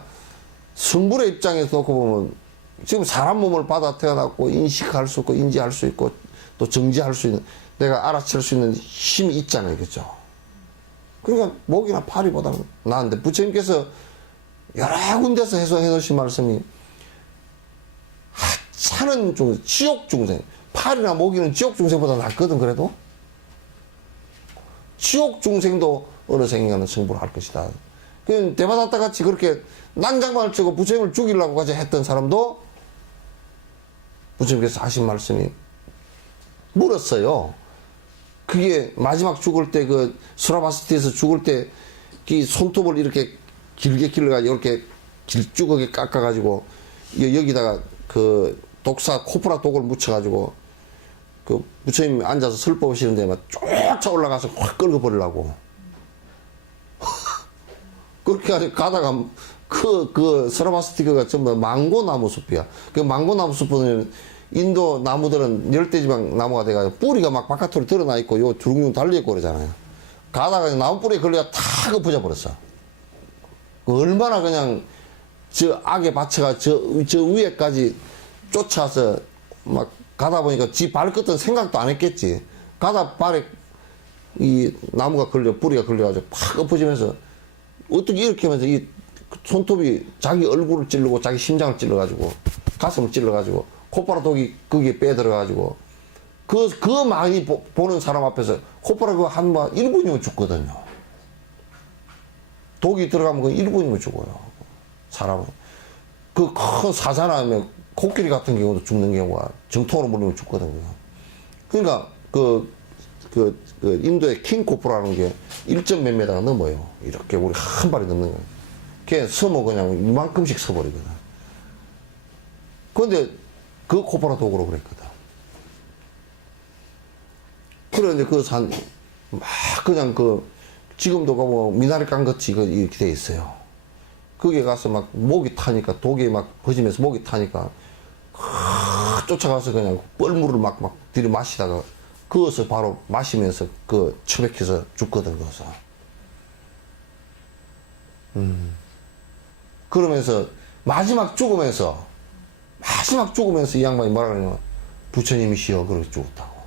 성불의 입장에서 놓고 보면, 지금 사람 몸을 받아 태어났고, 인식할 수 있고, 인지할 수 있고, 또 정지할 수 있는, 내가 알아챌 수 있는 힘이 있잖아요. 그죠? 그러니까, 목이나 파리보다는 나은데, 부처님께서 여러 군데서 해석해 놓으신 말씀이, 하찮은 중생, 지옥 중생, 파리나 모기는 지옥 중생보다 낫거든, 그래도? 지옥 중생도 어느 생에는 승부를 할 것이다. 그 대바다타 같이 그렇게 난장판을 치고 부처님을 죽이려고 까지 했던 사람도 부처님께서 하신 말씀이 물었어요. 그게 마지막 죽을 때 그 수라바스티에서 죽을 때 이 손톱을 이렇게 길게 길러가지고 이렇게 길쭉하게 깎아가지고 여기다가 그 독사 코프라 독을 묻혀가지고 그 부처님 앉아서 슬퍼 보시는데 막 쫓아 올라가서 확 끌어버리려고 그렇게 가다가 그 스라바스티크가 전부 망고나무 숲이야. 그 망고나무 숲은 인도 나무들은 열대지방 나무가 돼가지고 뿌리가 막 바깥으로 드러나 있고 요 두릉둥 달려있고 그러잖아요. 가다가 나무 뿌리에 걸려가 탁 엎어져 버렸어. 얼마나 그냥 저 악에 받쳐가 저 위에까지 쫓아서 막 가다 보니까 지 발끝은 생각도 안 했겠지. 가다 발에 이 나무가 뿌리가 걸려가지고 팍 엎어지면서 어떻게 이렇게 하면서 이 손톱이 자기 얼굴을 찌르고 자기 심장을 찔러가지고 가슴을 찔러가지고 콧바라 독이 거기에 빼들어가지고 그 많이 보는 사람 앞에서 콧바라 그거 한 1분이면 죽거든요. 독이 들어가면 그 1분이면 죽어요. 사람은. 그 큰 사자나 코끼리 같은 경우도 죽는 경우가 정통으로 물리면 죽거든요. 그러니까 인도의 킹코프라는 게 1점 몇 미터가 넘어요. 이렇게 우리 한 발이 넘는 거예요. 걔 서면 그냥 이만큼씩 서버리거든. 그런데 그 코프라 독으로 그랬거든. 그런데 막 그냥 지금도 미나리 깡같이 이렇게 돼 있어요. 거기에 가서 막 목이 타니까 독이 막 퍼지면서 목이 타니까 쫓아가서 그냥 뻘물을 막 들이마시다가 그것을 바로 마시면서 처박혀서 죽거든, 그것을. 그러면서 마지막 죽으면서 이 양반이 뭐라 그러냐면 부처님이시여 그렇게 죽었다고.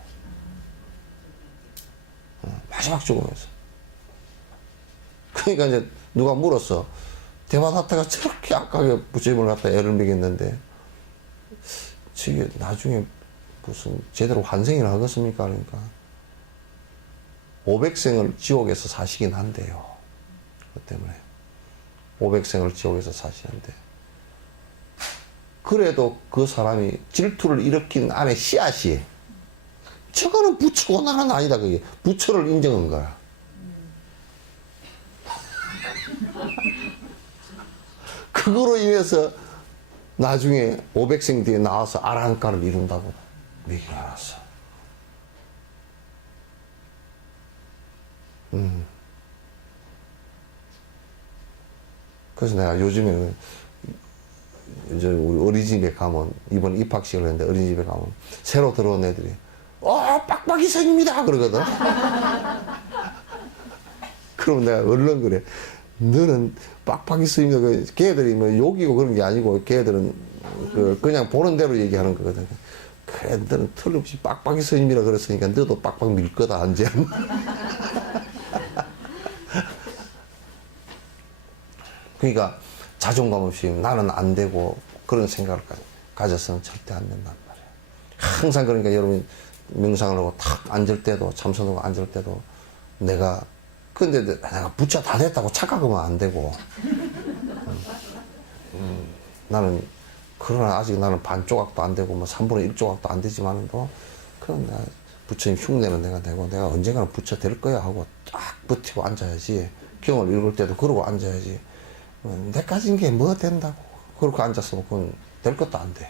마지막 죽으면서. 그러니까 이제 누가 물었어. 대바다타가 저렇게 악하게 부처님을 갖다 애를 먹였는데 저게 나중에 무슨 제대로 환생이나 하겠습니까? 그러니까 500생을 지옥에서 사시긴 한대요. 그 때문에 500생을 지옥에서 사시는데 그래도 그 사람이 질투를 일으킨 안에 씨앗이 저거는 부처고 나는 아니다. 그게 부처를 인정한 거야. 그거로 인해서 나중에 500생 뒤에 나와서 아라한가를 이룬다고 얘기를 해놨어. 그래서 내가 요즘에는 이제 우리 어린이집에 가면 이번 입학식을 했는데 어린이집에 가면 새로 들어온 애들이 빡빡이생입니다 그러거든. 그럼 내가 얼른 그래. 너는 빡빡이 스님이다. 걔들이 뭐 욕이고 그런 게 아니고 걔들은 그냥 보는 대로 얘기하는 거거든. 그래, 너는 틀림없이 빡빡이 스님이라 그랬으니까 너도 빡빡 밀 거다, 이제. 그러니까 자존감 없이 나는 안 되고 그런 생각을 가져서는 절대 안 된단 말이야. 항상 그러니까 여러분 명상을 하고 탁 앉을 때도 참선하고 앉을 때도 근데 내가 부처 다 됐다고 착각하면 안 되고 나는 그러나 아직 나는 반 조각도 안 되고 뭐 3분의 1 조각도 안 되지만도 그럼 내가 부처님 흉내는 내가 내고 내가 언젠가는 부처 될 거야 하고 딱 버티고 앉아야지. 경을 읽을 때도 그러고 앉아야지. 내 가진 게 뭐 된다고 그렇게 앉았으면 그건 될 것도 안 돼.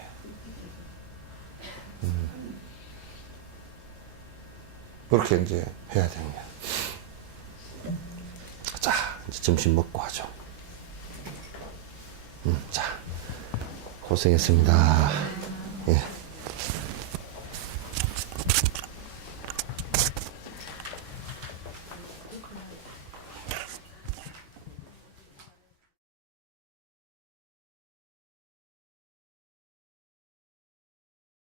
그렇게 이제 해야 됩니다. 자, 이제 점심 먹고 하죠. 자, 고생했습니다. 예.